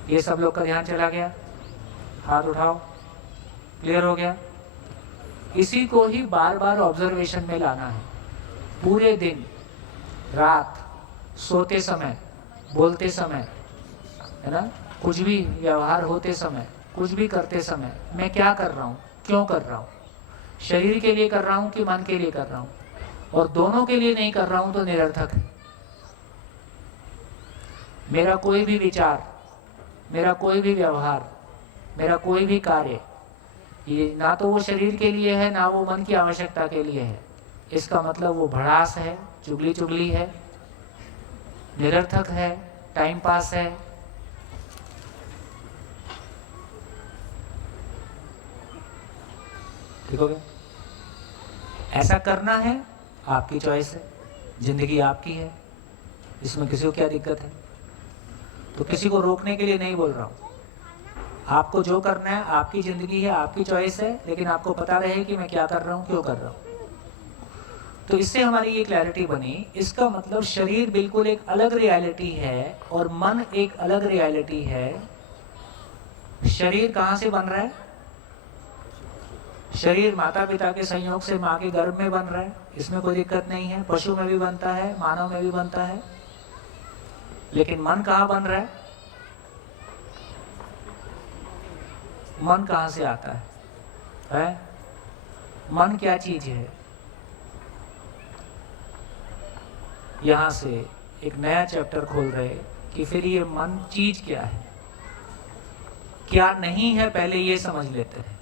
ये सब लोग का ध्यान चला गया? हाथ उठाओ। क्लियर हो गया? इसी को ही बार बार ऑब्जर्वेशन में लाना है। पूरे दिन, रात, सोते समय, बोलते समय, है ना, कुछ भी व्यवहार होते समय, कुछ भी करते समय, मैं क्या कर रहा हूँ, क्यों कर रहा हूँ, शरीर के लिए कर रहा हूँ कि मन के लिए कर रहा हूँ, और दोनों के लिए नहीं कर रहा हूँ तो निरर्थक है। मेरा कोई भी विचार, मेरा कोई भी व्यवहार, मेरा कोई भी कार्य, ये ना तो वो शरीर के लिए है ना वो मन की आवश्यकता के लिए है। इसका मतलब वो भड़ास है, चुगली चुगली है, निरर्थक है, टाइम पास है। ठीक हो गया? ऐसा करना है आपकी चॉइस है, जिंदगी आपकी है, इसमें किसी को क्या दिक्कत है? तो किसी को रोकने के लिए नहीं बोल रहा हूँ। आपको जो करना है, आपकी जिंदगी है, आपकी चॉइस है, लेकिन आपको पता रहे कि मैं क्या कर रहा हूँ, क्यों कर रहा हूँ। तो इससे हमारी ये क्लैरिटी बनी, इसका मतलब शरीर बिल्कुल एक अलग रियलिटी है और मन एक अलग रियलिटी है। शरीर कहाँ से बन रहा है? शरीर माता पिता के संयोग से माँ के गर्भ में बन रहा है, इसमें कोई दिक्कत नहीं है। पशु में भी बनता है, मानव में भी बनता है। लेकिन मन कहाँ बन रहा है? मन कहाँ से आता है? मन क्या चीज है? यहां से एक नया चैप्टर खोल रहे कि फिर ये मन चीज क्या है, क्या नहीं है, पहले ये समझ लेते हैं।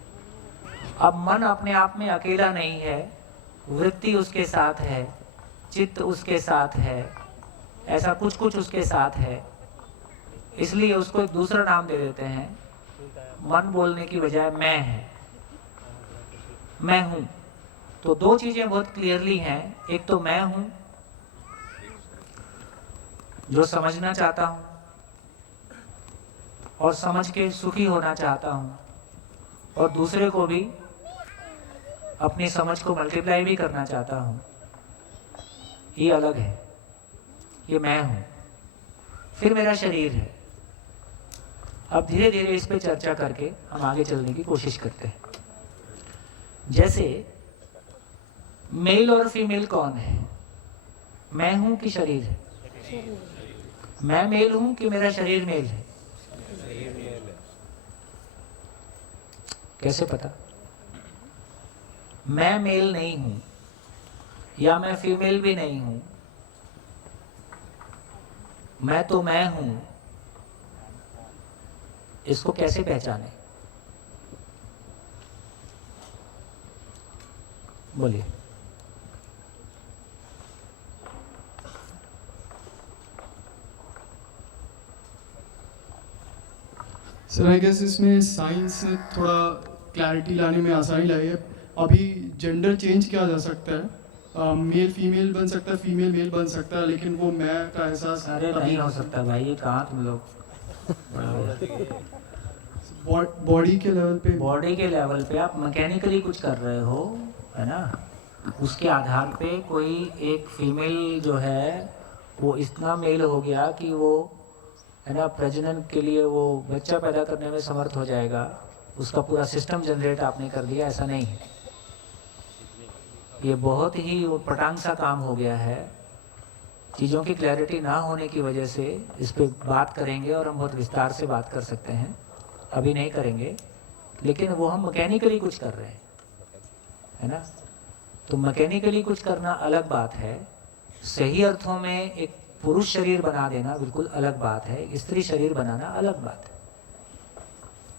अब मन अपने आप में अकेला नहीं है, वृत्ति उसके साथ है, चित्त उसके साथ है, ऐसा कुछ कुछ उसके साथ है। इसलिए उसको एक दूसरा नाम दे देते हैं। मन बोलने की बजाय मैं है, मैं हूं। तो दो चीजें बहुत क्लियरली हैं। एक तो मैं हूं जो समझना चाहता हूं और समझ के सुखी होना चाहता हूं, और दूसरे को भी अपनी समझ को मल्टीप्लाई भी करना चाहता हूं। ये अलग है, ये मैं हूं। फिर मेरा शरीर है। अब धीरे धीरे इस पे चर्चा करके हम आगे चलने की कोशिश करते हैं। जैसे मेल और फीमेल कौन है? मैं हूं कि शरीर है? मैं मेल हूं कि मेरा शरीर मेल है? कैसे पता? मैं मेल नहीं हूं या मैं फीमेल भी नहीं हूं, मैं तो मैं हूं। इसको कैसे पहचाने? बोलिए। सर आई गेस इसमें साइंस ने थोड़ा क्लैरिटी लाने में आसानी लाई है। अभी जेंडर चेंज किया जा सकता है, मेल फीमेल बन सकता है, फीमेल मेल बन सकता है, लेकिन वो मैं का एहसास अरे नहीं हो सकता भाई, ये कहाँ तुम लोग बॉडी के लेवल पे, बॉडी के लेवल पे आप मैकेनिकली कुछ कर रहे हो, है ना। उसके आधार पे कोई एक फीमेल जो है वो इतना मेल हो गया कि वो, है ना, प्रजनन के लिए वो बच्चा पैदा करने में समर्थ हो जाएगा, उसका पूरा सिस्टम जनरेट आपने कर दिया, ऐसा नहीं है। ये बहुत ही पटांग सा काम हो गया है। चीज़ों की क्लैरिटी ना होने की वजह से इस पे बात करेंगे और हम बहुत विस्तार से बात कर सकते हैं, अभी नहीं करेंगे। लेकिन वो हम मैकेनिकली कुछ कर रहे हैं, है ना। तो मैकेनिकली कुछ करना अलग बात है, सही अर्थों में एक पुरुष शरीर बना देना बिल्कुल अलग बात है, स्त्री शरीर बनाना अलग बात है।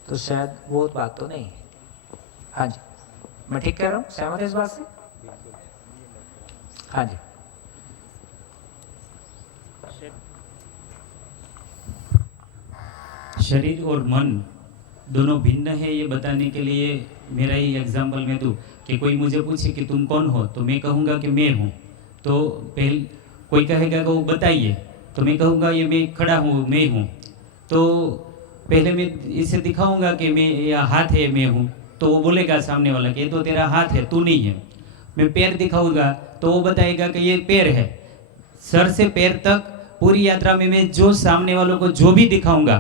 तो शायद वो बात तो नहीं है। हाँ जी, मैं ठीक कह रहा हूँ? सहमत है इस बात से? हाँ जी। शरीर और मन दोनों भिन्न है, ये बताने के लिए मेरा ही एग्जाम्पल मैं दूँ कि कोई मुझे पूछे कि तुम कौन हो, तो मैं कहूँगा कि मैं हूँ। तो पहले कोई कहेगा कि वो बताइए, तो मैं कहूँगा ये मैं खड़ा हूँ, मैं हूँ। तो पहले मैं इसे दिखाऊंगा कि मैं, यह हाथ है, मैं हूँ। तो वो बोलेगा सामने वाला कि ये तो तेरा हाथ है, तू नहीं है। मैं पैर दिखाऊंगा तो वो बताएगा कि ये पैर है। सर से पैर तक पूरी यात्रा में मैं जो सामने वालों को जो भी दिखाऊंगा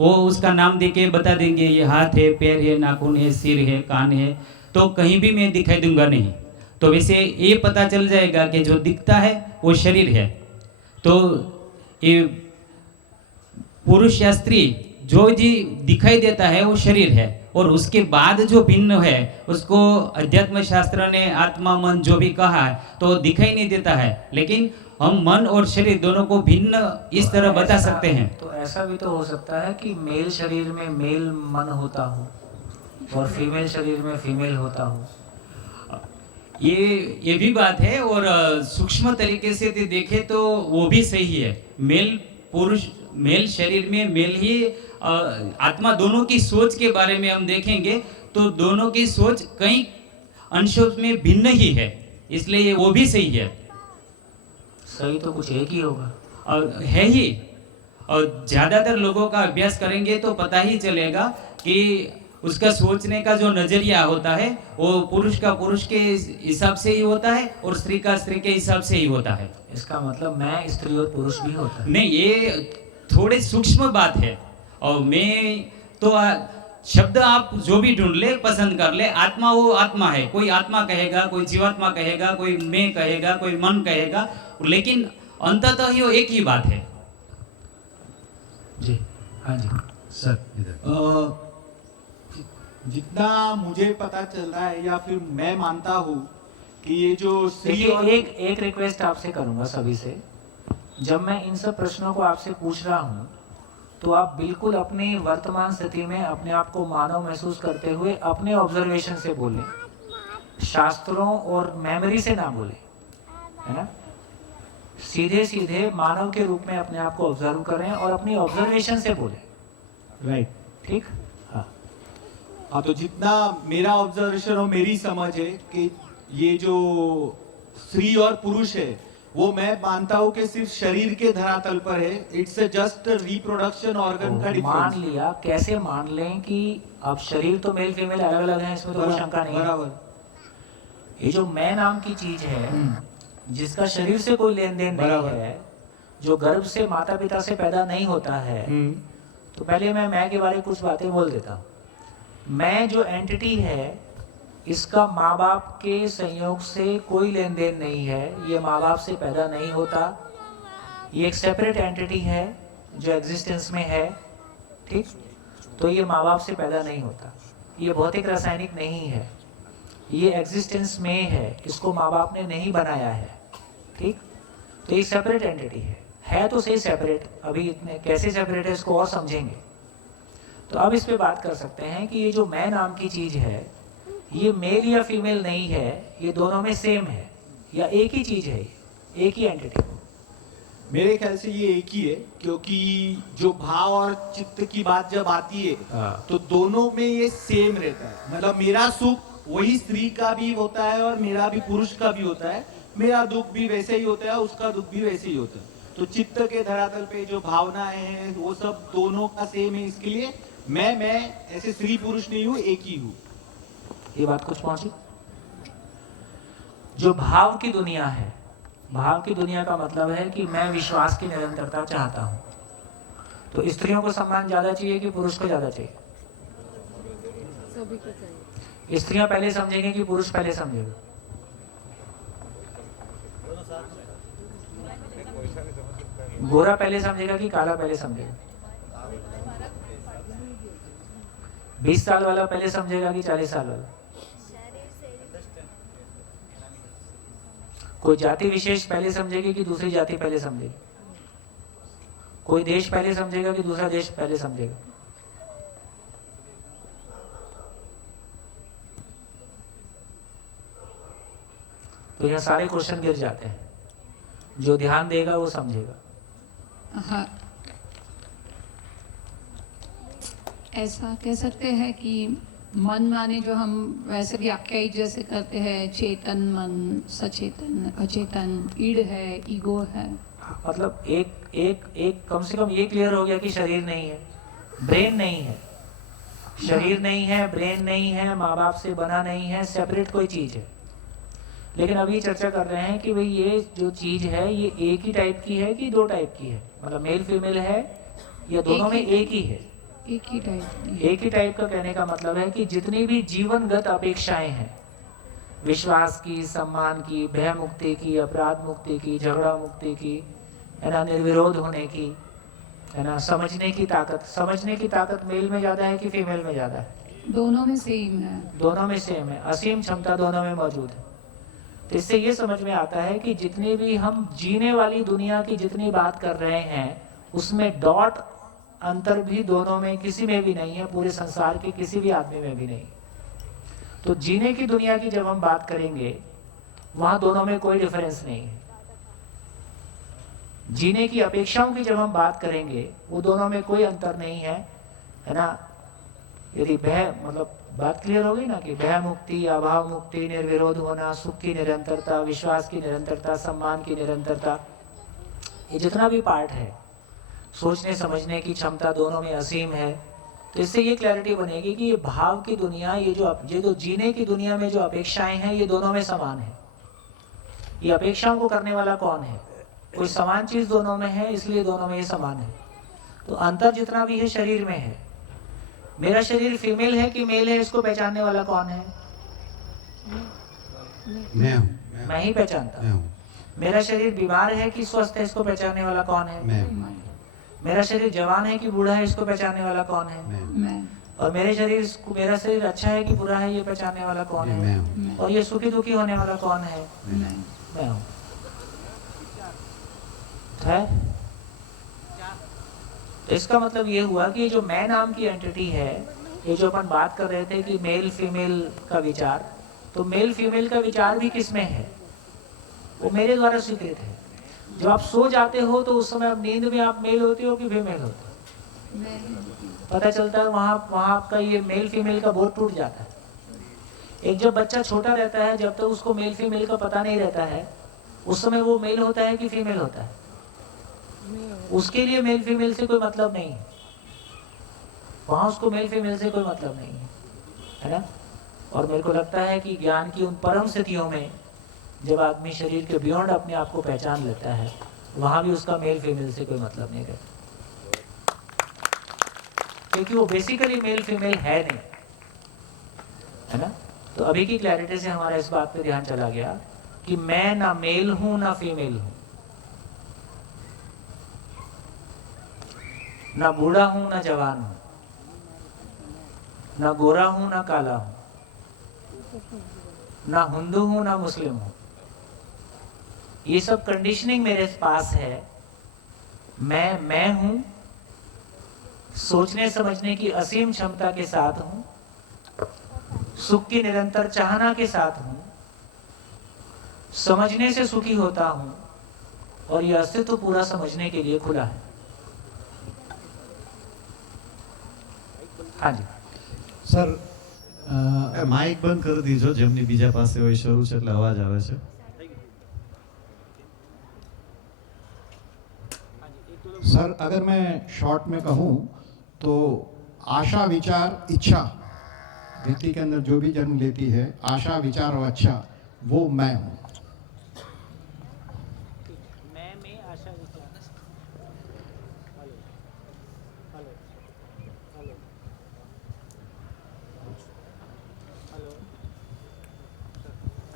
वो उसका नाम देके बता देंगे, ये हाथ है, पैर है, नाखून है, सिर है, कान है। तो कहीं भी मैं दिखाई दूंगा नहीं। तो वैसे ये पता चल जाएगा कि जो दिखता है वो शरीर है। तो ये पुरुष या स्त्री जो जी दिखाई देता है वो शरीर है, और उसके बाद जो भिन्न है उसको अध्यात्म शास्त्र ने आत्मा मन जो भी कहा है तो दिखाई नहीं देता है। लेकिन हम मन और शरीर दोनों को भिन्न इस तरह बता सकते हैं। तो ऐसा भी तो हो सकता है कि मेल शरीर में मेल मन होता हो और फीमेल शरीर में फीमेल होता हो। ये भी बात है, और सूक्ष्म तरीके से देखे तो वो भी सही है। मेल पुरुष, मेल शरीर में मेल ही आत्मा, दोनों की सोच के बारे में हम देखेंगे तो दोनों की सोच कई अंशों में भिन्न ही है, इसलिए वो भी सही है। सही तो कुछ एक ही होगा, और है ही। और ज़्यादातर लोगों का अभ्यास करेंगे तो पता ही चलेगा कि उसका सोचने का जो नजरिया होता है वो पुरुष का पुरुष के हिसाब से ही होता है और स्त्री का स्त्री के हिसाब से ही होता है। इसका मतलब मैं स्त्री और पुरुष भी होता है। नहीं, ये थोड़े सूक्ष्म बात है। और मैं तो शब्द आप जो भी ढूंढ ले, पसंद कर ले, आत्मा वो आत्मा है। कोई आत्मा कहेगा, कोई जीवात्मा कहेगा, कोई मैं कहेगा, कोई मन कहेगा, लेकिन अंततः ये एक ही बात है। जी हाँ जी सर, जितना मुझे पता चल रहा है या फिर मैं मानता हूँ कि ये जो देखिए, एक रिक्वेस्ट आपसे करूंगा सभी से, जब मैं इन सब प्रश्नों को आपसे पूछ रहा हूँ तो आप बिल्कुल अपनी वर्तमान स्थिति में अपने आप को मानव महसूस करते हुए अपने ऑब्जर्वेशन से बोलें, शास्त्रों और मेमोरी से ना बोलें, है ना। सीधे सीधे मानव के रूप में अपने आप को ऑब्जर्व करें और अपनी ऑब्जर्वेशन से बोलें। राइट, ठीक। हाँ, तो जितना मेरा ऑब्जर्वेशन और मेरी समझ है कि ये जो स्त्री और पुरुष है वो मैं मानता हूँ कि सिर्फ शरीर के धरातल पर है। इट्स जस्ट रिप्रोडक्शन ऑर्गन का डिफरेंस। मान लिया, कैसे मान लें कि अब शरीर तो मेल फीमेल अलग अलग हैं, इसमें तो कोई शंका नहीं है। बराबर। ये जो मैं नाम की चीज है जिसका शरीर से कोई लेन देन नहीं है, जो गर्भ से माता पिता से पैदा नहीं होता है, तो पहले मैं के बारे में कुछ बातें बोल देता हूँ। मैं जो एंटिटी है इसका माँ बाप के संयोग से कोई लेन देन नहीं है, ये माँ बाप से पैदा नहीं होता, ये एक सेपरेट एंटिटी है जो एग्जिस्टेंस में है, ठीक। तो ये माँ बाप से पैदा नहीं होता, ये भौतिक रासायनिक नहीं है, ये एग्जिस्टेंस में है, इसको माँ बाप ने नहीं बनाया है, ठीक। तो ये सेपरेट एंटिटी है तो सही सेपरेट। अभी इतने कैसे सेपरेट है इसको और समझेंगे। तो अब इस पे बात कर सकते हैं कि ये जो मैं नाम की चीज है ये मेल या फीमेल नहीं है, ये दोनों में सेम है या एक ही चीज है, एक ही एंटिटी। मेरे ख्याल से ये एक ही है, क्योंकि जो भाव और चित्त की बात जब आती है तो दोनों में ये सेम रहता है। मतलब मेरा सुख वही स्त्री का भी होता है और मेरा भी पुरुष का भी होता है, मेरा दुख भी वैसे ही होता है, उसका दुख भी वैसे ही होता है। तो चित्त के धरातल पे जो भावनाएं हैं वो सब दोनों का सेम है। इसके लिए मैं ऐसे स्त्री पुरुष नहीं हूँ, एक ही हूँ। ये बात कुछ पहुंची। जो भाव की दुनिया है, भाव की दुनिया का मतलब है कि मैं विश्वास की निरंतरता चाहता हूं। तो स्त्रियों को सम्मान ज्यादा चाहिए कि पुरुष को ज्यादा चाहिए? सभी को चाहिए। स्त्रियां पहले समझेंगे कि पुरुष पहले समझेगा? गोरा पहले समझेगा कि काला पहले समझेगा? 20 साल वाला पहले समझेगा कि 40 साल वाला? कोई जाति विशेष पहले समझेगी कि दूसरी जाति पहले समझेगी? कोई देश पहले समझेगा कि दूसरा देश पहले समझेगा? तो यह सारे क्वेश्चन गिर जाते हैं। जो ध्यान देगा वो समझेगा। हाँ, ऐसा कह सकते हैं कि मन माने जो हम वैसे भी आख्यायित जैसे करते हैं, चेतन मन, सचेतन, अचेतन, ईड है, ईगो है। मतलब एक कम से कम ये क्लियर हो गया कि शरीर नहीं है, ब्रेन नहीं है, शरीर नहीं है, ब्रेन नहीं है, माँ बाप से बना नहीं है, सेपरेट कोई चीज है। लेकिन अभी चर्चा कर रहे हैं कि भाई ये जो चीज है ये एक ही टाइप की है कि दो टाइप की है, मतलब मेल फीमेल है या दोनों में एक ही है? एक ही टाइप। एक ही टाइप का कहने का मतलब है कि जितनी भी जीवनगत अपेक्षाएं हैं, विश्वास की, सम्मान की, भय मुक्ति की, अपराध मुक्ति की, झगड़ा मुक्ति की, है ना, निर्विरोध होने की, है ना, समझने की ताकत मेल में ज्यादा है कि फीमेल में ज्यादा है? दोनों में सेम है। दोनों में सेम है, असीम क्षमता दोनों में मौजूद है। तो इससे ये समझ में आता है कि जितनी भी हम जीने वाली दुनिया की जितनी बात कर रहे हैं उसमें डॉट अंतर भी दोनों में किसी में भी नहीं है, पूरे संसार के किसी भी आदमी में भी नहीं। तो जीने की दुनिया की जब हम बात करेंगे वहां दोनों में कोई डिफरेंस नहीं है। जीने की अपेक्षाओं की जब हम बात करेंगे वो दोनों में कोई अंतर नहीं है, है ना। यदि भय, मतलब बात क्लियर हो गई ना कि भय मुक्ति, अभाव मुक्ति, निर्विरोध होना, सुख की निरंतरता, विश्वास की निरंतरता, सम्मान की निरंतरता, ये जितना भी पार्ट है, सोचने समझने की क्षमता दोनों में असीम है तो इससे ये क्लैरिटी बनेगी कि ये भाव की दुनिया, ये जो जीने की दुनिया में जो अपेक्षाएं हैं, ये दोनों में समान है। ये अपेक्षाओं को करने वाला कौन है? कोई समान चीज दोनों में है, इसलिए दोनों में ये समान है। तो अंतर जितना भी है शरीर में है। मेरा शरीर फीमेल है कि मेल है, इसको पहचानने वाला कौन है? मैं ही पहचानता हूँ। मेरा शरीर बीमार है कि स्वस्थ है, इसको पहचानने वाला कौन है? मेरा शरीर जवान है कि बूढ़ा है, इसको पहचानने वाला कौन है? और मेरा शरीर अच्छा है कि बुरा है, ये पहचानने वाला कौन है? और ये सुखी दुखी होने वाला कौन है? मैं हूँ। तो इसका मतलब ये हुआ कि जो मैं नाम की एंटिटी है, ये जो अपन बात कर रहे थे कि मेल फीमेल का विचार, तो मेल फीमेल का विचार भी किसमें है? वो मेरे द्वारा स्वीकृत है। जब आप सो जाते हो तो उस समय आप नींद में आप मेल होते हो कि फीमेल होते हो? पता चलता है वहाँ आपका ये मेल फीमेल का बोध टूट जाता है। एक जब बच्चा छोटा रहता है, जब तक उसको मेल फीमेल का पता नहीं रहता है, उस समय वो मेल होता है कि फीमेल होता है? उसके लिए मेल फीमेल से कोई मतलब नहीं है। वहाँ उसको मेल फीमेल से कोई मतलब नहीं है ना? और मेरे को लगता है कि ज्ञान की उन परम स्थितियों में जब आदमी शरीर के बियॉन्ड अपने आप को पहचान लेता है, वहाँ भी उसका मेल फीमेल से कोई मतलब नहीं रहता, क्योंकि वो बेसिकली मेल फीमेल है नहीं, है ना? तो अभी की क्लैरिटी से हमारा इस बात पे ध्यान चला गया कि मैं ना मेल हूं ना फीमेल हूं, ना बूढ़ा हूं ना जवान हूं, ना गोरा हूं ना काला हूं, ना हिंदू हूं ना मुस्लिम हूं। ये सब कंडीशनिंग मेरे पास है। मैं हूं, सोचने समझने की असीम क्षमता के साथ हूं, सुख की निरंतर चाहना के साथ हूं, समझने से सुखी होता हूं, और यह अस्तित्व पूरा समझने के लिए खुला है। हाँ जी સર માઇક બંધ કરી દીજો, જેમની બીજા પાસે હોય શરૂ છે એટલે અવાજ આવે છે। सर अगर मैं शॉर्ट में कहूँ तो आशा विचार इच्छा व्यक्ति के अंदर जो भी जन्म लेती है, आशा विचार और अच्छा, वो मैं हूँ।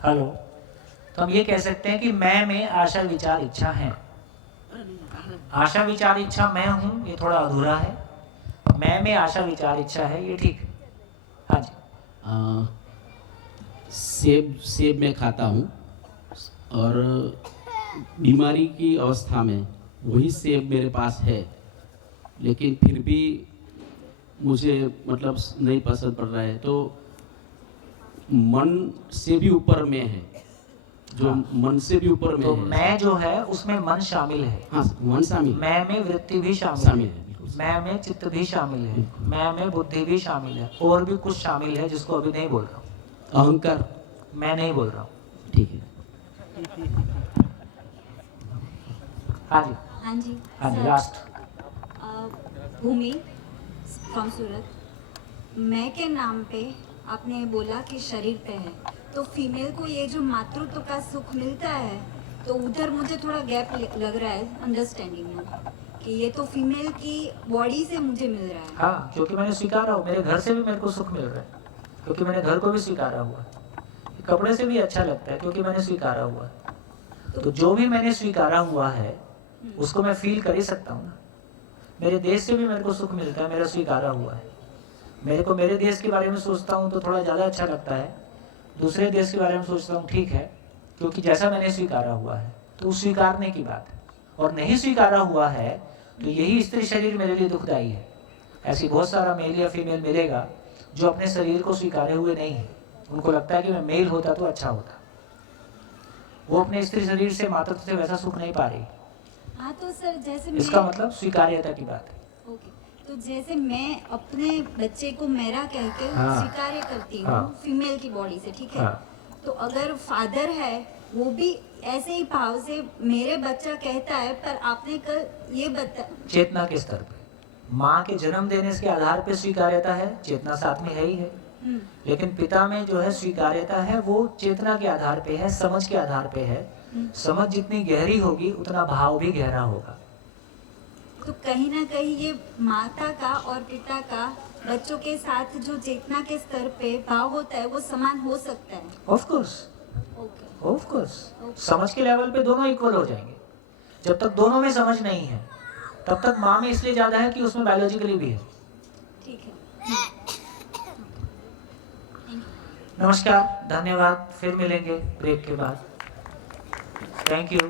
हेलो, तो हम ये कह सकते हैं कि मैं में आशा विचार इच्छा है। आशा विचार इच्छा मैं हूं, ये थोड़ा अधूरा है। मैं में आशा विचार इच्छा है, ये ठीक है। हाँ जी। सेब मैं खाता हूँ, और बीमारी की अवस्था में वही सेब मेरे पास है, लेकिन फिर भी मुझे मतलब नहीं पसंद पड़ रहा है। तो मन से भी ऊपर में है, जो मन से भी ऊपर में तो है। मैं जो है उसमें मन शामिल है। हाँ, मन शामिल। मैं में वृत्ति भी शामिल है, मैं में चित्त भी शामिल है, मैं में बुद्धि भी शामिल है, और भी कुछ शामिल है जिसको अभी नहीं बोल रहा हूँ। अहंकार मैं नहीं बोल रहा हूँ। ठीक है। हाँ जी हाँ जी हाँ जी। लास्ट भूमि फ्रॉम सूरत। मैं के नाम पे आपने बोला कि शरीर पे है, तो फीमेल को ये जो मातृत्व का सुख मिलता है, तो उधर मुझे थोड़ा गैप लग रहा है अंडरस्टैंडिंग में कि ये तो फीमेल की बॉडी से मुझे मिल रहा है। हाँ, क्योंकि मैंने स्वीकारा हो, मेरे घर से भी मेरे को सुख मिल रहा है क्योंकि मैंने घर को भी स्वीकारा हुआ है। कपड़े से भी अच्छा लगता है क्योंकि मैंने स्वीकारा हुआ है। तो जो भी मैंने स्वीकारा हुआ है उसको मैं फील कर ही सकता हूँ ना। मेरे देश से भी मेरे को सुख मिलता है, मेरा स्वीकारा हुआ है। मेरे को मेरे देश के बारे में सोचता हूँ तो थोड़ा ज़्यादा अच्छा लगता है, दूसरे देश के बारे में सोचता हूँ ठीक है, क्योंकि जैसा मैंने स्वीकारा हुआ है। तो स्वीकारने की बात है। और नहीं स्वीकारा हुआ है तो यही स्त्री शरीर मेरे लिए दुखदायी है। ऐसी बहुत सारा मेल या फीमेल मिलेगा जो अपने शरीर को स्वीकारे हुए नहीं है। उनको लगता है कि मैं मेल होता तो अच्छा होता। वो अपने स्त्री शरीर से मातृत्व से वैसा सुख नहीं पा रही। हाँ, तो सर जैसे इसका मतलब स्वीकार्यता की बात है। ओके, तो जैसे मैं अपने बच्चे को मेरा कह के स्वीकार्य करती हूँ फीमेल की बॉडी से, ठीक है? तो अगर फादर है वो भी ऐसे ही भाव से मेरे बच्चा कहता है, पर आपने कल ये बता चेतना के स्तर पे माँ के जन्म देने के आधार पे स्वीकार्यता है, चेतना साथ में है ही है, लेकिन पिता में जो है स्वीकार्यता है वो चेतना के आधार पे है, समझ के आधार पे है। समझ जितनी गहरी होगी उतना भाव भी गहरा होगा। तो कहीं ना कहीं ये माता का और पिता का बच्चों के साथ जो चेतना के स्तर पे भाव होता है वो समान हो सकता है। ऑफ कोर्स समझ के लेवल पे दोनों इक्वल हो जाएंगे। जब तक दोनों में समझ नहीं है तब तक माँ में इसलिए ज्यादा है कि उसमें बायोलॉजिकली भी है। ठीक है। नमस्कार, धन्यवाद, फिर मिलेंगे ब्रेक के बाद। Thank you.